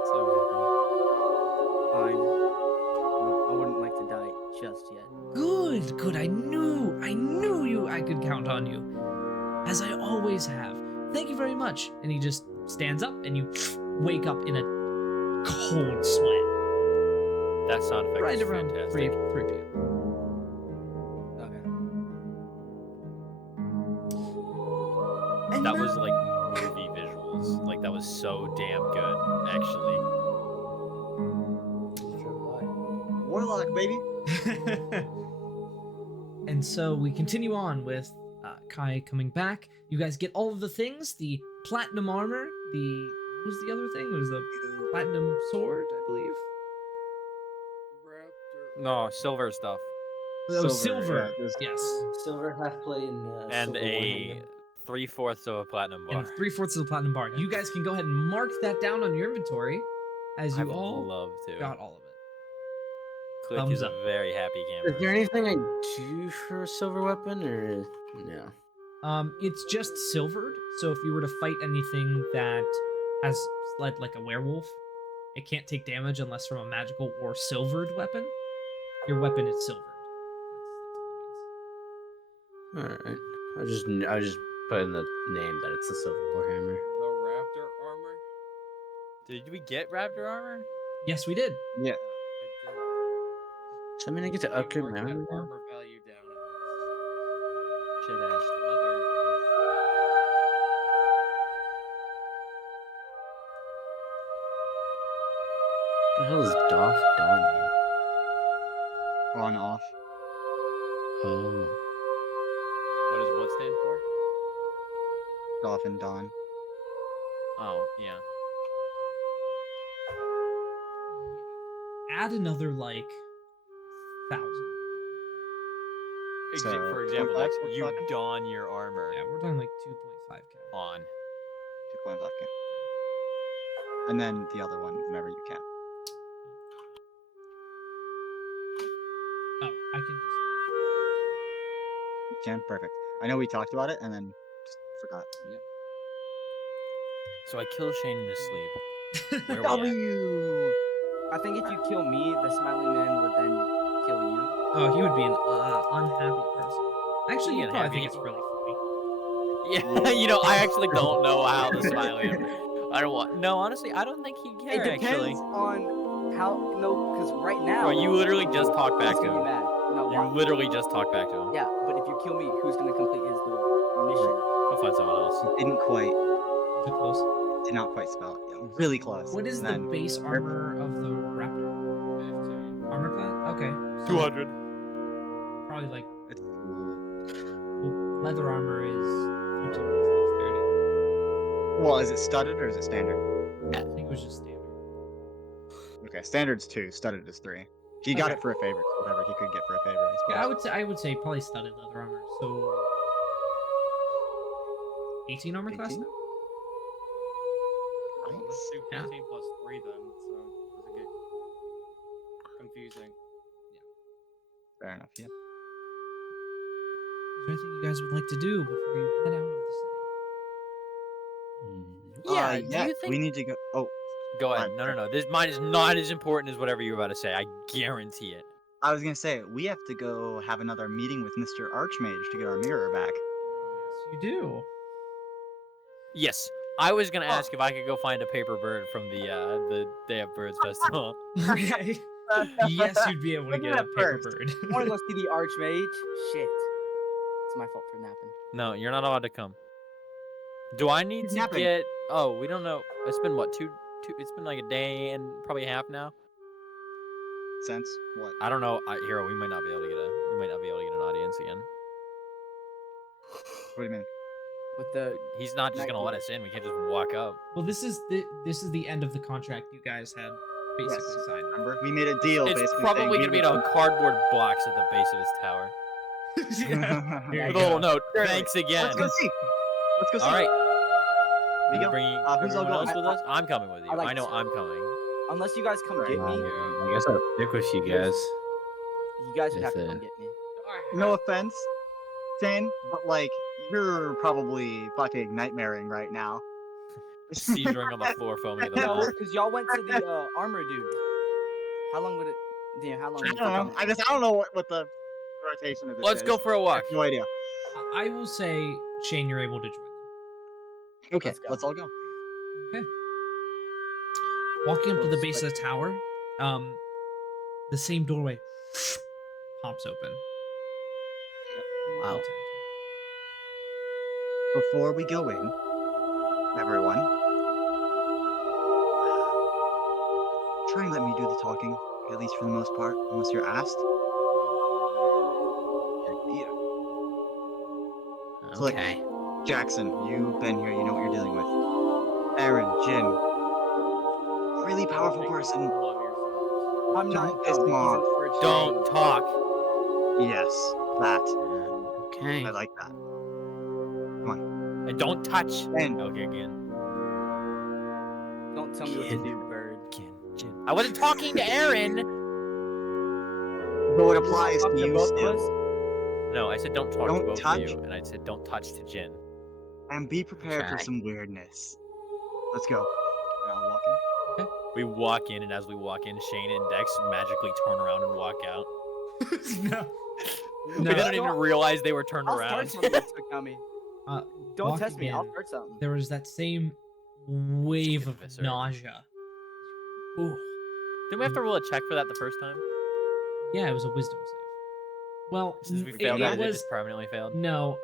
So Fine. No, I wouldn't like to die just yet. Good, good. I knew I could count on you. As I always have. Thank you very much. And he just stands up and you wake up in a cold sweat. that sound effect Right is around fantastic. 3 p.m. Okay. That was like movie visuals. Like that was so damn good, actually. Warlock, baby. And so we continue on with Kai coming back. You guys get all of the things: the platinum armor, what was the other thing? It was the platinum sword, I believe. No, silver stuff. Oh, silver. yeah, there's- Yes. Silver half plate And a 3/4 of a platinum bar. And 3/4 of the platinum bar. You guys can go ahead and mark that down on your inventory, as I you would all love to. got all of it. Click Thumbs is up. a very happy Is gamer. there anything I do for a silver weapon, or no? It's just silvered, so if you were to fight anything that has like a werewolf, it can't take damage unless from a magical or silvered weapon. Your weapon is silvered. All right. I just put in the name that it's a silver warhammer. The raptor armor? Did we get raptor armor? Yes, we did. Yeah. I So I mean, I get did. to upgrade Mark my that armor. now? armor value down as Shit ass. leather. What the hell is Doff Dawn mean? On off. Oh. What does what stand for? Dolphin Dawn. Oh, yeah. Add another like 1,000. So, For example, 25 Lex, we're you talking? don your armor Yeah, we're talking like 2.5k. on. 2.5K. And then the other one whenever you can. Oh, I can You can? Perfect. I know we talked about it and then just forgot. So I kill Shane in his sleep. just. Where we at? W! I think if you kill me, the smiley man would then kill you. Oh, he would be an unhappy person. Actually, you probably think Unhappy. it's really funny. Yeah, you know, I actually don't know how the smiley. I don't want. No, honestly, I don't think he'd It care. depends Actually, on how. No, because right now. bro, you literally just talked back it's to gonna be him. bad. No, You why? literally just talked back to him. Yeah, but if you kill me, who's gonna complete his little mission? Go find someone else. Didn't quite. Too close. Did not quite spell it. Yeah, really close. What is And the then- base armor of the raptor? 15. Armor class? Okay. So 200. Probably like It's cool. well, leather armor is 13 plus dexterity. Well, is it studded or is it standard? I think it was just standard. Okay, standard's 2, studded is 3. He got Okay. it for a favor, so whatever he could get for a favor, I suppose. Yeah, I would say probably studded leather armor. So 18 armor class 18? now? Well, let's do Yeah. 15 plus 3 then, so does it get confusing? Fair enough, yeah. Is there anything you guys would like to do before you head out of the Yeah, do yeah, you think- we need to go. Oh, Go ahead. Fine. No, no, no. This mine is not as important as whatever you're about to say. I guarantee it. I was gonna say, we have to go have another meeting with Mr. Archmage to get our mirror back. city? You do. Yes, I was gonna ask if I could go find a paper bird from the Day of Birds festival. Okay. Yes, you'd be able to Look get at a that paper first. bird. I want to go see the Archmage. Shit. It's my fault for napping. No, you're not allowed to come. Do I need He's to napping. get? Oh, we don't know. It's been what, It's been like a day and probably a half now. Sense what? I don't know, Hero. We might not be able to get an audience again. What do you mean? With the He's not just gonna let us in. We can't just walk up. Well, this is the end of the contract you guys had basically Yes. signed. Remember, we made a deal. It's basically probably saying gonna be in a cardboard box at the base of his tower Here you with a little go. note. Sure. Thanks again. Let's go see. Let's go see. All right. We You go. bringing Who's all everyone else going? with us? I'm coming with you. I like I know to- I'm coming. unless you guys come get me, I guess I'll stick with you guys. you guys would have to If, come get me. No offense, Shane, but like you're probably fucking nightmaring right now. Seizuring on the floor, foaming at the No, mouth. because y'all went to the armor dude. How long would it? Damn, how long? I would it don't know. take? I don't know what the rotation of this Let's is. go for a I walk. have no idea. I will say, Shane, you're able to join them. Okay, let's all go. Walking up to the base of the tower, the same doorway pops open. Wow. Before we go in, everyone, try and let me do the talking, at least for the most part, unless you're asked. Yeah. So, like, Okay. Jackson, you've been here, you know what you're dealing with. Aaron, Jin, really powerful person. I'm Don't not. piss dumb, him he's off. in for a Don't change. talk. Yes, that. Okay. I like that. And don't touch. And Okay, again. Don't tell me what to do, bird. I wasn't talking to Aaron. though it applies Talk to to you both of still. us? No, I said don't talk Don't to both touch. of you, and I said don't touch to Jin. And be prepared for Okay. some weirdness. Let's go. I'll walk in. We walk in, and as we walk in, Shane and Dex magically turn around and walk out. No. We didn't even realize they were turned I'll around. start something. Tommy. Uh, Don't test walking me. I'll in, start something. there was that same wave of viscer. nausea. Ooh. Didn't we have to roll a check for that the first time? Yeah, it was a wisdom save. Well, Since we it, failed that, it it was just permanently failed. no,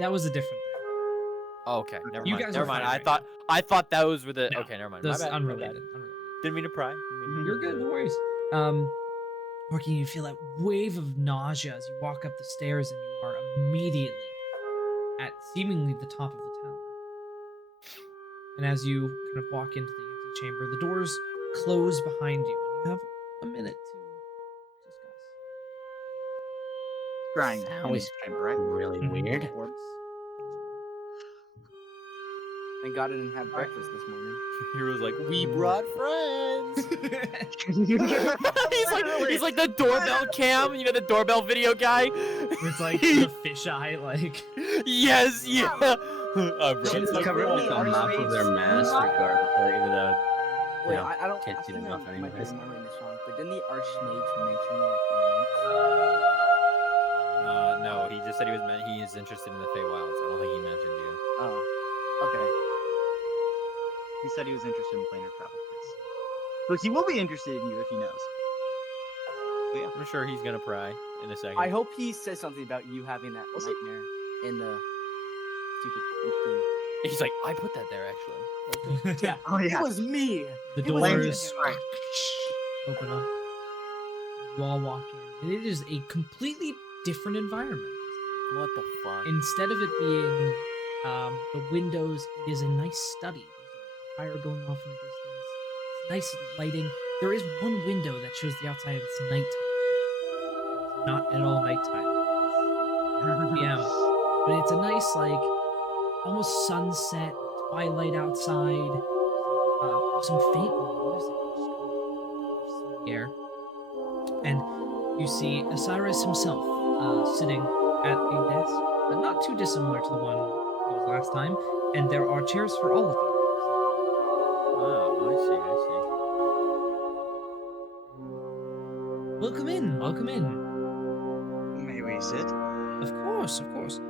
that was a different thing. Oh, okay, never You mind. guys Never are mind. fine I right thought those were the. No, Okay, never mind. My That's bad, my unrelated. bad. Unrelated. Didn't mean to pry. You're good, no worries. Working, you feel that wave of nausea as you walk up the stairs, and you are immediately at seemingly the top of the tower. And as you kind of walk into the antechamber, the doors close behind you, and you have a minute to discuss. Grind. That was right? really weird. Thank God I didn't have breakfast this morning. Hero's like, we brought friends. he's like the doorbell cam. You know the doorbell video guy. It's like the fisheye, like. Yes, yeah. Shouldn't Like, cover really, with the mouth of their mask, regardless, even though Wait, Yeah, I don't. can't I see think them enough I might be anyways. remembering this wrong, but didn't the Archmage mention it once? No, he just said he is interested in the Feywilds. I don't think he mentioned you. Oh, okay. He said he was interested in planar travel. Yes. But he will be interested in you if he knows. But yeah. I'm sure he's gonna pry in a second. I hope he says something about you having that We'll see. nightmare in the stupid thing. He's like, I put that there actually. Yeah, Oh yeah. it was me. The It was doors Right. open up. You all walk in, and it is a completely different environment. What the fuck? Instead of it being the windows, it is a nice study. There's a fire going off in the distance. It's nice lighting. There is one window that shows the outside. It's nighttime. It's not at all nighttime. It's 9 p.m. But it's a nice, like, almost sunset, twilight outside. Some faint music just in the air. And you see Osiris himself sitting at a desk, not too dissimilar to the one he was last time, and there are chairs for all of you. Oh, I see. Welcome in, welcome in. May we sit? Of course, of course.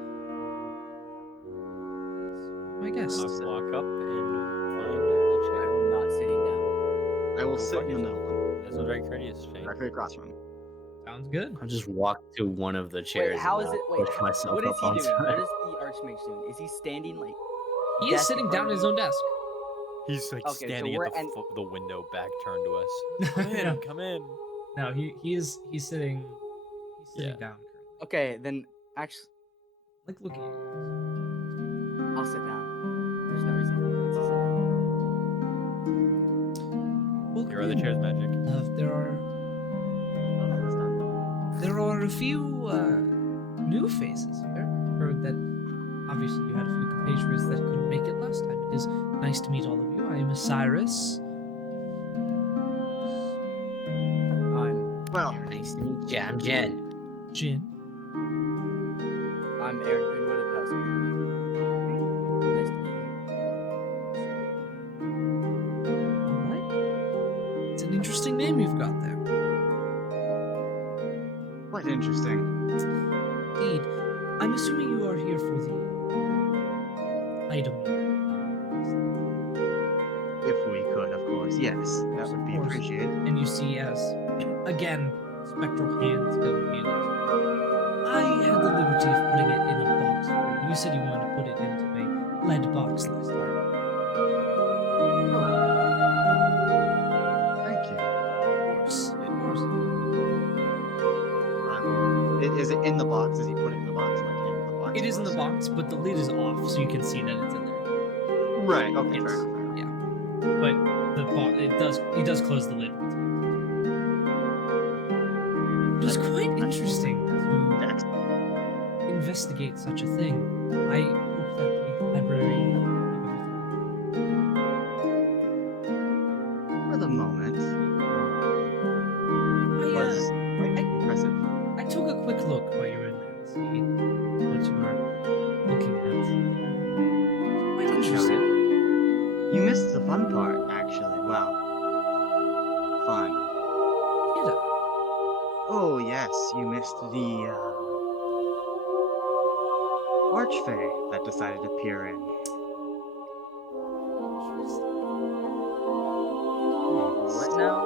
My guest. I'll walk up and find a I chair. am not sitting down. I will Go sit fuck in the yourself. middle one, That's very courteous, Shane. directly across from him. Sounds good. I'll just walk to one of the chairs. Wait, how and is it? I'll Wait, push myself what is up he onto doing? it. What is the Archmage doing? Is he standing like? He is desk sitting in down front at of his him? own desk. He's like Okay, so standing we're at the, en- the window back turned to us. Come in, No. come in. No, he's sitting Yeah. down currently. Okay, then actually, Like looking at you. I'll sit down. There's no reason for me not to sit down. Welcome Here are the in. chairs, Magic. There are a few new faces here. Heard that obviously you had a few compatriots that couldn't make it last time. It is nice to meet all of you. I am Osiris. Well, Nice to meet you. I'm Jen. Jin. I'm Aaron Greenwood of House Greenwood. Nice to meet Alright. It's an interesting name you've got there. quite interesting. Indeed. I'm assuming you are here for the item. If we could, of course. Yes, that would be Of course. appreciated. And you see as, again, spectral hands go revealed. I had the liberty of putting it in a box for you. You said you wanted to put it into a lead box last time. Thank you. Of course. Is it in the box? Does he put it in the box? Like in the box? It is in the for us? box, but the lid is off, so you can see that it's in there. Right. Okay. Yes. Fair enough. But he does close the lid. It was quite interesting to investigate such a thing. I hope that the library For the moment, I, was quite impressive. I took a quick look while you were in there to see what you were looking at. Quite interesting. You missed the fun part, actually. Wow. Fun. Did I? Oh yes, you missed the Archfey that decided to peer in. What now?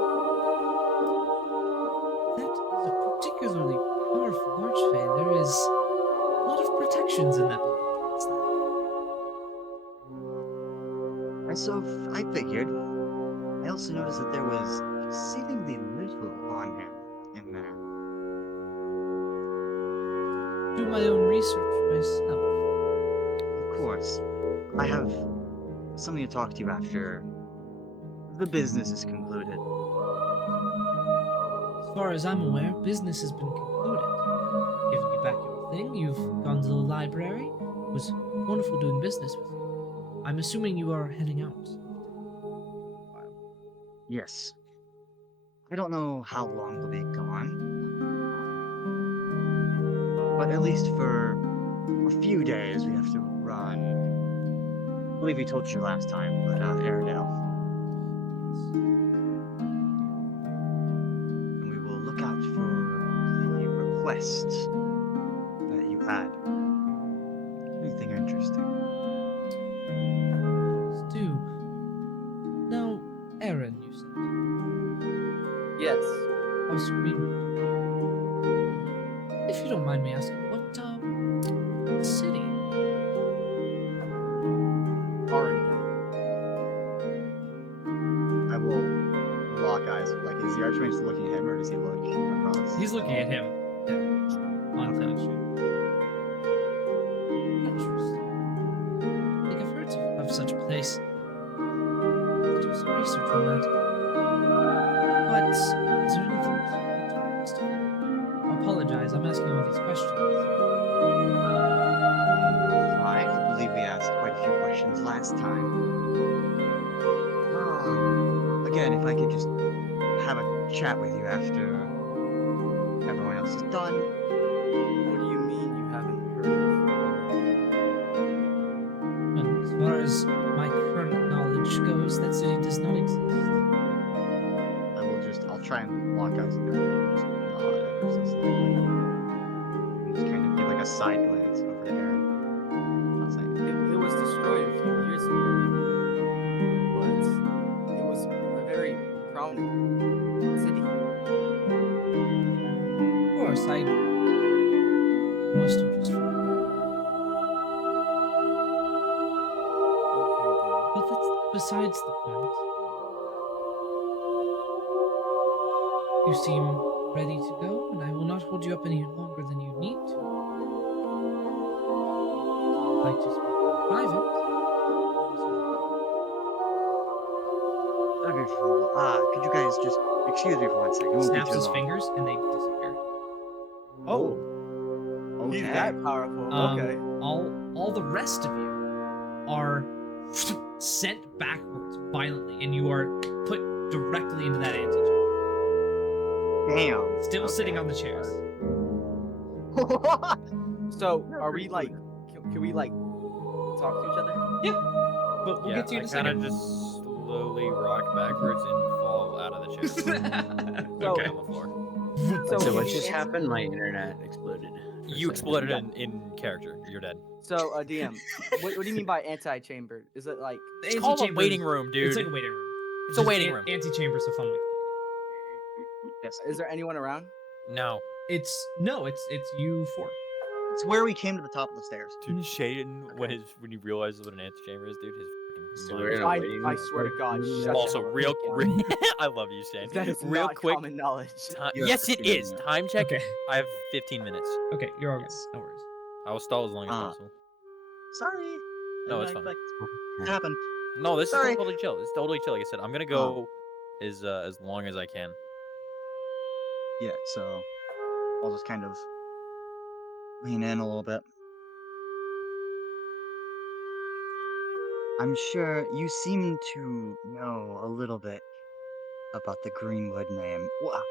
That is a particularly powerful archfey. There is a lot of protections in that building against that. I figured. I also noticed that there was exceedingly little on him in there. Do my own research myself. Of course, I have something to talk to you after the business is concluded. As far as I'm aware, business has been concluded. Given you back your thing, you've gone to the library. It was wonderful doing business with you. I'm assuming you are heading out. Yes. I don't know how long they'll be gone. But at least for a few days we have to run. I believe we told you last time, but Airedale. And we will look out for the request that you had. Anything interesting? Let's do. Now, Aaron, you said. Yes. House Greenwood. If you don't mind me asking, what city? Arundel. I will lock eyes. Like, is the Archmage still looking at him, or does he look across? He's looking at him. On the street. Interesting. I think I've heard of such a place. I'll do some research on that. But is there anything else you'd like to ask? I apologize, I'm asking all these questions. I believe we asked quite a few questions last time. Again, if I could just have a chat with you after everyone else is done. What do you mean you haven't heard Well, as far as my current knowledge goes, that city does not exist. I'll try and lock eyes with everybody and just nod ever so slightly. And just kind of give like a side glance over to Aaron. Not saying it was destroyed a few years ago. But it was a very prominent city. Of course, I must have just forgotten. Okay then. But besides the point. You seem ready to go, and I will not hold you up any longer than you need to. I'd like to speak in private. That'd be cool. Could you guys just excuse me for 1 second? It won't be Snaps too his long. fingers, and they disappear. Oh, Okay. he's that powerful. Okay. All the rest of you are sent backwards violently, and you are put directly into that antechamber. Damn. Still sitting on the chairs. So, are we like, can we like talk to each other? But we'll Yeah, get to you in I a kind of second. just slowly rock backwards and fall out of the chair. Okay. On the floor. So what he just answered- happened? My internet exploded. for a You second. exploded in character. You're dead. So, DM, what do you mean by anti-chamber? Is it like The It's called a antechamber waiting is- room, dude. It's like a waiting room. It's a waiting room. Antechamber's a fun way of putting Yes. is there anyone around? No. it. It's you four. It's where we came to the top of the stairs. Dude, Shaden, when he realizes what an antechamber is, dude, his So fucking we're in mind a is waiting I room. swear to God, shut Also, your real mouth. quick, I love you, Shane. That is real not quick, common knowledge. You have yes, it 15 is. minutes. Time check. Okay. I have 15 minutes. Okay, you're all good. Yes. No worries. I will stall as long as Ah. possible. Sorry. No, I it's didn't fine. expect it to happen. No, this Sorry. is totally chill. It's totally chill. Like I said, I'm gonna go as long as I can. Yeah, so I'll just kind of lean in a little bit. I'm sure you seem to know a little bit about the Greenwood name. Well,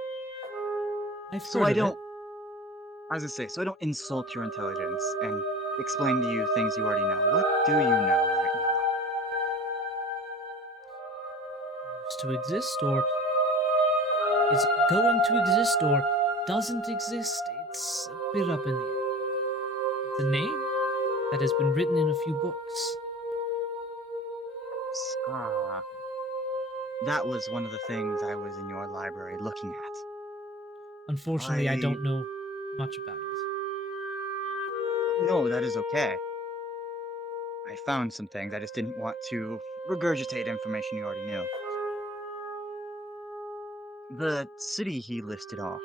I've so heard I of don't. it. I was gonna say, so I don't insult your intelligence and explain to you things you already know. What do you know right now? Used to exist, or is going to exist, or doesn't exist. It's a bit up in the air. It's a name that has been written in a few books. Ah, that was one of the things I was in your library looking at. Unfortunately, I I- don't know much about it. No, that is okay. I found some things. I just didn't want to regurgitate information you already knew. The city he listed off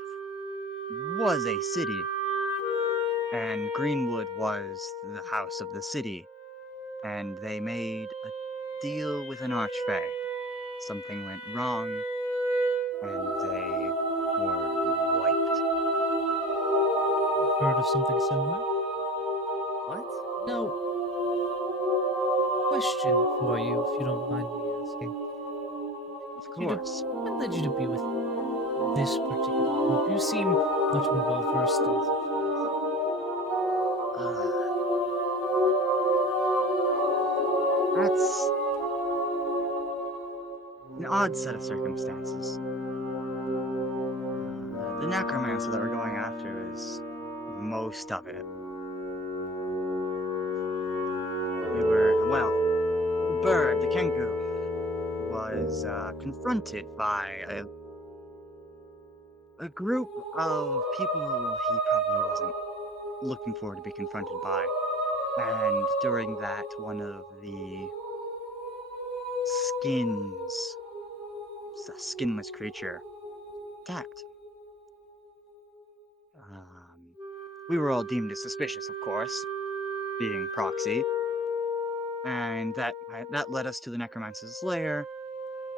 was a city, and Greenwood was the house of the city, and they made a deal with an archfey. Something went wrong, and they were wiped. Heard of something similar? What? Now, question for you, if you don't mind me asking. Of You know, course. what led you to be with this particular group? You seem much more well versed in such That's an odd set of circumstances. The necromancer that we're going after is most of it. Bird, the Kenku, was confronted by a group of people he probably wasn't looking forward to be confronted by. And during that, one of the a skinless creature, attacked. We were all deemed as suspicious, of course, being proxy, and that led us to the necromancer's lair.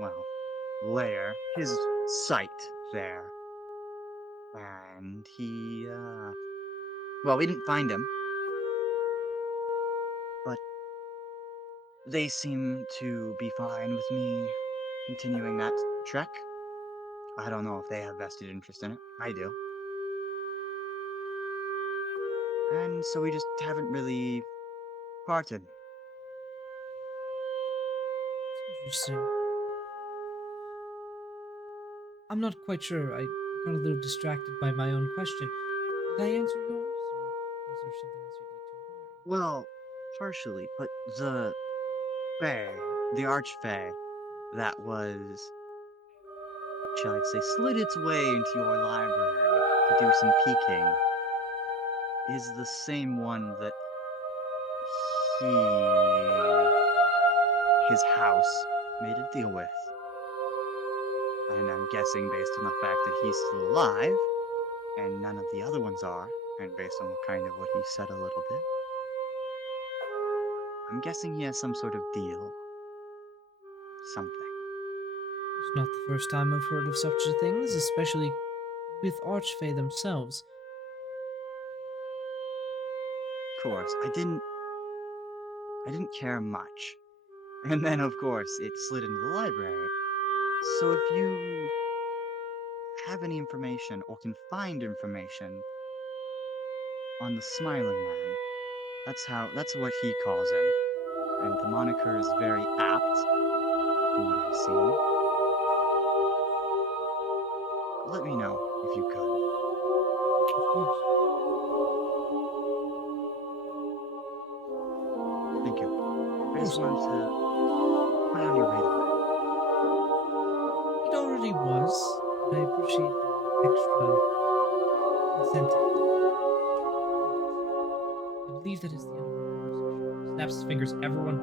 Well, his site there, and he, well, we didn't find him, but they seem to be fine with me continuing that trek. I don't know if they have vested interest in it. I do. And so we just haven't really parted. Interesting. I'm not quite sure. I got a little distracted by my own question. Did I answer yours, or was there something else you'd like to inquire on? Well, partially, but the fae, the archfey, that was, shall I say, slid its way into your library to do some peeking, is the same one that he his house made a deal with. And I'm guessing based on the fact that he's still alive, and none of the other ones are, and based on what he said a little bit, I'm guessing he has some sort of deal. Something. It's not the first time I've heard of such things, especially with Archfey themselves. Of course, I didn't care much. And then, of course, it slid into the library. So if you have any information or can find information on the Smiling Man, that's what he calls him. And the moniker is very apt, from what I've seen. Let me know if you could. Of course. Thank you. I just wanted to put it on your radar. It already was, but I appreciate the extra incentive. I believe that is the end of our conversation. Snaps his fingers, everyone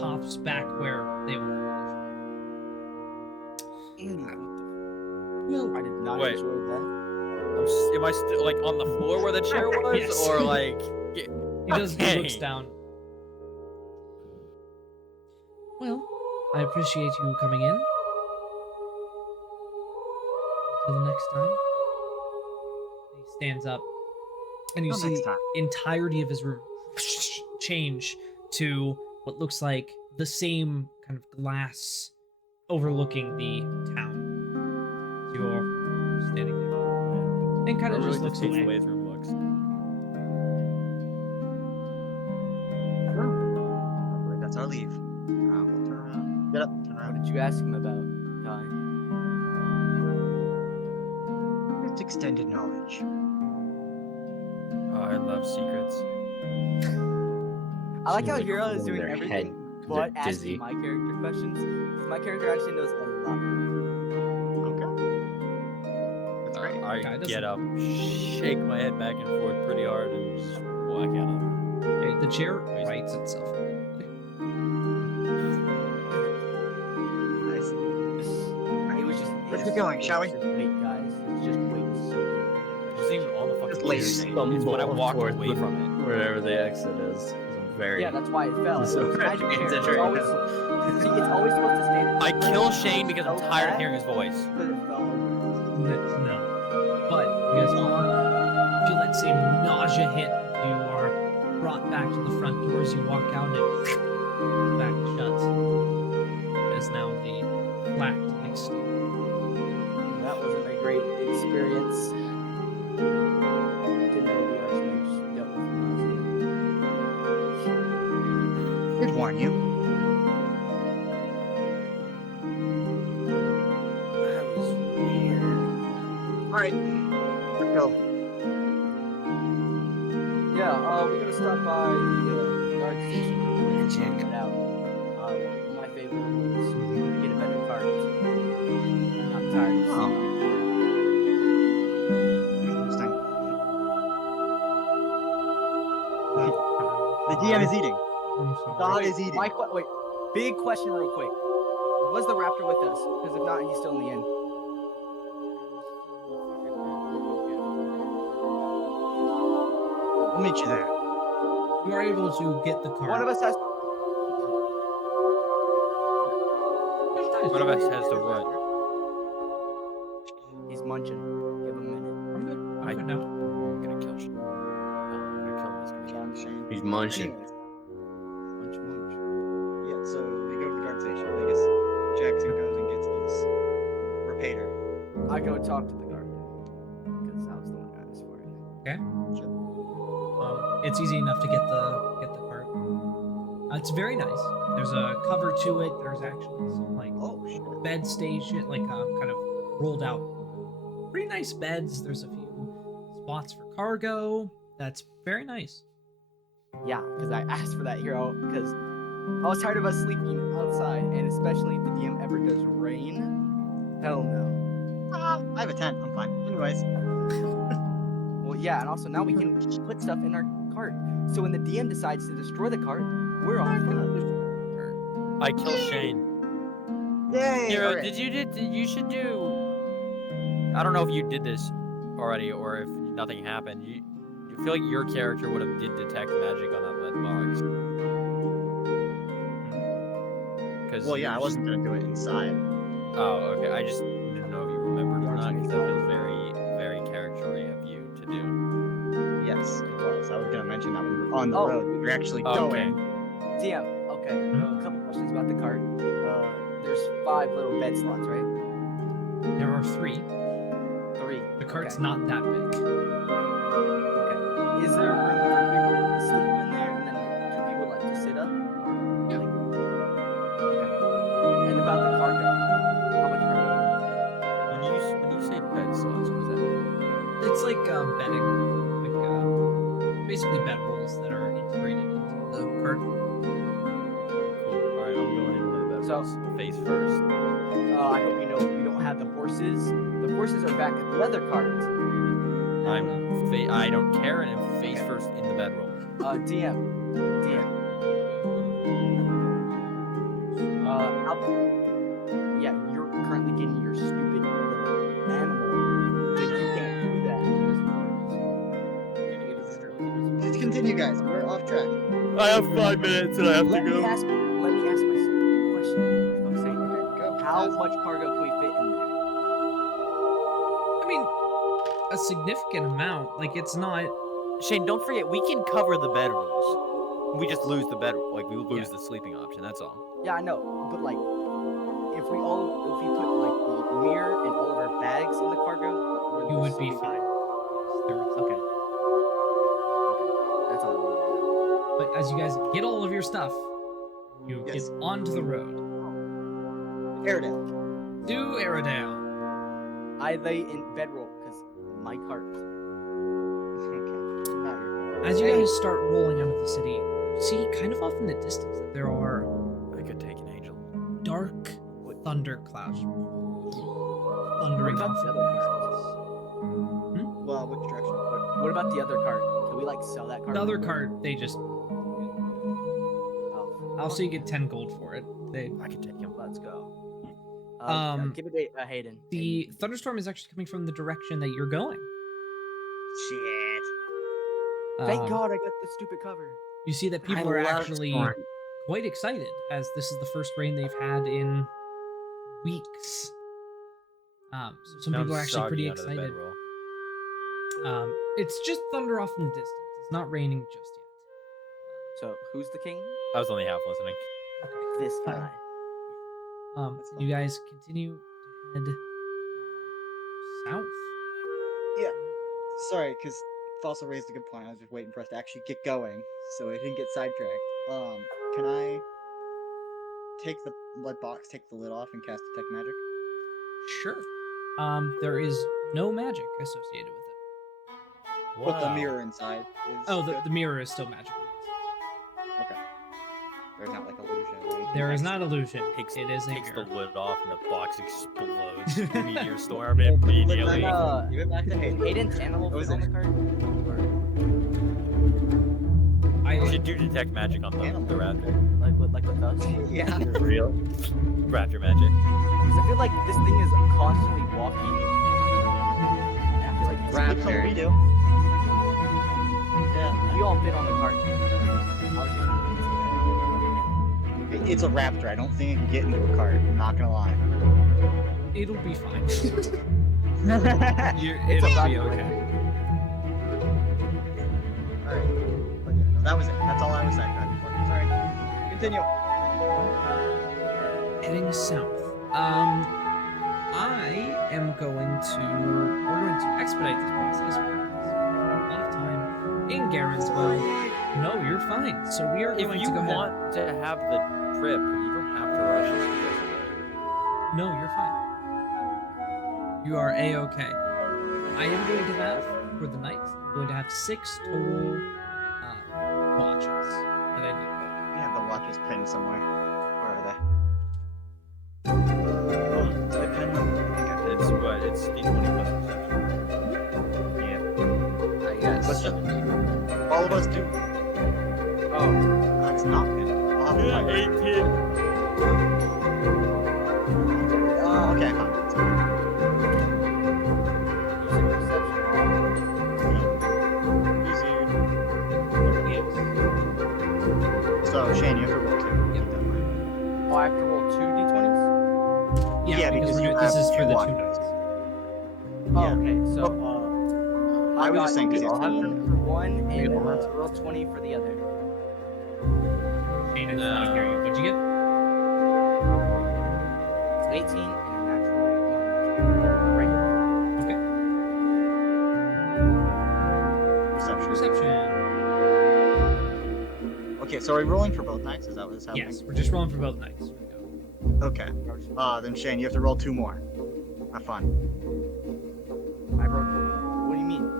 pops back where they were. Well, I did not Wait. enjoy that. Am I still like on the floor where the chair was, Yes. or like? he does. He looks Okay. down. Well, I appreciate you coming in. Until the next time. He stands up, and you Till see next the time. entirety of his room change to what looks like the same kind of glass overlooking the town. You're standing there, and kind of It really just looks hates the away. way his room looks. I believe that's our leave. We'll turn around. Get up, turn What around. did you ask him about, Kai? It's extended knowledge. Oh, I love secrets. I like how Seems like Hero is holding doing their everything head 'cause but they're dizzy. asking my character questions. Because my character actually knows a lot. Okay. That's great. Guy I doesn't- get up, shake my head back and forth pretty hard, and just walk out of it. Okay, the chair rights itself. Nice. It was just. Let's it's get going, shall we? just wait, guys. It's just wait. It wasn't even on the fucking Just chair. lazy. It's when I walked Towards away from it. wherever the exit is. 'Cause I'm very. Yeah, that's why it fell. So It's a magic it's chair. a It's trick. always, see, it's always supposed to stand. I kill Shane because I'm So tired of bad hearing his voice. that it fell over. No. But you guys feel that same nausea hit. You are brought back to the front doors. You walk out and it back shut. It is now the flat exterior. That wasn't a great experience. Didn't know the Archmage dealt with nausea. Did warn you. That was weird. Alright. Let's go. Yeah, we're gonna stop by the guard station and check it out. My favorite was to get a better cart. I'm tired of Oh. Interesting. The DM is eating. I'm sorry. Dog Wait, is eating. wait, big question real quick. Was the raptor with us? Because if not, he's still in the inn. We'll meet you there. You are able to get the car. One of us has One of us has to what? He's munching. Give him a minute. I'm good. I'm good now. I'm gonna kill Shane. I'm gonna kill him. He's gonna kill him. Shane. He's munching. Anyways, Munch, munch. yeah, so we go to the guard station. I guess Jackson goes and gets his repater. I go talk to the guard. Because I was the one who asked for it. It's easy enough to get the cart. It's very nice. There's a cover to it. There's actually some like Oh, shit. bed station, like kind of rolled out. Pretty nice beds. There's a few spots for cargo. That's very nice. Yeah, because I asked for that hero because I was tired of us sleeping outside, and especially if the DM ever does rain. Hell no. I have a tent. I'm fine. Anyways. Well, yeah, and also now we can put stuff in our cart. So when the DM decides to destroy the cart, we're all fine. I kill Shane. Yay! Hero, alright. you should do. I don't know if you did this already or if nothing happened. You feel like your character would have did detect magic on that lead box. Because Well, yeah, I wasn't gonna do it inside. Oh, okay. I just didn't know if you remembered or not because that feels very, very character-y of you to do. Yes, it was. I was gonna mention that when we were on the Oh. road. We were actually Okay. going. DM. Okay. A couple questions about the cart. There's 5 little bed slots, right? There are 3. 3. The cart's okay. not that big. Okay. Is there room for people to sleep in there and then like 2 people like to sit up? Yeah. Like, okay. And about the cargo. How much cargo? When you say bed slots, what does that mean? It's like bedding, like basically bed rolls that are integrated into the cart. Cool. All right, I'm going in one of the bed So- rolls. Face first. I hope you know we don't have the horses. The horses are back at the other cart. I don't care, and I'm face Okay. first in the bedroll. DM. Yeah, you're currently getting your stupid little animal. But you can't do that. Just continue, guys. We're off track. I have 5 minutes and I have Let me ask my question. For fuck's sake. Go. How much cargo can we fit in there? I mean, a significant amount. Like it's not. Shane, don't forget, we can cover the bedrolls. We just lose the bedroll. Like, we lose the sleeping option, that's all. Yeah, I know, but like, if we put like the mirror and all of our bags in the cargo, You would be fine. Okay. That's all. But as you guys get all of your stuff, you Yes. get onto the road. Airedale. To Aerodale. I lay in bedroll because my cart. Okay. Not your As you guys start rolling out of the city, you see kind of off in the distance that there are I could take an angel. dark thunderclouds. What Thundering about off the in other the cart? Well, which direction? What about the other cart? Can we like sell that cart? The other cart, they just. Oh, I'll say you get 10 gold for it. They. I could take him. let's go. Give it to Hayden. The thunderstorm is actually coming from the direction that you're going. Shit. Thank Um, God I got the stupid cover. You see that people are actually quite excited as this is the first rain they've had in weeks. So some people are actually pretty excited. It's just thunder off in the distance. It's not raining just yet. So who's the king? I was only half listening. This guy. That's You guys continue to head south. Yeah. Sorry, because Fossil raised a good point. I was just waiting for us to actually get going, so it didn't get sidetracked. Can I take the lead box, take the lid off, and cast detect magic? Sure. There is no magic associated with it. But the mirror inside is. Oh, good? the mirror is still magical. Okay. There's not like illusion. Or anything There is extra. not illusion. Takes, It is a takes the mirror. lid off and the box explodes. Meteor storm Yeah, put the lid immediately. back on. Give it back to Did Hayden. Hayden's animal What was fit on it? the cart? We I should do detect magic on the raptor. Like with us? Yeah. Real. Raptor magic. Because I feel like this thing is constantly walking. And I feel like That's what we do. Yeah. we all fit on the cart. It's a raptor. I don't think it can get into a cart. I'm not gonna lie. it'll be fine. Alright. It'll be okay. But yeah, no, that was it. That's all I was sidetracked for. Sorry. Continue. Heading south. I am going to. We're going to expedite this process. We're going to spend a lot of time in Garensville. No, you're fine. So we are If going you to go ahead. want to have the trip, you don't have to rush this. No, you're fine. You are a-okay. I am going to have for the night. I'm going to have 6 total watches that I need. We have the watches pinned somewhere. Where are they? Did I pin them? I think I did. It's what? It's D20 plus perception. I guess. Let's just. All of us do. Oh, that's not pinned. I'll have to find it. 18. Okay, I found it. You said perception. So, Shane, you have to roll 2. Yep. Keep that in mind. Oh, I have to roll 2 d20s? Yeah, Yeah, because because we're you doing, this have is for two the 2 watches. nights. Oh, Yeah. okay. So, I was got just saying, 'cause you have 18 to- for one and We all have to. roll 20 for the other. Shane, I did not hear you. What'd you get? 18 and a natural, non-natural, regular. Okay. Perception. Perception. Okay, so are we rolling for both nights? Is that what's happening? Yes, we're just rolling for both nights. Okay. Then Shane, you have to roll 2 more. Have fun. I wrote. What do you mean?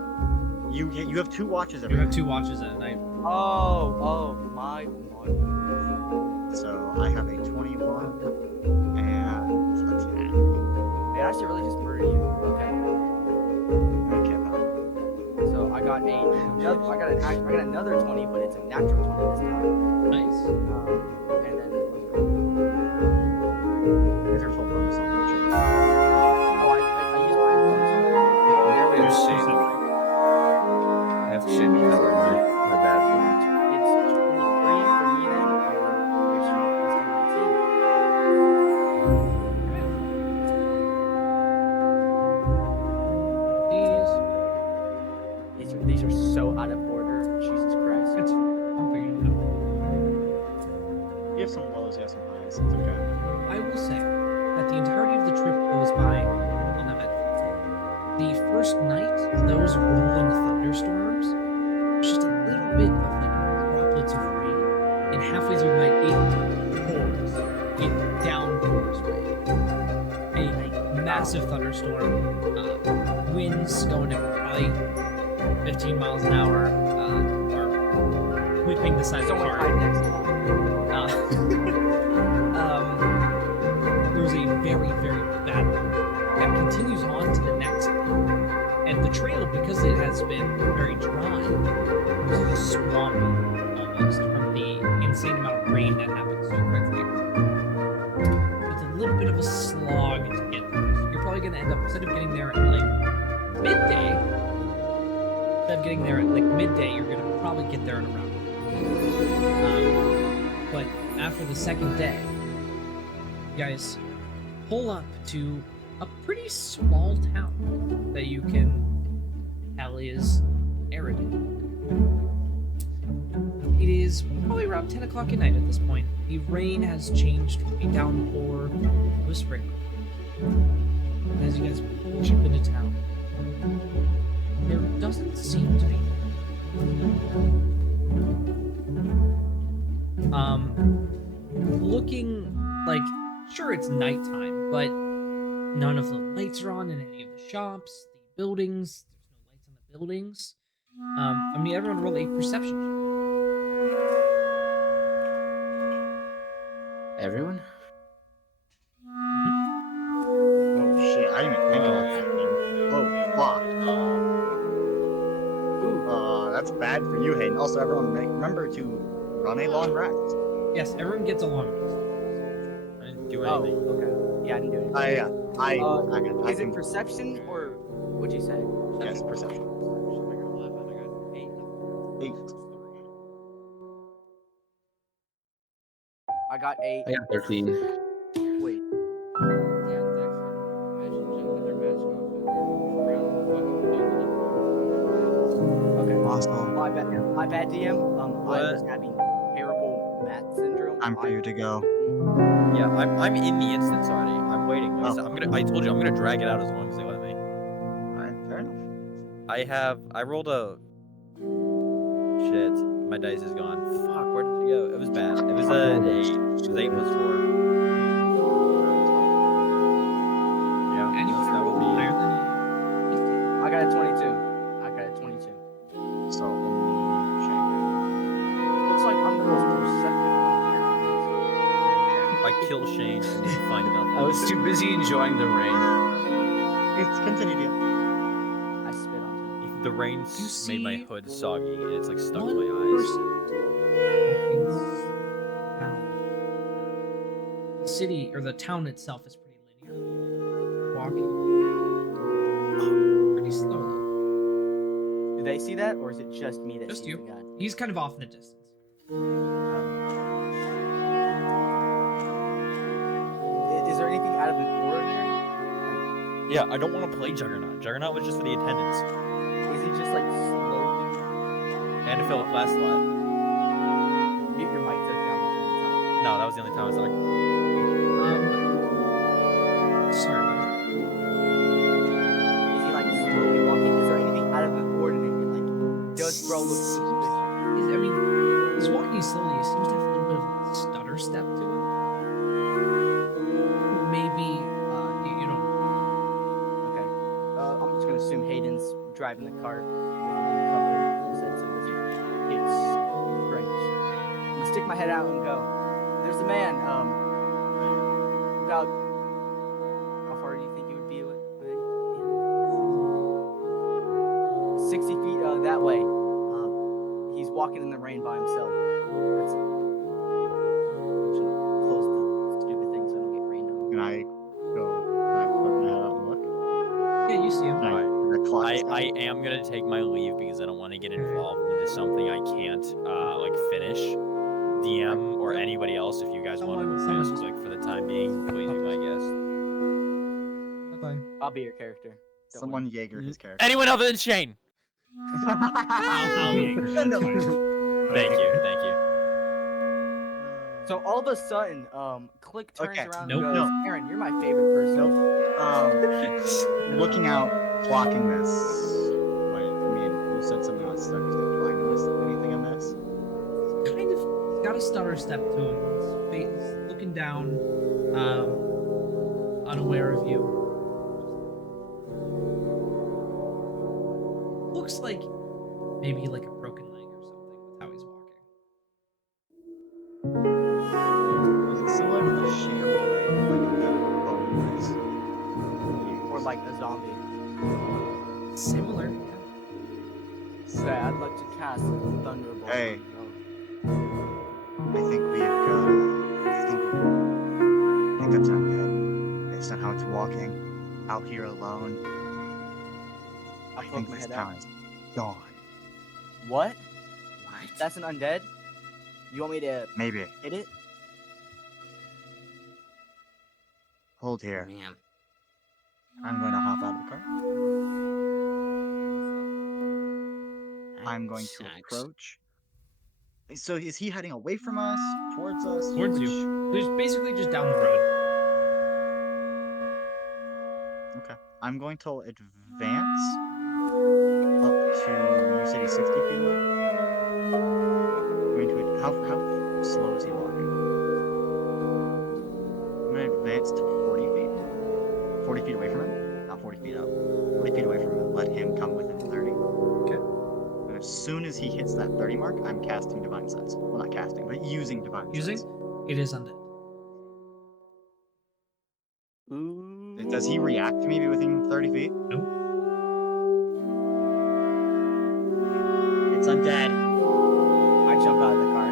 You have 2 watches You every have night. 2 watches at a night. Oh, my. So I have a 21 and a 10. Man, I should really just murder you. Okay. Okay, pal. So I got another 20, but it's a natural 20 this time. Nice. And then. Here's your full bonus on that shit. Oh, I used my bonus. There's Shane. I have to Shane to cover my bad. It's 23 for me then, and then your strength is 19. These are so out of order. Jesus Christ. It's, I'm figuring it out. You have some lows, you have some highs. It's okay. I will say that the entirety of the trip goes by uneventful. The first night, those rolling thunderstorms, just a little bit of like droplets of rain, and halfway through the night, it pours. It downpours rain. A massive thunderstorm, winds going at probably 15 miles an hour, are whipping the side of the Someone car. hide next to me. There was a very, very bad one that continues on to the next day. And the trail, because it has been very dry, was swampy almost from the insane amount of rain that happened so quickly. It's a little bit of a slog to get there. So you're probably going to end up, instead of getting there at like midday, you're going to probably get there at around. But after the second day, you guys pull up to a pretty small town that you can tell is Eridan. It is probably around 10 o'clock at night at this point. The rain has changed from a downpour to a sprinkle. And as you guys pull up into town, there doesn't seem to be looking like, sure, it's nighttime, but none of the lights are on in any of the shops, the buildings. There's no lights on the buildings. I need everyone to roll a perception check. Everyone? Oh shit, I didn't even think about that. Oh fuck. That's bad for you, Hayden. Also, everyone remember to run a long rest. Yes, everyone gets a long rest. I didn't do Oh, anything. okay. Yeah, I didn't do it. I Is can it perception or what'd you say? yes, perception. 8. I got 8. I got 13. Wait. Okay. Awesome. My bad, DM. I was having terrible math syndrome. Time for you to go. Yeah, I'm in the instance already. I'm waiting. Like I said, I told you I'm gonna drag it out as long as they let me. Alright, fair enough. I rolled a shit. My dice is gone. Fuck, where did it go? It was bad. It was an 8. It was 8 plus 4. Yeah, Anyone that would be higher than I got a 22. I got a 22. So only Shane. Looks like I'm the most perceptive one I kill Shane and find nothing. I was too busy enjoying the rain. It's continued. here. I spit on him. The rain made my see hood soggy and it's like stuck to one my eyes. person walking down. city or the town itself is pretty linear. Walking pretty slowly. Do they see that, or is it just me that Just sees you. the god? He's kind of off in the distance. Is there anything out of the ordinary? Yeah, I don't want to play Juggernaut. Juggernaut was just for the attendance Is he just like slowly? and to fill a class slot. Mute your mic to down the No, that was the only time I was like, Sorry. Is he like slowly walking? Is there anything out of the ordinary? Like, does bro look suspicious? I mean, he's walking slowly. He seems to have a little bit of a stutter step to him. Maybe you don't know. Okay. I'm just gonna assume Hayden's driving the cart with it covered in the sense of it's French. I'm gonna stick my head out and go. There's a man. About how far do you think he would be away? 60 feet that way. He's walking in the rain by himself. That's it. I'm just gonna close the stupid thing so I don't get rained on. Can I put my head out and look? Yeah, you see him. Can the clock I stop? am gonna take my leave because I don't want to get involved into something I can't like finish. DM or anybody else, if you guys want to Someone- just like for the time being, please be my guest. Bye bye. I'll be your character. Don't Someone Jaeger his character. Anyone other than Shane? I'll be Thank you, thank you. So all of a sudden, Click turns Okay, around nope, and goes, no. Aaron, you're my favorite person. Looking out, blocking this. I mean, you said something about stutter step. Do I notice anything amiss? Kind of got a stutter step to him. He's looking down, unaware of you. Looks like maybe like a broken leg or something with how he's walking. Was it similar to the shamble, like the bones? Or like a zombie. Similar, yeah. So I'd like to cast Thunderbolt. Hey. I think we've got. I think that's undead. Based on how it's walking, out here alone. I I poke think my this head town out. is gone. What? What? That's an undead? You want me to Maybe. hit it? Hold here. Man. I'm going to hop out of the car. I'm going to Sucks. approach. So is he heading away from us? Towards us? Towards Which- you. He's basically just down the road. Okay. I'm going to advance up to, you said he's 60 feet away? Going to, how slow is he walking? I'm going to advance to 40 feet. 40 feet away from him? Not 40 feet out. 40 feet away from him and let him come within 30. Okay. And as soon as he hits that 30 mark, I'm casting Divine Sense. Well, not casting, but using Divine Using? Sense. It is undead. Ooh. Does he react to me within 30 feet? No. It's undead. I jump out of the car.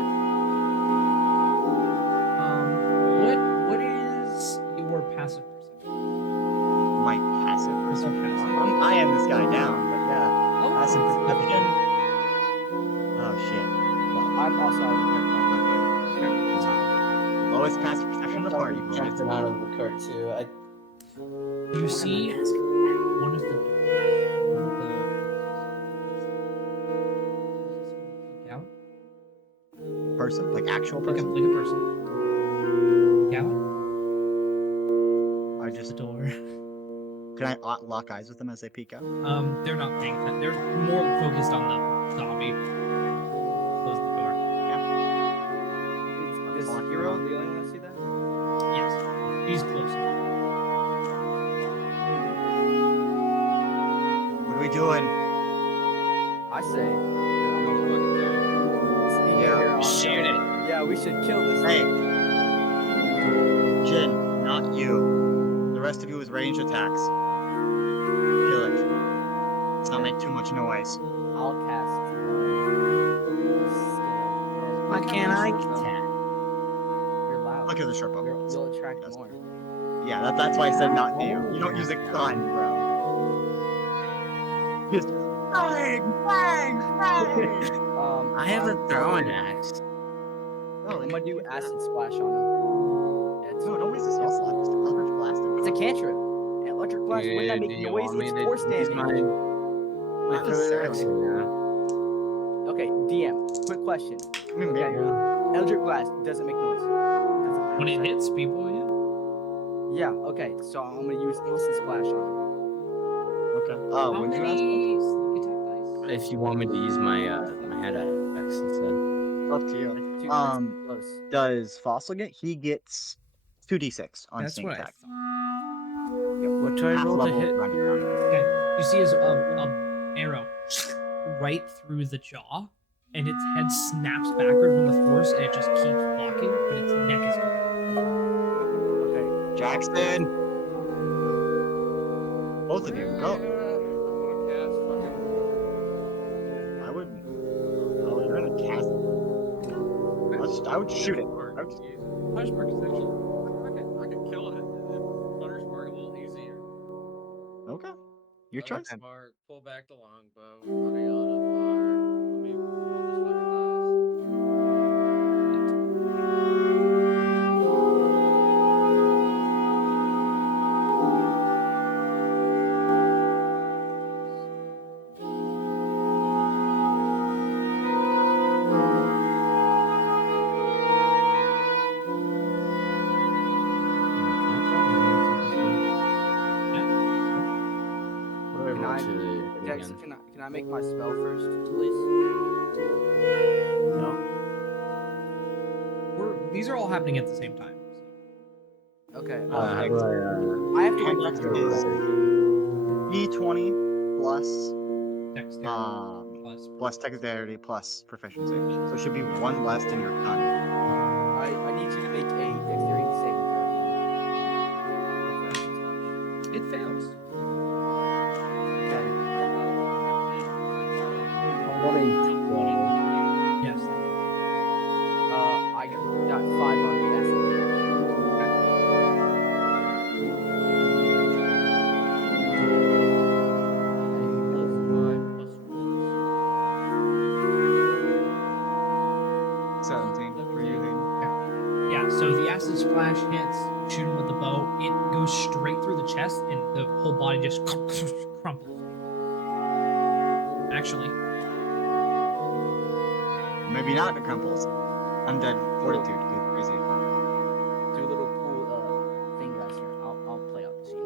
What is your passive perception? My passive perception. Passive. I am this guy down, but yeah. Oh, Passive perception. Oh shit. Well, I'm also out of the car. lowest passive perception in the party. boys. Jumping out of the cart too. You see one of the peek out, Person? Like actual like a person? person. Peek out I the just door. can I lock eyes with them as they peek out? They're not paying attention. They're more focused on the zombie. Close the door. Is On Hero front. the only one to see that? Yes, he's close. What are we doing? I say. Yeah. Shoot it. Yeah, we should kill this Hey. thing. Jin, not you. The rest of you is range attacks. Kill it. Let's not make too much noise. I'll cast. Why can't I You're loud. kill the short bow. You'll attract Yes. more. Yeah, that's why I said not you. You don't use a gun, bro. Just bang, bang, bang. I have a I'm- throwing axe. Oh, I'm gonna do acid splash on him. No, don't waste the spell slot. Just Eldritch Blast him. It's a cantrip. An electric blast wouldn't that Do make you noise? want me It's to force use damage. my Not throwing axe? necessarily. Yeah. Okay, DM. Quick question. I mean, maybe. Eldritch blast doesn't make noise. Doesn't When it hurt. hits people, yeah. Yeah. Okay. So I'm gonna use acid splash on him. Okay. Oh, How when you ask, many sneak attack dice? If you want me to use my my hand axe instead. up to you. Dude, Um, that's close. Does Fossil get? He gets 2d6 on That's sneak what I attack. thought. What do I Half roll to level hit? rounded down. Okay, you see his arrow right through the jaw, and its head snaps backward from the force, and it just keeps walking, but its neck is gone. Okay. Jackson, both of you, go. I wouldn't. Oh, you're gonna cast it. I would shoot it. I would just- Punch mark is actually. I could kill it. Hunter's mark a little easier. Okay, your choice. Mark, pull back the longbow. Honey on a fire. Let me roll this fucking What do I Can roll I- to hit Dex, again? can I make my spell first, please? No. These are all happening at the same time. Okay. How do I, I have to Hand wait axe for is d20 plus Dexterity plus. dexterity plus proficiency. So it should be one less than your gun. I need you to make a dexterity saving throw. It fails. Okay. Yes. I got 5 on the acid plus 17 for you, Hayden. Yeah, so the acid splash hits, shoot him with the bow. It goes straight through the chest, and the whole body just crumples. Actually, Maybe not, it crumples. Undead fortitude, good crazy. Do a little cool thing, guys. Here, I'll play out the scene.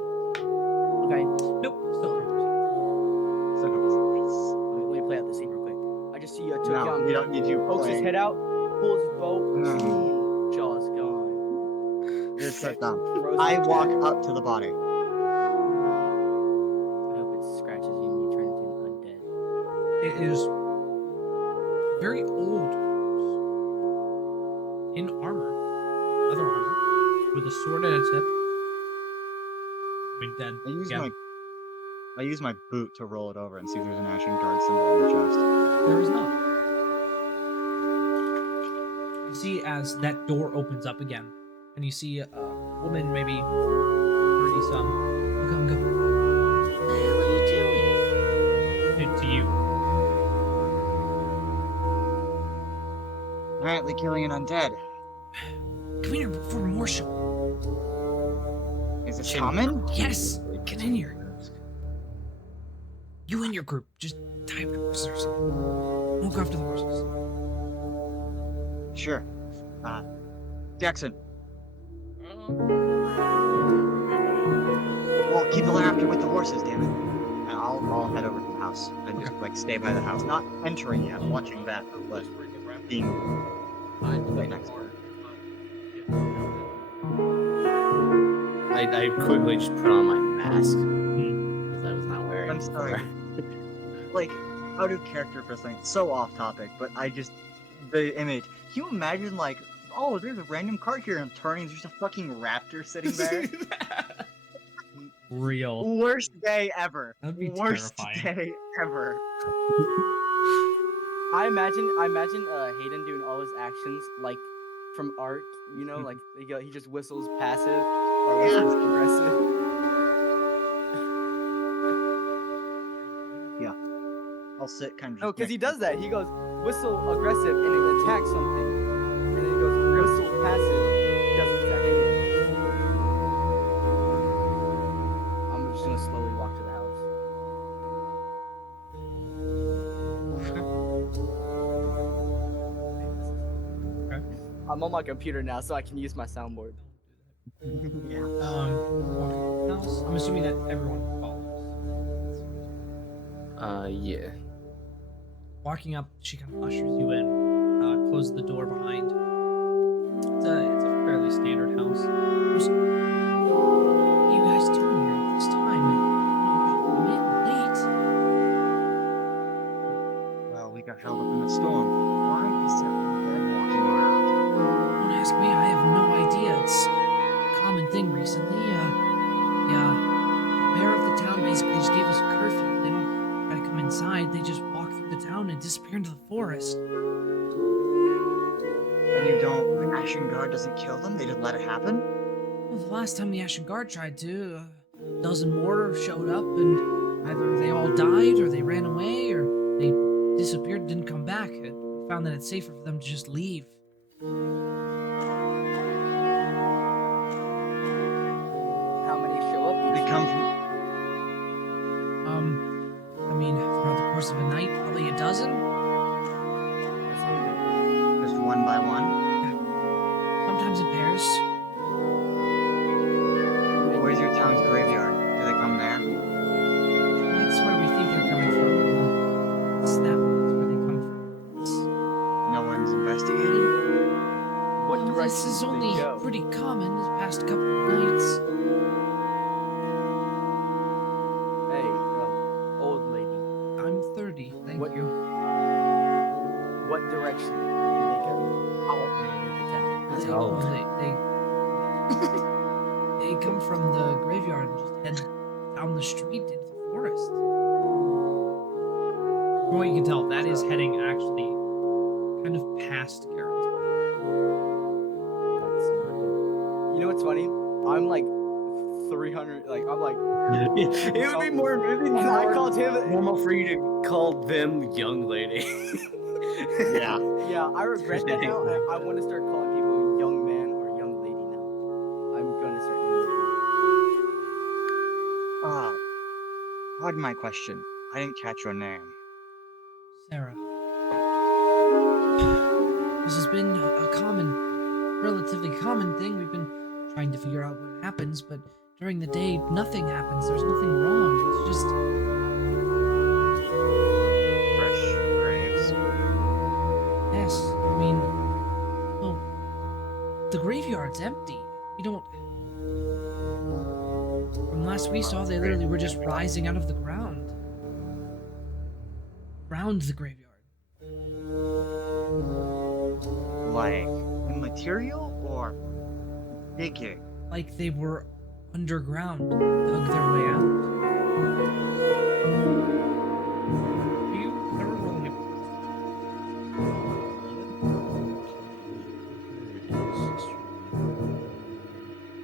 Okay. nope, still crumples. So Let me play out the scene real quick. I just see no, Tokion we don't need you pokes his playing. head out, pulls his bow, Mm. jaw's gone. Just sit down. Throws I it walk back. up to the body. I hope it scratches you and you turn into an undead. It is very old, in armor, leather armor, with a sword at its hip. I mean, dead. I use my boot to roll it over and see if there's an Ashen Guard symbol on the chest. There is not. You see, as that door opens up again, and you see a woman, maybe 30 some. Go. What the hell are you doing? To you. Apparently killing an undead. Come here before more show. Is this common? Yes, get in here. You and your group, just tie up the horses or something. Won't go after the horses. Sure. Jackson. Well, keep the laughter with the horses, damn it. And I'll head over to the house and just like stay by the house, not entering yet, watching that, but being right next to her. I quickly just put on my mask because I was not wearing. I'm it sorry. before. Like, out of character for something so off topic, but the image. Can you imagine like, oh, there's a random cart here and turning, there's just a fucking raptor sitting there? Real. Worst day ever. That'd be Worst terrifying. day ever. I imagine Hayden doing all his actions like from Ark, you know, like he just whistles passive or whistles aggressive. I'll sit kind of. No, because he does that. He goes whistle aggressive and it attacks something, and then he goes whistle passive, doesn't attack anything. I'm just gonna slowly walk to the house. I'm on my computer now, so I can use my soundboard. Yeah. Walking house. I'm assuming that everyone follows. Yeah. Walking up, she kind of ushers you in, closes the door behind. It's a fairly standard house. What are you guys doing here at this time? I'm late. Well, we got held up in the storm. Why is there a dead walking around? Don't ask me. I have no idea. It's a common thing recently. The mayor of the town basically just gave us a curfew. They don't try to come inside. They just walk through the town and disappear into the forest. And you don't. The Ashen Guard doesn't kill them. They just let it happen. Well, the last time the Ashen Guard tried to, a dozen more showed up, and either they all died, or they ran away, or they disappeared and didn't come back. I found that it's safer for them to just leave. How many show up? They come from. I mean, throughout the course of a night, probably a dozen. That's not good. Just one by one. Sometimes in pairs. Where's your town's graveyard? Do they come there? That's where we think they're coming from. It's that one. That's where they come from. No one's investigating? What Well, direction this is do they only go? pretty common the past couple of nights. Hey, old lady. I'm 30, thank What- you. What direction do they go? How often do they leave the town? That's They, how. they come from the graveyard and just head down the street into the forest. From what you can tell, that is heading actually kind of past Garrett's. That's not good. You know what's funny? I'm like 300. Like I'm like. It would be more. It'd be I more called him. normal for you to call them young lady. Yeah. Yeah, I regret that now. I want to start calling people young man or young lady now. I'm gonna start doing that. Pardon my question. I didn't catch your name. Sarah. This has been a relatively common thing. We've been trying to figure out what happens, but during the day, nothing happens. There's nothing wrong. It's just. Fresh graves. Yes, I mean. Well, the graveyard's empty. We don't. From last we saw, they literally were just rising out of the ground. Around the graveyard. Like, material or digging? Like they were underground, dug their way out. You ever roll him?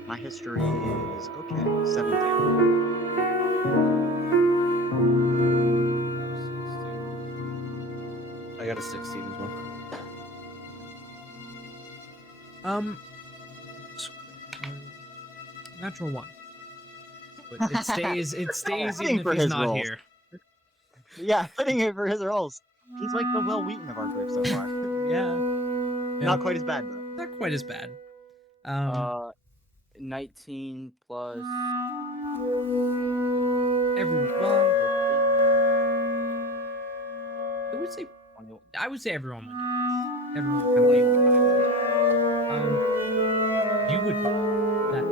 My history is okay. 17. I got a 16 as well. Natural one. But it stays. It stays Fitting even for if he's his not roles. here. Yeah, fitting it for his roles. He's like the Will Wheaton of our group so far. Yeah. Not quite as bad though. Not quite as bad. 19 plus. Everyone. Well, I would say everyone would know this. Everyone kind of like. You would know that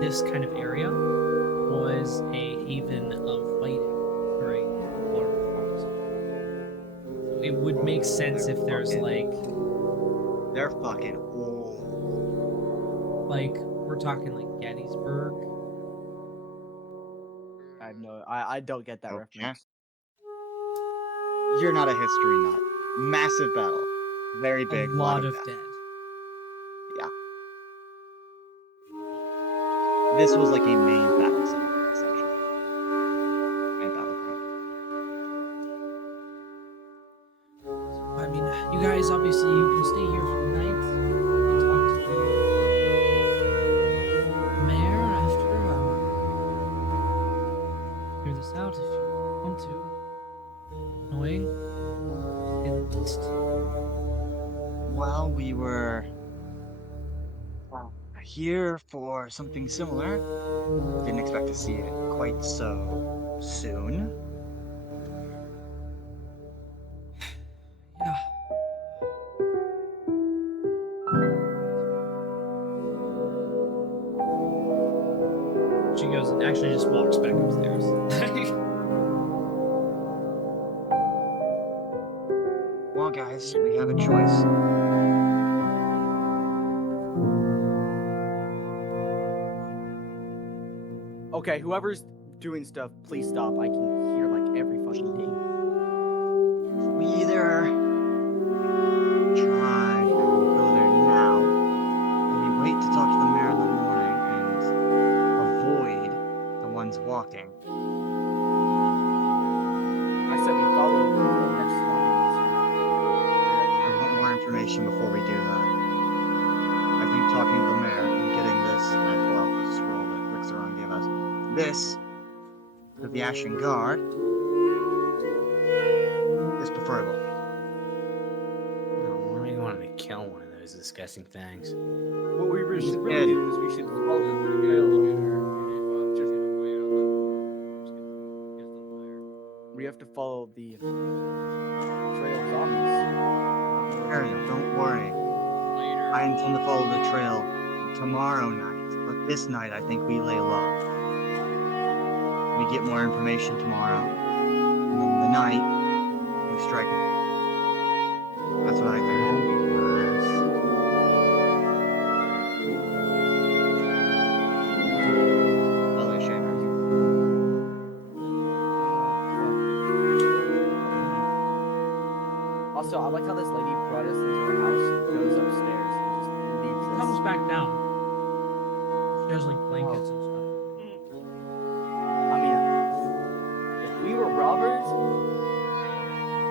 this kind of area was a haven of fighting during the War of Mars. So it would make sense if there's like They're fucking old. we're talking like Gettysburg. I have no. I don't get that Okay. reference. You're not a history nut. Massive battle. Very big. A lot of of death. dead. this was like a main battle center, essentially. Main battleground. I mean, you guys obviously you can stay here for the night and talk to the mayor after. Hear this out if you want to. Annoying, at least. Well, we were here for something similar. Didn't expect to see it quite so soon. Yeah. She goes and actually just walks back upstairs. Well, guys, we have a choice. Okay, whoever's doing stuff, please stop. I can hear like every fucking thing. We either try and go there now, or we wait to talk to the mayor in the morning and avoid the ones walking. I said we follow next I want more information before we do that. I think talking to the mayor and getting this, and I pull out the scroll that Rixaron gave us, this, with the Ashen Guard, is preferable. No, I really wanted to kill one of those disgusting things. What we should Yeah. really do is we should follow the We have to follow the trail of zombies. Ariel, don't worry. I intend to follow the trail tomorrow night, but this night I think we lay low. We get more information tomorrow, and then the night we strike it. That's what I think. Well, they share. Also, I like how this lady brought us into her house, goes upstairs, and just leaves us. Comes back down. She has like blankets and stuff. I mean, if we were robbers,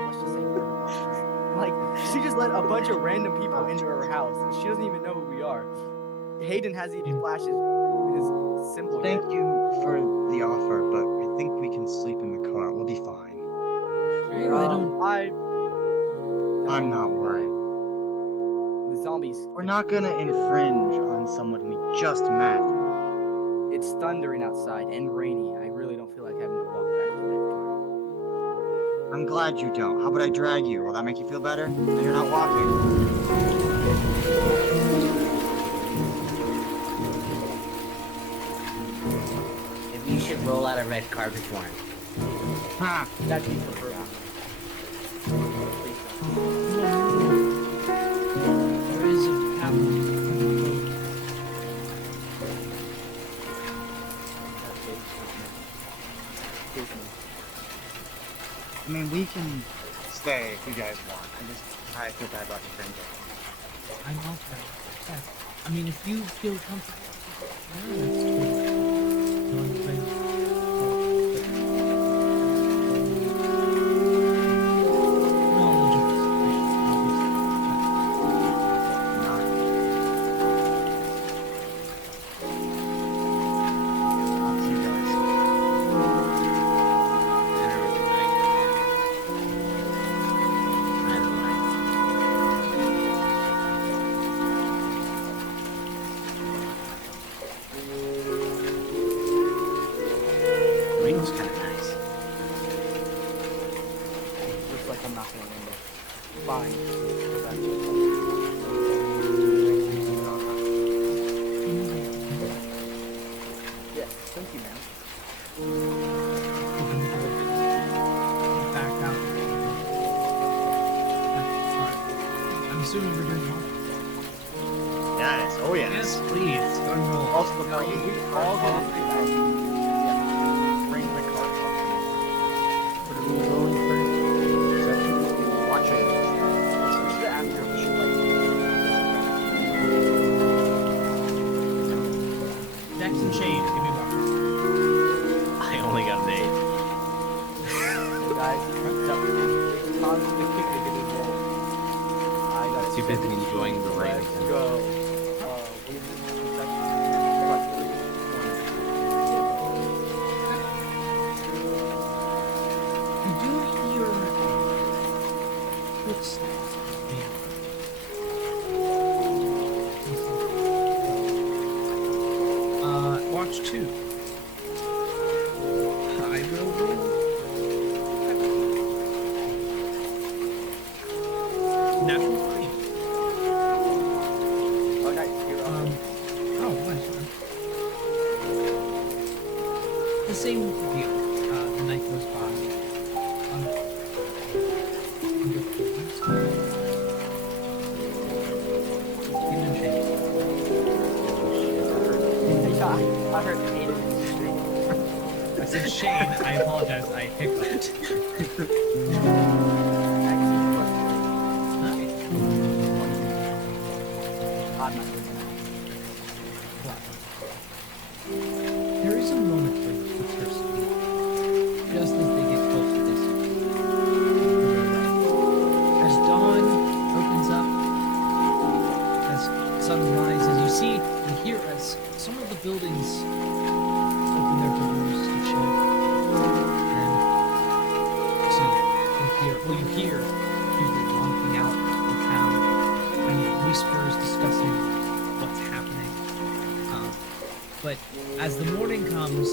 let's just say we were robbers. Like, she just let a bunch of random people into her house. She doesn't even know who we are. Hayden hasn't even flashed his symbol yet. Thank you for the offer, but I think we can sleep in the car. We'll be fine. I don't. I'm not worried. The zombies. We're not gonna infringe on someone we just met. It's thundering outside and rainy. I really don't feel like having to walk back to that car. I'm glad you don't. How about I drag you? Will that make you feel better? Then you're not walking. Maybe you should roll out a red carpet for him. Ha! That'd be preferred. There is a cabin. I mean, we can stay if you guys want. I feel bad about infringing. I'm not right. Yeah. I mean, if you feel comfortable, yeah, that's cool. No one's saying- Knowledge of the situation, Not you guys. The rain's kind of nice. Looks like I'm not gonna win this. Fine. Go back to Yeah, thank you, man. back out. I'm assuming we're doing well. Yes, oh yes. Yes, please. Go and roll. Also, the party. We all go to Bring the car. Put it in the road first. Watch it. after we should like Dex is and Shane, give me one. I only got an 8. Guys, it's time for the kick to get his roll. I got Too busy enjoying the rain. Let's again. go. What is it? 2 seconds? You do hear footsteps. Watch 2. I will roll. Natural 3. Oh, nice. You're up. Oh, nice. The same deal. The night goes by. Even Shane. I heard 8 of I said Shane. I apologize. I hiccuped. There is a moment when the person just as they get close to this. As dawn opens up, as sun rises, you see and hear as some of the buildings open their doors to show. And you hear people walking out of town and whispers discussing what's happening. But as the morning comes,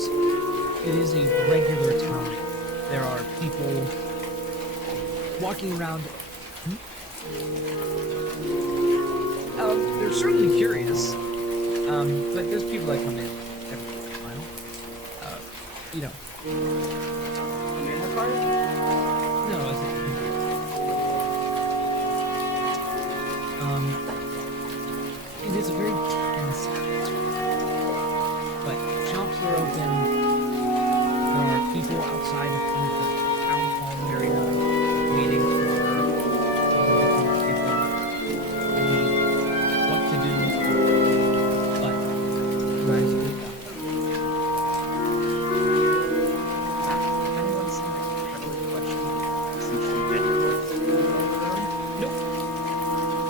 it is a regular town. There are people walking around. They're certainly curious. But there's people that come in every while. You know. No, I think. It is a very tense atmosphere. But shops are open. There are people outside of the town hall area waiting for people what to do. But guys, wake up. Anyone seen that Heatherly collection? Since you get over there? Nope.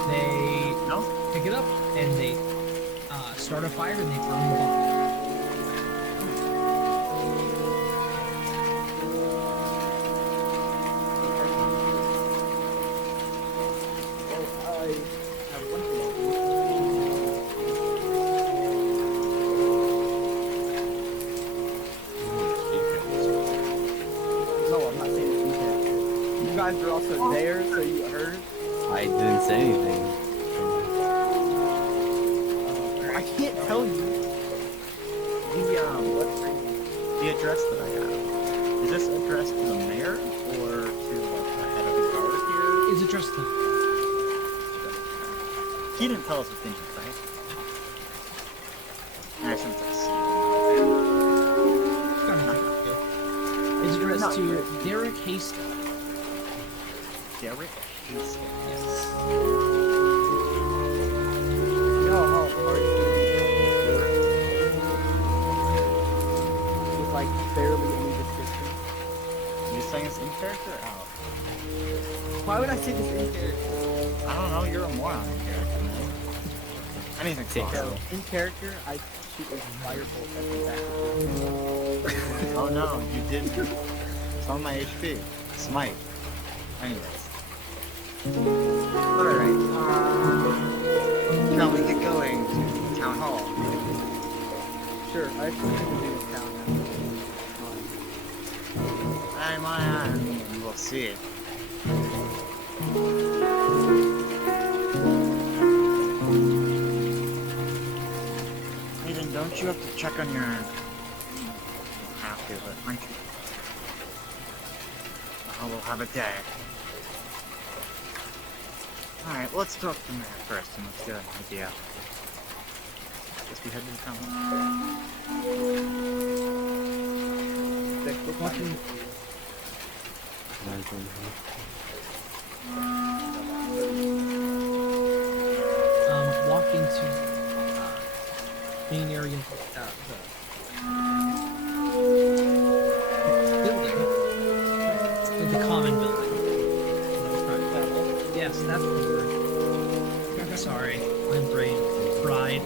They No? pick it up and they start a fire and they burn the body. No, I'm not saying it's you guys were also there, so you heard. I didn't say anything. I can't tell you. The address that I have, is this addressed to the mayor or to the head of the guard here? Is addressed to them. He didn't tell us what's in here, right? I shouldn't say It's addressed Not to good. Derek Hastings. Derek Hastings. Yes. You know how hard it is with like barely any description. You saying it's in character or out? Why would I say this in character? I don't know, you're a moron in character, man. Anything's possible. In character, I shoot a firebolt at the back. Oh no, you didn't. It's on my HP. Smite. Anyways. Alright, shall we get going to Town Hall? Sure, I actually have to do this down I'm on, and we'll see. Aiden, don't you have to check on your... You don't have to, but might you? Oh, we'll have a day. Alright, let's talk to the mayor first and let's get an idea. Guess we head to the town hall. Walking, walking to main area, the my brain fried.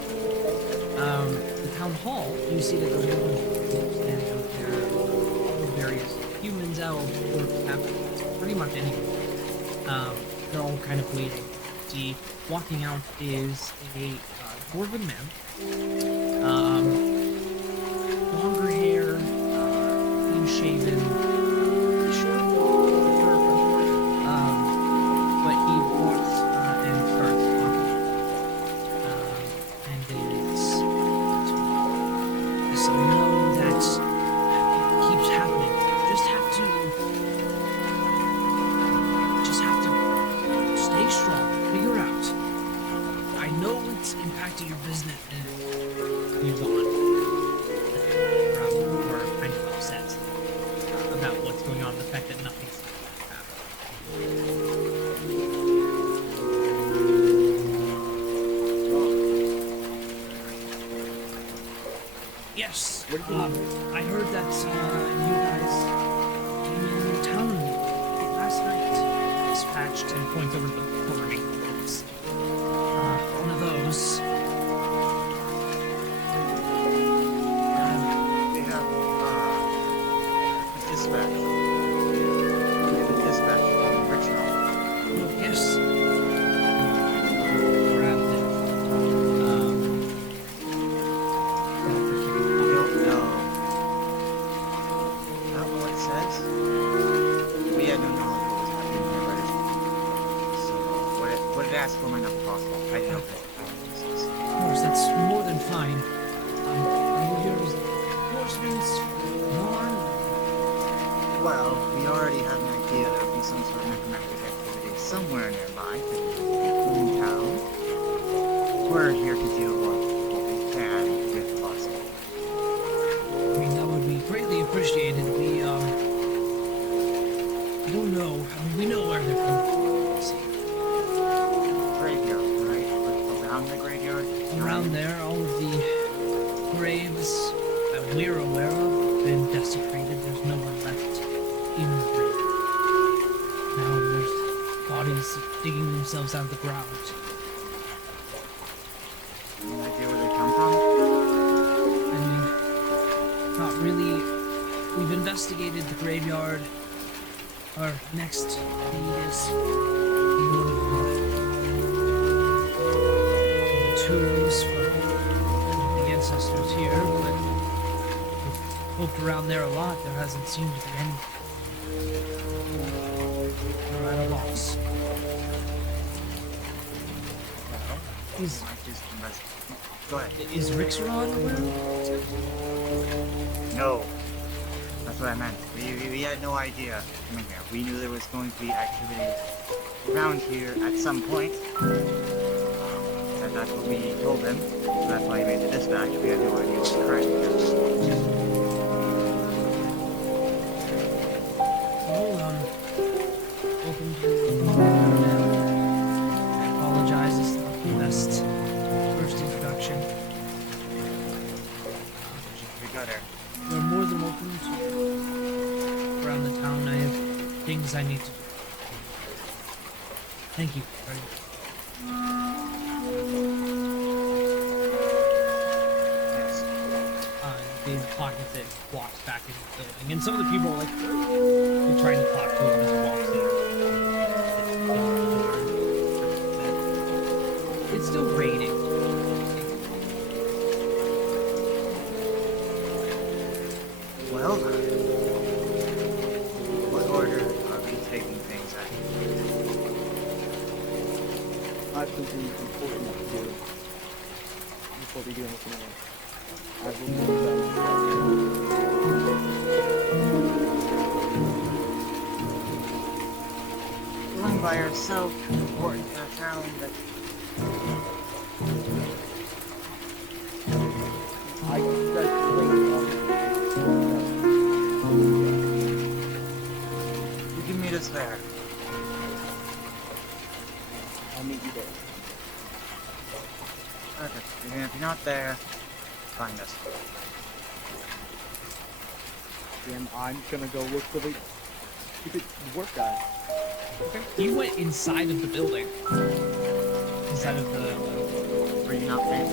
The town hall, you see that there's a bunch of people standing out there, various humans, elves, orcs, half-elves, pretty much anything. They're all kind of waiting. See, walking out is a dwarven man. Longer hair, clean shaven, short, but he walks and starts talking. And it's yes, I know that it keeps happening. Just have to stay strong. Figure out. I know it's impacting your business, and he's on. We're kind of upset about what's going on, the fact that nothing's happening. Yes, I heard that you guys came in town last night. Dispatched and points over to the burning corpse. One of those. We have a dispatch. We have a dispatch from Richmond. Yes. Grabbed it. I don't know. I don't know what it says. We had no knowledge of what was happening here, but so what it asked for might not be possible. I didn't know that. Of course, that's more than fine. Are you here as reinforcements? Norn? Well, we already had an idea there would be some sort of necromantic activity somewhere nearby, in town. We're here to do what we can if possible. I mean, that would be greatly appreciated. I don't know. I mean, we know where they're from. Graveyard, right? But around the graveyard? Around there, all of the graves that we're aware of have been desecrated. There's no one left in the grave. Now there's bodies digging themselves out of the ground. Any idea where they come from? I mean, not really. We've investigated the graveyard. Our next lead is one of the tombs for the ancestors here, but we've looked around there a lot. There hasn't seemed to be any. We're at a loss. Is Go ahead. is Rixaron aware? No. That's what I meant. We had no idea coming here. We knew there was going to be activity around here at some point. And that's what we told him. So that's why he made the dispatch. We had no idea what the correct Well, welcome to I apologize, it's not the best first introduction. We got her. You're more than welcome to around the town. I have things I need to do. Thank you very much. Yes. They pockets it, walks back into the building, and some of the people are like, they're trying to talk to him as he walks in. It's still raining. Well, what order are we taking things at? I have something important to do before we do anything else. I will do that. Going by yourself, important to the town that I congratulate you can meet us there. I'll meet you there. Perfect. Even if you're not there, find us. Then I'm gonna go look for the stupid work guy. You went inside of the building. Inside of the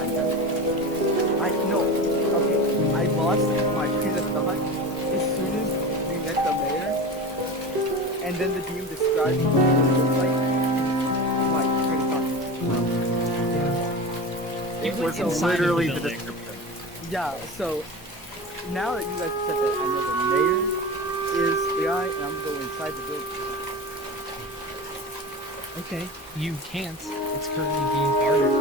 I no. Okay, I lost my train of thought as soon as we met the mayor, and then the DM described what it looked like. My train of thought You It went was inside of literally the the building. description. Yeah. So now that you guys have said that, I know the mayor is the guy, and I'm going inside the building. Okay, you can't. It's currently being guarded.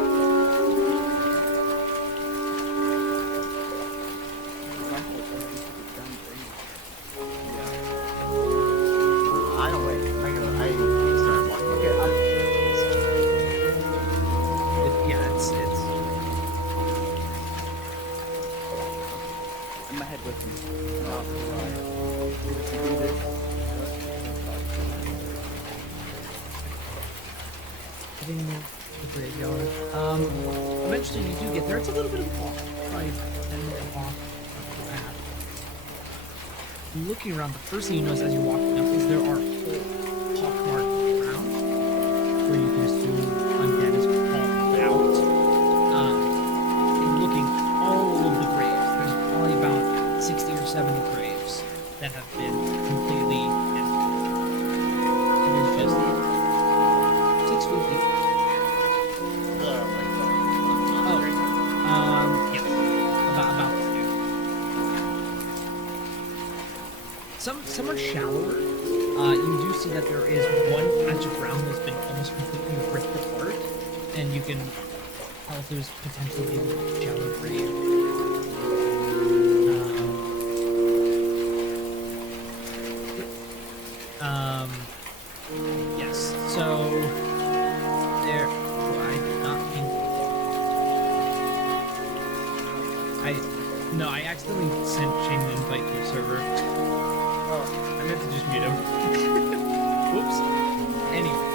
I don't wait. I started walking. Okay, Yeah, it's in my head with me. hitting the graveyard. Eventually you do get there. It's a little bit of a walk, probably 10-minute walk. Looking around, the first thing you notice as you're walking up is there are whole pockmarked ground where you can assume undead is crawled out. And looking all of the graves, there's probably about 60 or 70 graves that have been completely empty. It is just 6 feet deep. Yeah, about that. Some are shallower. You do see that there is one patch of ground that's been almost completely ripped apart, and you can tell if there's potentially a shallow grave. Yes. So there. Well, I did not mean. No, I accidentally sent Shane an invite to the server. Oh, I meant to just mute him. Whoops. Anyways.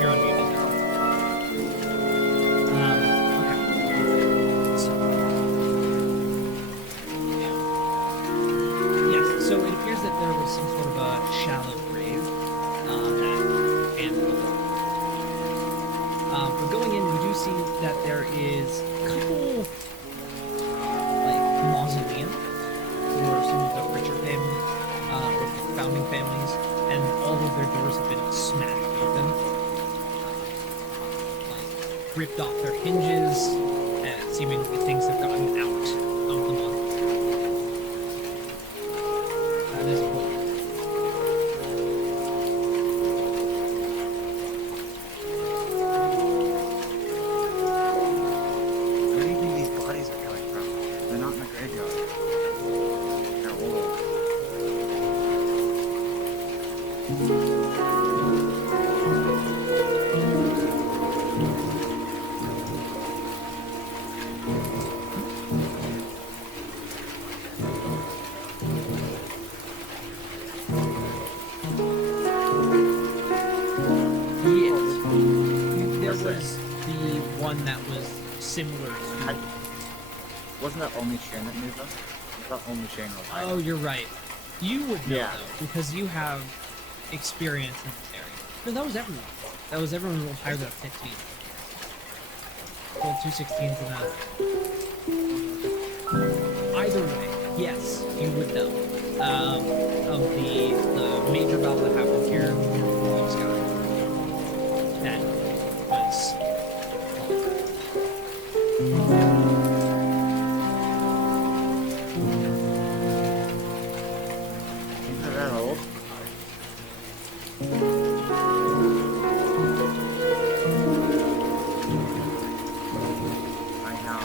You're unmuted now. Okay. So, yes, so it appears that there was some sort of a shallow grave that and but going in, you do see that there is a couple like mausoleums for some of the richer families, or the founding families, and all of their doors have been smashed open, like ripped off their hinges, and seemingly things have gotten out of the monument. That is cool. Where do you think these bodies are coming from? They're not in the graveyard. They're old. There was the one that was similar to. Wasn't that only Shane that knew us? I thought only Shane was hiding. Oh, you're right. You would know Yeah. though, because you have experience in this area. No, that was everyone. That was everyone who was higher than 15. Well, 2 16s and either way, yes, you would know. Of the major battle that happened here, you just got that was. Isn't that old? I know.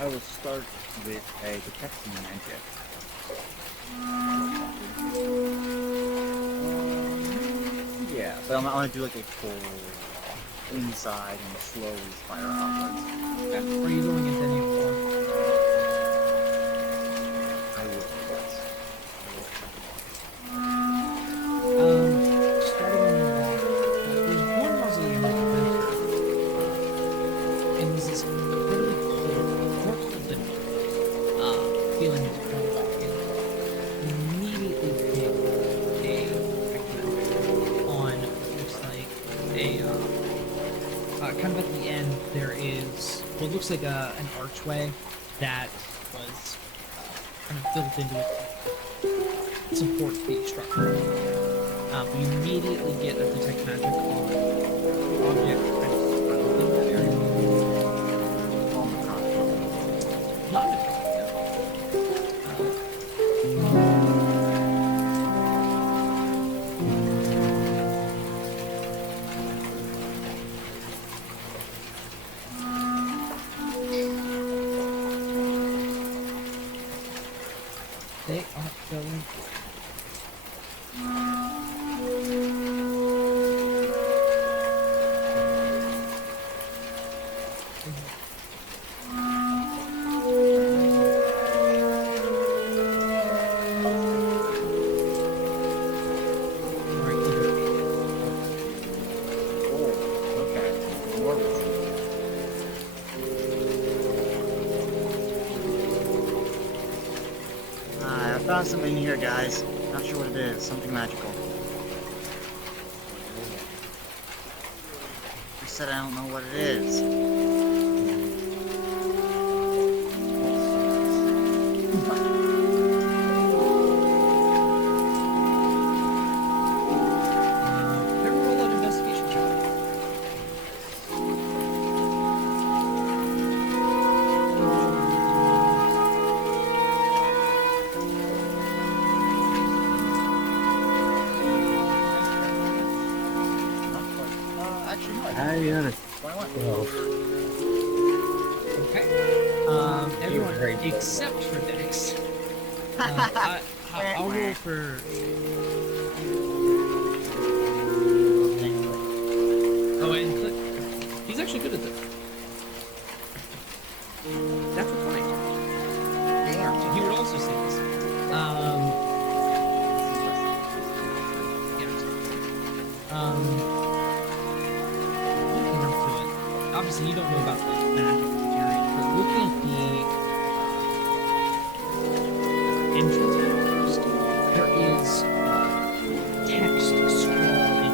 I will start with a detection magic. Yeah, but I'm gonna do like a full inside and slowly spiral upwards. Are you going into any of one? feeling is when you walk in, you immediately pick a technometric on what looks like a kind of at the end there is what looks like an archway that was kind of built into it to support the structure. But you immediately get a detect magic on the object kind of in that area. Not a they are going. I found something here, guys. Not sure what it is. Something magical. I said I don't know what it is. Never roll an investigation check. Actually, no. I got it. 21. Okay. Everyone great. except for Dex. I'll roll for. Oh, and Click. He's actually good at this. That's a point. Damn. He would also say this. Looking up to it. Obviously, you don't know about the magic material, but looking at the entrance first, there is text scrawled in.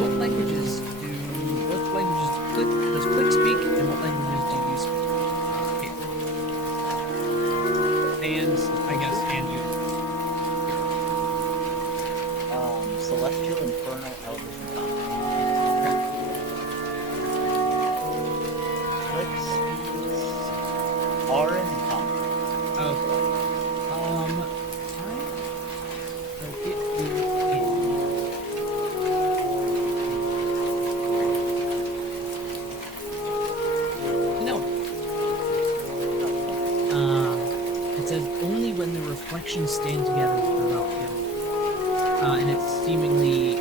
What languages does Click speak, and what languages do you speak? And I guess, and you. Celestial, Infernal, Eldritch, and Common. Clicks, Arin, and Common. Okay. I get you in. No. It says only when the reflections stand together throughout him. And it's seemingly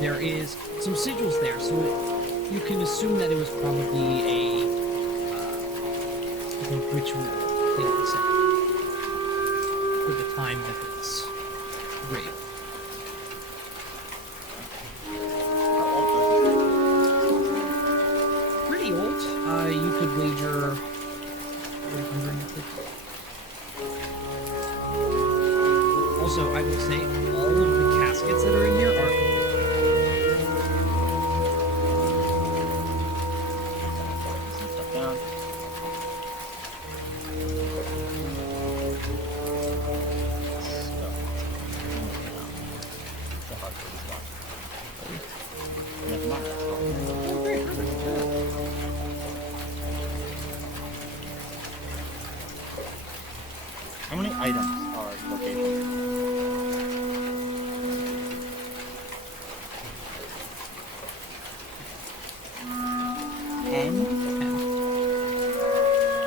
there is some sigils there, so you can assume that it was probably a ritual thing to say for the time that it's real. Pretty old. You could wager 150. Also, I will say all of the caskets that are in here are Some stuff down. Never mind, that's all. How many items are located? Ten?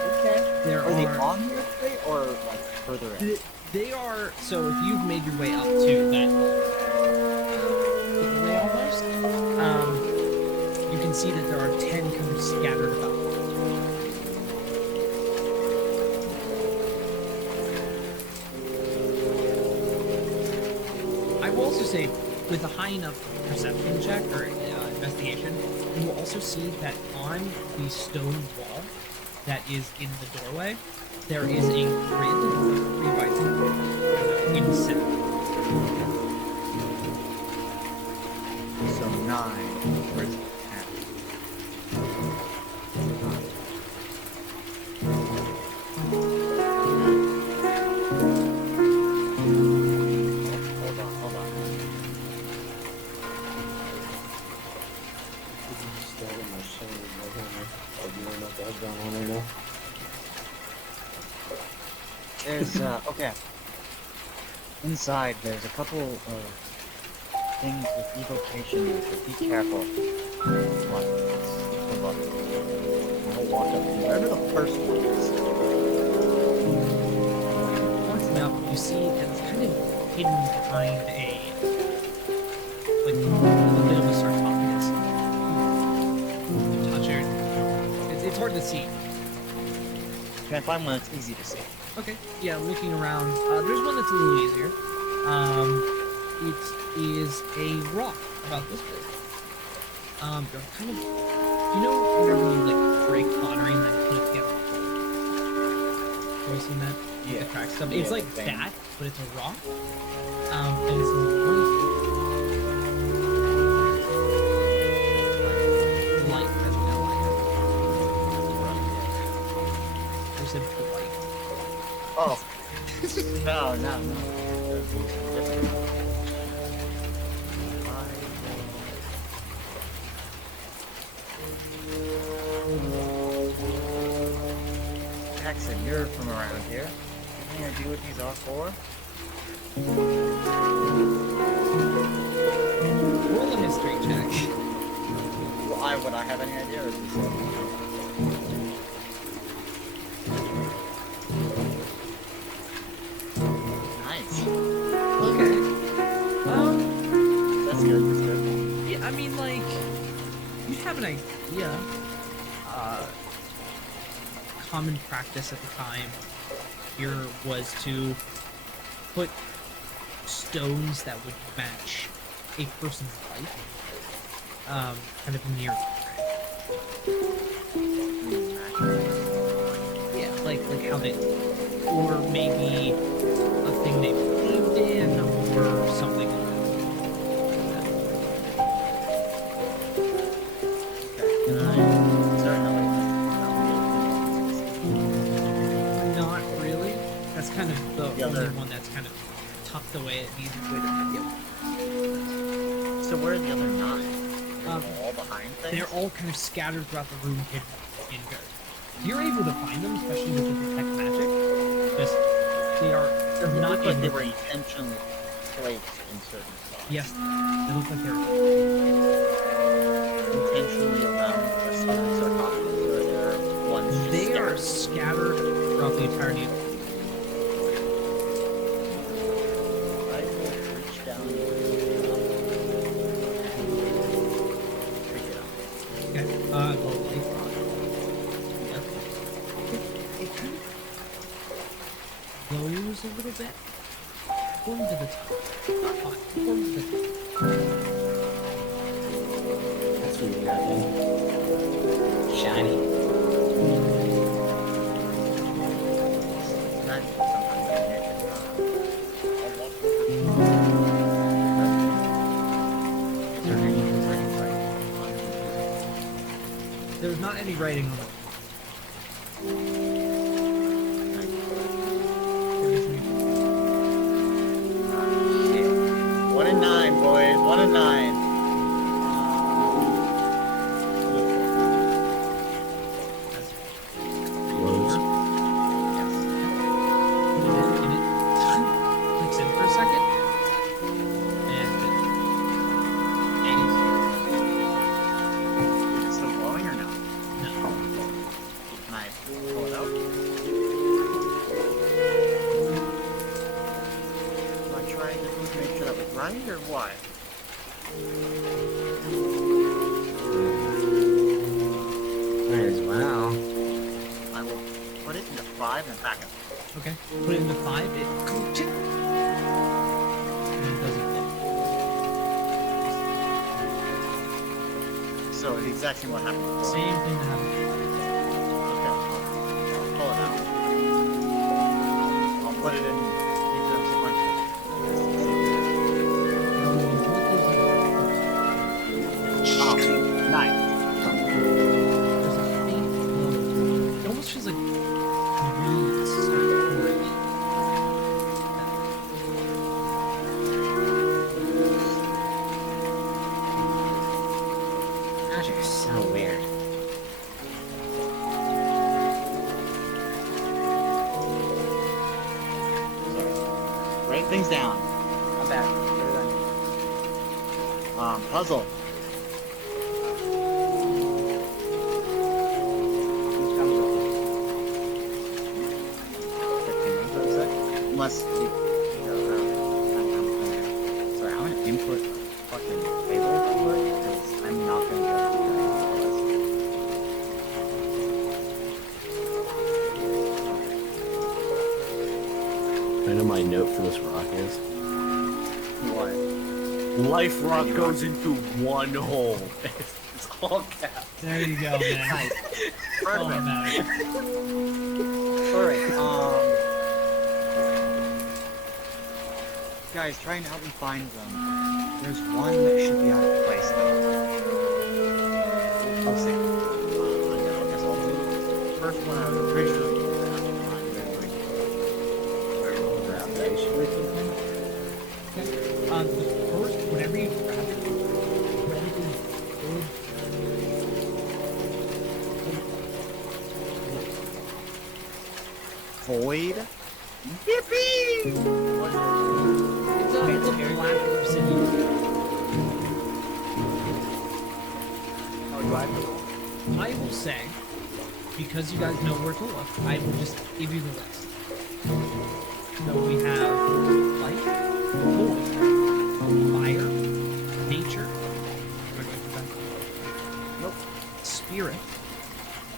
Okay. There Are they are- on your tray or like further in? They are, so if you've made your way up to that way almost, you can see that there are 10 kind of scattered about. I will also say, with a high enough perception check or investigation, you will also see that on the stone wall that is in the doorway, there is a grid of 3x3 in the center. So 9. Where's 10? Hold on. There's, okay. Inside, there's a couple of things with evocation, but be careful. What? Hold on. I'll walk up to wherever the first one is. Pointing up, you see that it's kind of hidden behind a bit of a sarcophagus. You touch it, it's hard to see. Can I find one that's easy to see? Okay, yeah, looking around, there's one that's a little easier. It is a rock about this big. You're kind of, you know, whenever you like break pottery and then put it together. Have you seen that? Yeah. The crack stuff. Yeah, It's like the thing. that, but it's a rock. And it's light as well. I said light. Oh. no. Jackson, you're from around here. Any idea what these are for? Roll a history check. Well, would I have any idea? Or is nice. Okay. That's good. Yeah, I mean, like, you have an idea. Common practice at the time here was to put stones that would match a person's life, kind of near the ground. Yeah, like how they, or maybe a thing they believed in, or something like that. Okay. Can I? Is there another one? Not really. That's kind of the Yeah, only they're- one that's kind of tucked away at the easiest way to get you. So where are the other 9? Um, All behind things? They're all kind of scattered throughout the room, hidden in dirt. You're able to find them, especially with the detect magic. Just they are Doesn't not look like in they the were intentionally placed in certain spots. Yes, they look like they're Intentionally around a certain sarcophagus, or they're ones just they are scattered? scattered throughout the entirety of the room. I will reach down and pick it up. Okay. The light rod. It kind of glows a little bit. Form to the top. Not hot. Form to the top. That's really nothing. Shiny. And then sometimes I can, I'll walk over. Is there any writing on it? There's not any writing on the Shit. 1 and 9, boys. 1 and 9. Clicks in for a second. And Is it still glowing or no? no. Can I pull it out? Do I try to make sure that was right or what? Might as well. I will put it into 5 and back it. Okay. Put it into 5. It and it doesn't glow. So the exact same what happened before. Same thing that happened. Okay. put it in either sequential. Oh, nice. There's a faint glow. It almost feels like weeds start pouring in. Gosh, you're so weird. Write things down. I'm back. What did I need? Puzzle. Which comes up? 15 minutes, I would say. Unless you go around. Sorry, I'm gonna input fucking table real quick, because I'm not gonna be able to do I know my note for this rock is. What? Life rock goes into one hole. It's all caps. There you go, man. Nice. Oh, Perfect. man. Alright, guys, try and help me find them. There's one that should be out of place, though. I'll see. I guess I'll do the first one out of the original. The first, whenever you grab it, everything is good. Void? Yippee! It's a black obsidian. Oh, do I have to- I will say, because you guys know where to look, I will just give you the list. So we have light, void, fire, nature, nope, spirit,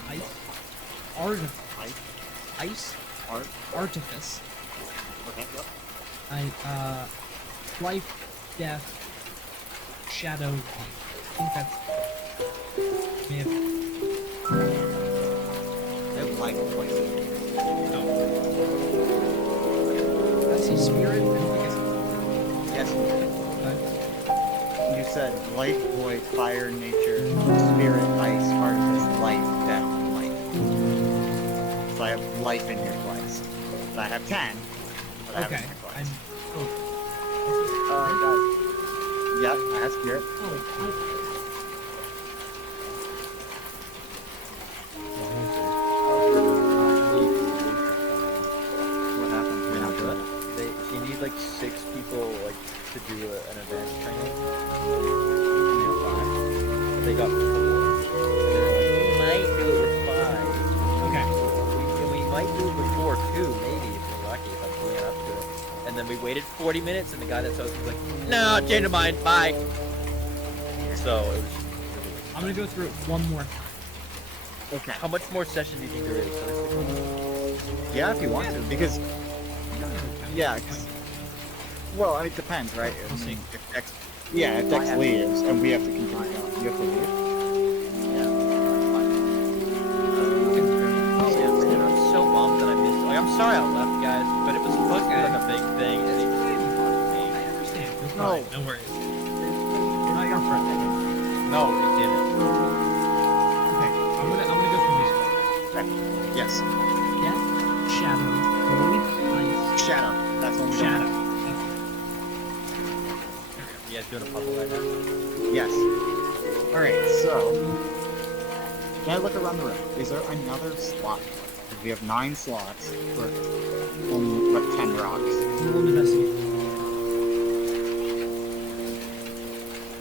ice, ice, artifice, Okay, yep. life, death, shadow, light. I think that's may have I have like places. I see spirit. I don't think I Yes. see You said life, void, fire, nature, spirit, ice, artifice, life, death, and light. So I have life in here twice. So I have 10. But I have it okay. in here twice. I'm. Oh. guys. Yep, I have spirit. Oh. What happened? Did we not do it? You need like 6 people like to do an advanced training. They got 4. We might do it with 5. Okay. We might do it with 4 too, maybe if we're lucky, if I'm pulling up to it. And then we waited 40 minutes, and the guy that told us was like, "No, change of mind, bye." So it was. I'm gonna go through it one more time. Okay. How much more session do you think there is? Yeah, if you want to, because yeah, 'cause- well, it depends, right? We'll see. If Dex, yeah, if Dex leaves and we have to continue going, you have to leave. I'm so bummed that I missed. Like, I'm sorry I left, guys, but it was supposed to be like a big thing. And it just I understand. You're fine. No worries. You're not your friend. no, it didn't. Okay. I'm gonna go through these. Yes. Death, shadow, void, ice, Shadow. That's what we're shadow. You guys doing a puzzle right now? doing. Yes. Alright, so can I look around the room? Is there another slot? Because we have 9 slots for only but 10 rocks. Roll an investigation.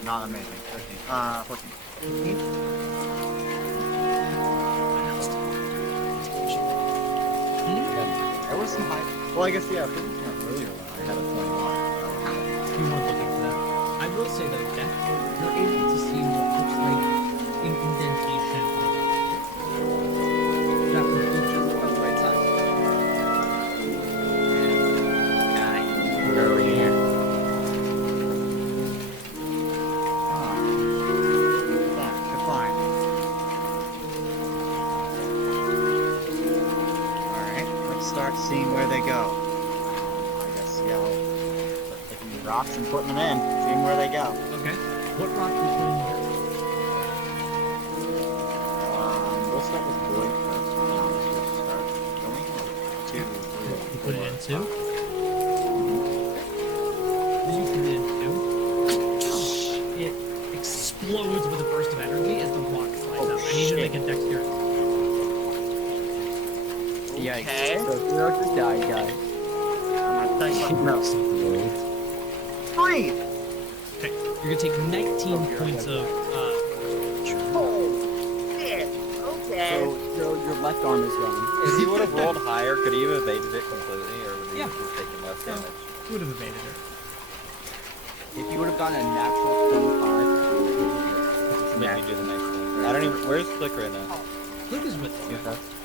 Not amazing. 13. 14. There was some high. Well, I guess yeah. If it was earlier when I had a 21. You weren't looking for that. I will say though, Death, you're able to see what looks like an indentation. That would be just on the right side. Where are we here? Good find. Alright, let's start seeing where they go. rocks and putting them in, seeing where they go. Okay. What rock are you putting here? We'll start with wood first. Just start going. 2, 3. You put it in 2? As you put it in 2, it explodes with a burst of energy as the rock flies up. I need you to make a dexterity. Yikes. So Zero just died, guys. No. 3! Okay. You're gonna take 19 points of So your left arm is gone. If he would have rolled higher, could he have evaded it completely, or would he Yeah. have just taken less No. damage? You would have evaded her. If you would have gotten a natural 25, Make me do the next one. I don't even. Where's Click right now? Luke is with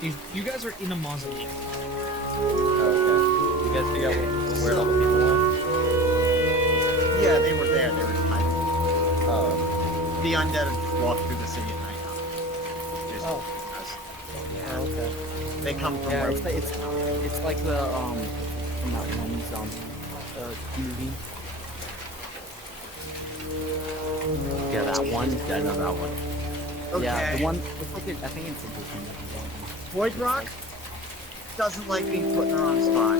you. You guys are in a mausoleum. Oh, okay. You guys figure out where all the people went? Yeah, they were there. They were just hiding. Oh. The undead walk through the city at night now. Just Oh. because. Oh, okay. They come from yeah, where it's like the from that one movie. Yeah, that one. Yeah, I know that one. Okay. Yeah, the one. It's like I think it's a different one. Void Rock doesn't like being put in the wrong spot.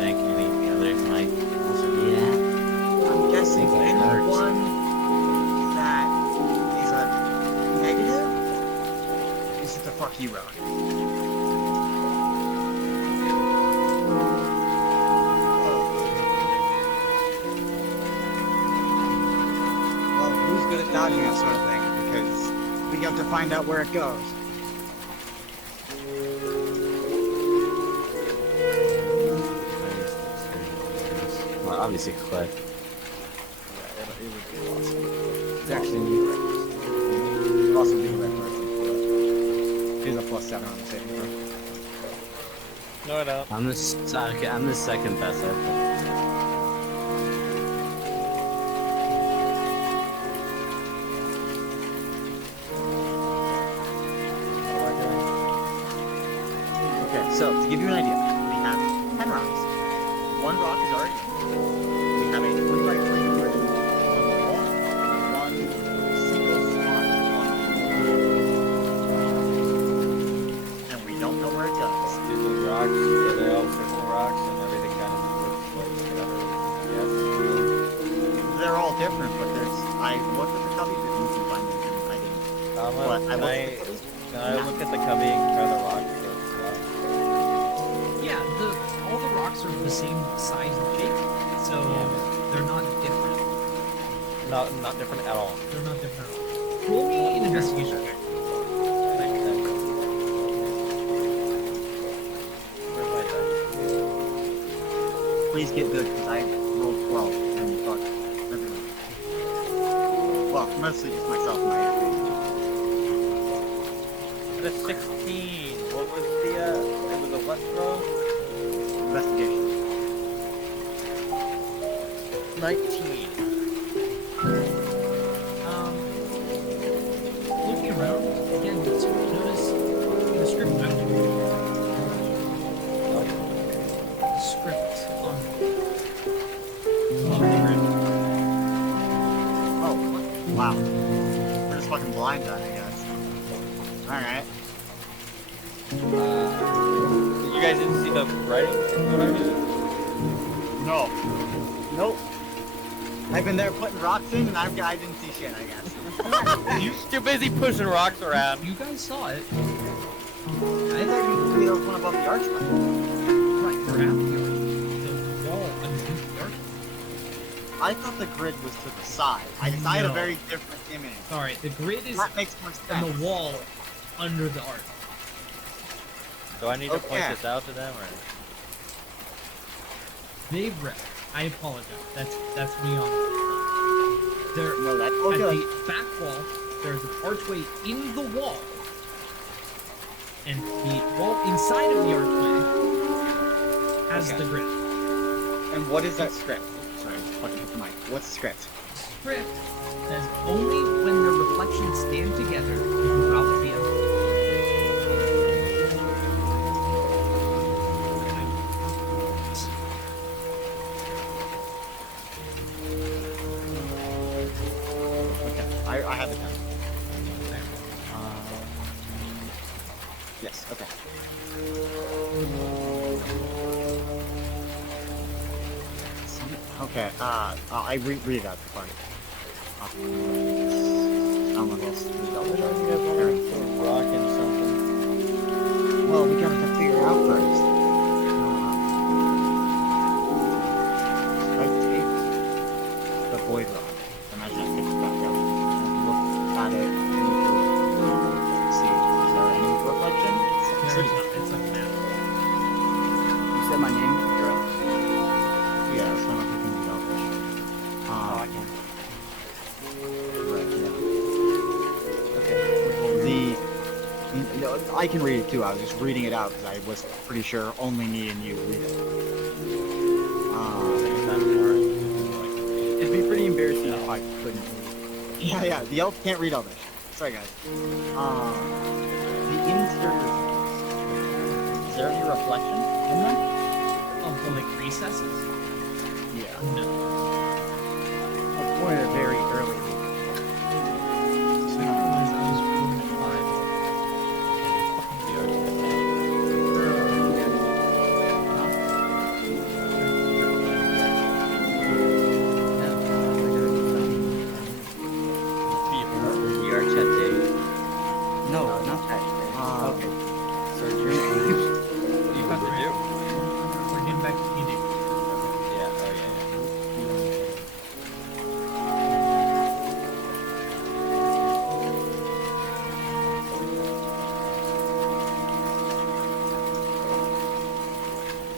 Thank you. The others might. I'm guessing Things like anyone that is a negative is the fuck you rock. Well, who's good at dodging that sort of thing? Because we have to find out where it goes. Well, obviously, Click. It would be awesome. It's actually me. Also be the right person for it. He's a +7 on the saving throw. No, I don't. I'm the second best at Okay, so to give you an idea, we have 10 rocks. One rock is already in. We have a 3x3 grid on the wall, one single spot on the floor. And we don't know where it goes. Do the rocks, are they all circle rocks and everything kind of just looks like together? Yes. They're all different, but there's. I looked at the cubby, but you can find them. I didn't. What? Can I look at the cubby and try the rocks? Yeah, all the rocks are the same size and shape, so they're not different. Not different at all. They're not different at all. Roll me an investigation check. Where's my dice? Please get good, because I rolled 12 and fuck everyone. Well, mostly just myself and my HP. The 16. What was the it was a what throw? Investigation. 19. Looking around, again, you notice the script mounted. The script on the grid. Oh, wow. We're just fucking blind then, I guess. Alright. You guys didn't see the writing? No. Nope. I've been there putting rocks in, and I didn't see shit, I guess. You're too busy pushing rocks around. You guys saw it. I thought you could be the one above the archway. Right, you're at the wall underneath the arch. I thought the grid was to the side. I had a No. very different image. Sorry, the grid is That makes more sense. on the wall under the arch. Do I need to point Okay. this out to them, or? They've read. I apologize. That's me on. There, No, that's all at good. the back wall, there's an archway in the wall, and the wall inside of the archway has Okay. the grid. And what is that script? Sorry, fucking hit the mic. What's the script? Script says only when their reflections stand together you can follow the other. Yes. Okay. Okay. I read it out the party. I don't know who else read out the Rock and something. Well, we gotta figure it out first. I take the void rock. Imagine I picked it back up and look at it. See, is there any reflection? It's a map. You said my name, girl? Yeah, it's not like we can read Elvish. Oh, I can. Right, yeah. Okay. I can read it too. I was just reading it out because I was pretty sure only me and you read it. It'd be pretty embarrassing if I couldn't read. Yeah. The elf can't read Elvish. Sorry, guys. The interior. Is there any reflection in them? Of the like recesses? Yeah. No. It's one of the very early. So I realized I was rolling at 5. VR chat day. No, not that. Okay. So you're What do you have to do? We're getting back to PD. Yeah, oh yeah.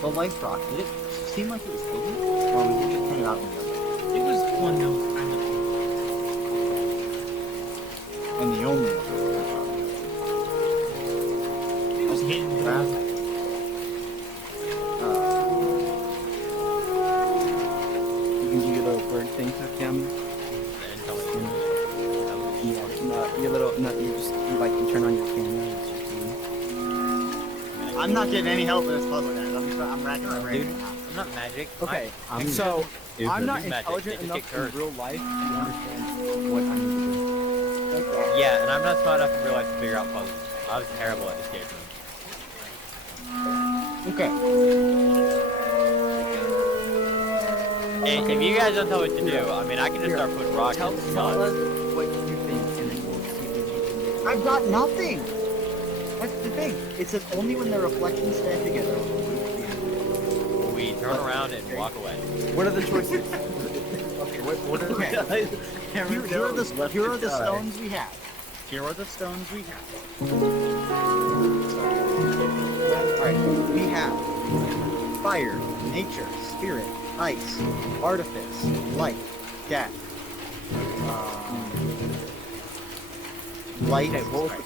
The life rock. Did it seem like it was hidden, or was it just kind of out in the open? It was one that was kind of. And the only one. It was hidden. You can do your little bird thing, Him. Yeah, no, your little, no, you like, you turn on your camera. It's just you. I'm not getting any help in this puzzle, guys. I'm racking my brain. Dude, I'm not magic. Okay, I'm so I'm not Magic, intelligent they just enough get cursed. in real life to understand what I need to do. Yeah, and I'm not smart enough in real life to figure out puzzles. I was terrible at escape rooms. Okay. Hey, if you guys don't know what to do, I mean, I can just start putting rocks Tell in the us sun. what you think, and then we'll see what you can do. I've got nothing. That's the thing. It says only when the reflections stand together. We turn around and walk away. What are the choices? Okay, what are the Okay. Here are the stones we have. Here are the stones we have. Alright, we have fire, nature, spirit, ice, artifice, light, death. Light,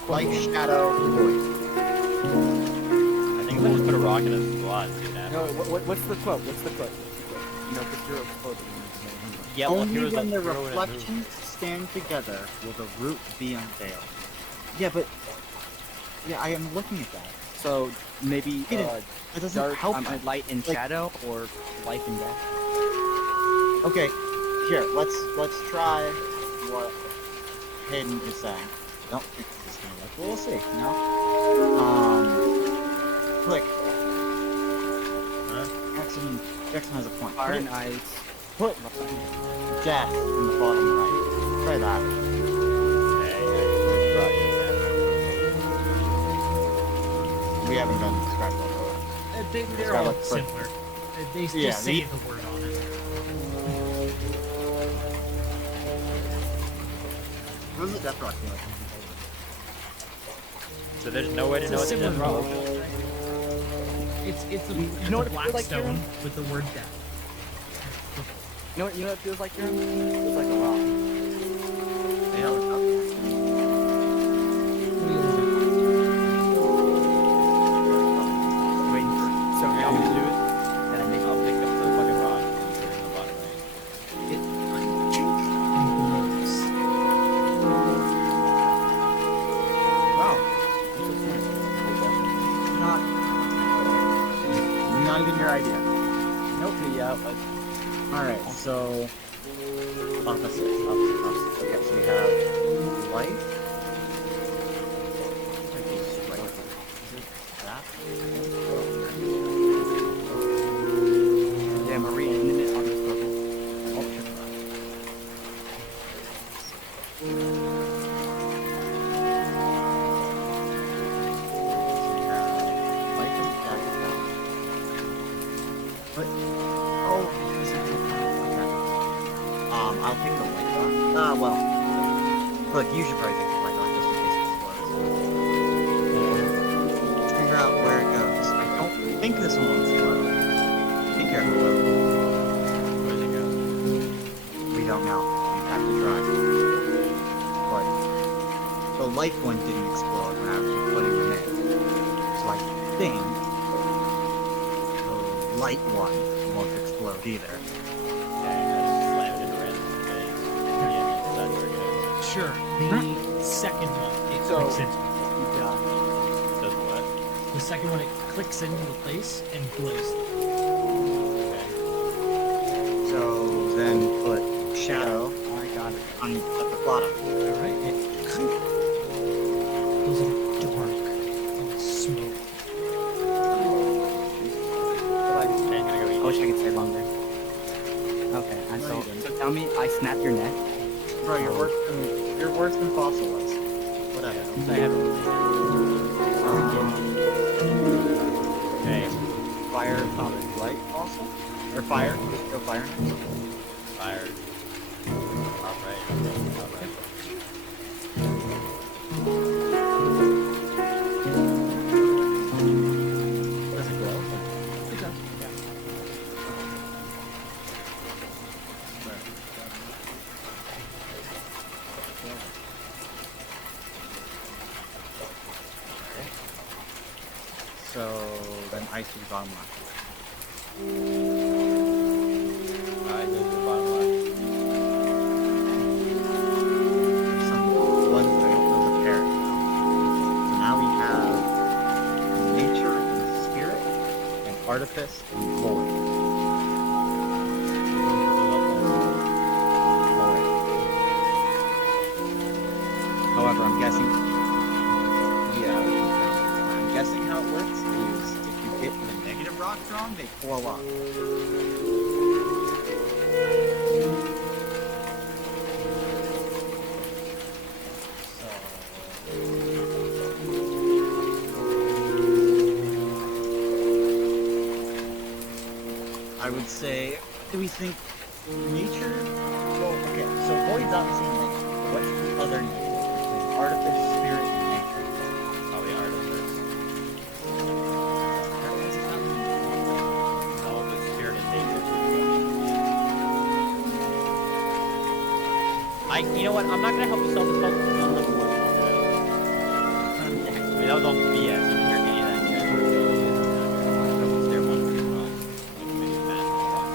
light, shadow, void. I think we'll just put a rock in his slot and see what happens. No, what's the quote? What's the quote? You know, because you're a quote. Yeah, well, Only here's when the a hero and a move. reflections stand together will the root be unveiled. Yeah, but I am looking at that. So maybe It doesn't dark, help. light and Like- shadow, or life and death. Okay, here, let's try what Hayden is saying. Nope, it's just gonna work. We'll see, you know? Click. Huh? Jackson has a point. Fire and ice. Put death in the bottom right. Try that. We haven't done the scratch ball. They're got, all like, similar. They Yeah, just say the word on it. What does the death rock feel like? So there's no way to It's know a what the similar death rock goal. is. It's a, You it's know a what it black feels like, stone Karen? with the word death. You know what it feels like, Karen? It feels like a rock. Waiting for somebody else to do it. Then I make I'll pick up the fucking rock and put it in the bottom right. Wow. Not even your idea. Nope. Yeah, but Alright, so opposites. Okay, so we have life. Is there I'll take the light rock. Well, look, you should probably take the light rock just in case it explodes. Figure out where it goes. I don't think this one will explode. Be careful though. Where's it go? We don't know. We have to try. But the light one didn't explode when I was putting them in. So I think the light one won't explode either. Okay, I just slammed it in a random space. Yeah, that's where it goes. Sure. The second one it So- clicks into. Yeah. Does what? The second one it clicks into the place and glows. Okay. So then put shadow I got it. on at the bottom. All right. It kind of goes in dark smoke. Okay, I'm gonna go I eat. wish I could stay longer. Okay, and No, so, you didn't. so tell me, I snap your neck. Bro, you're worse than Fossil was. Whatever. I have Okay. Fire atomic light Fossil? Or fire? Just go fire. Fired. Alright. Does it glow? It does. So then ice to the bottom left. Alright, go to the bottom left. There's some ones that I don't know the pair now. So now we have nature and spirit, and artifice and void. Void. However, I'm guessing. Yeah, I'm guessing how it works is if you hit the negative rock wrong, they fall off. I would say, do we think nature? Well, okay, so void's obviously nature. What's the other nature? There's artifice, spirit, and nature. Probably artifice. Artifice is not Oh, the spirit and nature. You know what? I'm not gonna help you solve this puzzle. I'll help you work it out. I mean, that was all BS. You didn't hear any of that shit. Stair one, two, wrong. Like, maybe math and fuck.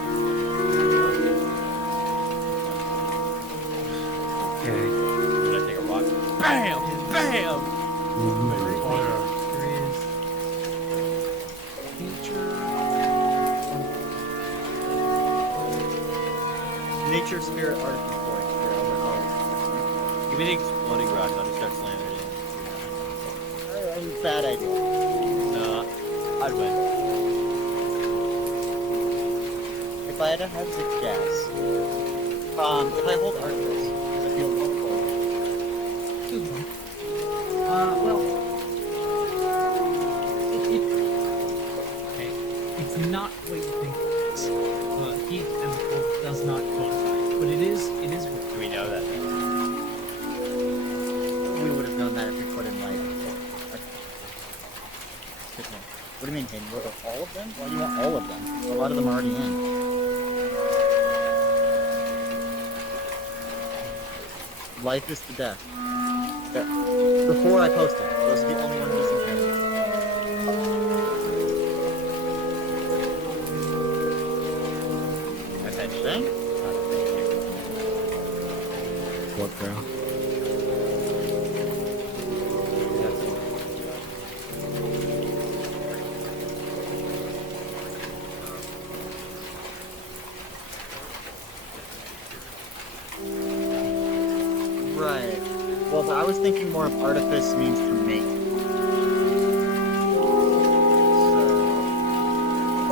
Okay. Did I take a rock? Bam! Bam! There is nature. nature, spirit, artifice, void. They're all Give me the exploding rock and I'll just start slamming it bad idea. in. No, I'd win. If I had to hazard guess, if I hold artifice, because I feel comfortable. Good one. Well, okay. It's not what you think it is. The heat and the cold does not coincide, but it is. Do we know that? We would have known that if we put in like. What do you mean, Hayden? What about all of them? Why do you want all of them? A lot of them are already in. Life is to death. Before I post it, those are the only ones missing characters. I said Thing? What, bro? Right. Well, but I was thinking more of artifice means to make. So,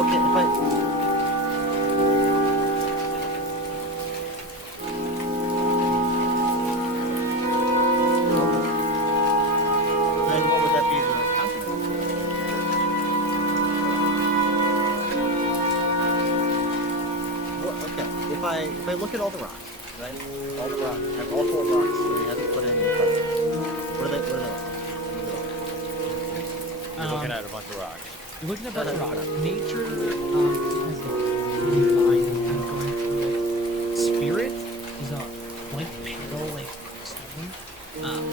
okay, if I. Then what would that be the counter? What, okay, if I look at all the rocks. right? All the rocks. I have all 4 rocks, so we have to put it in the cart. What are they? You're looking at a bunch of rocks. You're looking at a bunch of No, rocks. no, Nature has a line kind of going through it. Spirit is a white pale, like stone.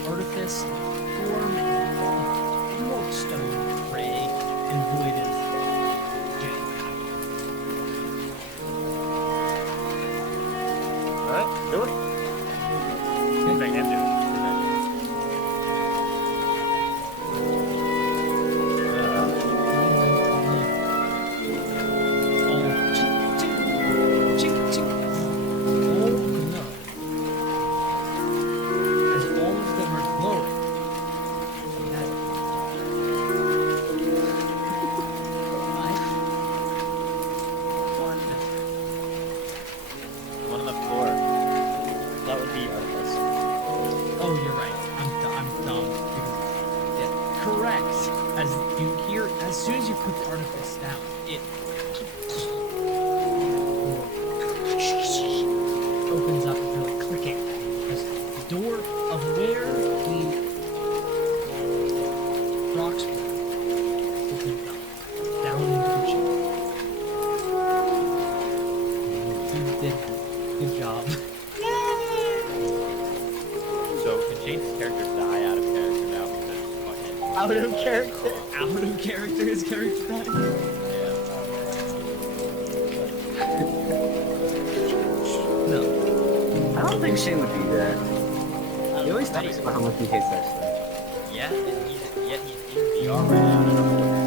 Artifice, form, and more stone, gray, and void is jade. Alright, do it. Make him do it. One on the floor. That would be Artifice. Oh, you're right. I'm dumb. Yeah, correct. As you hear, as soon as you put the artifice down, it opens up, really clicking. Because the door of where the rocks were opens up, down into the chamber. You did. Good job. So can Shane's character die out of character now because fucking Out of character. Out of character, his character died. No. I don't think Shane would do that. He always talks about how much he hates that stuff. Yeah, and yet he's in VR right now and I'm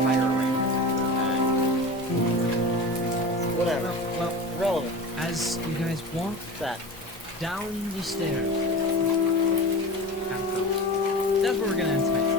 entire arrangement. Whatever. Well, Relevant. as you guys walk That. down the stairs, that's where we're gonna end tonight.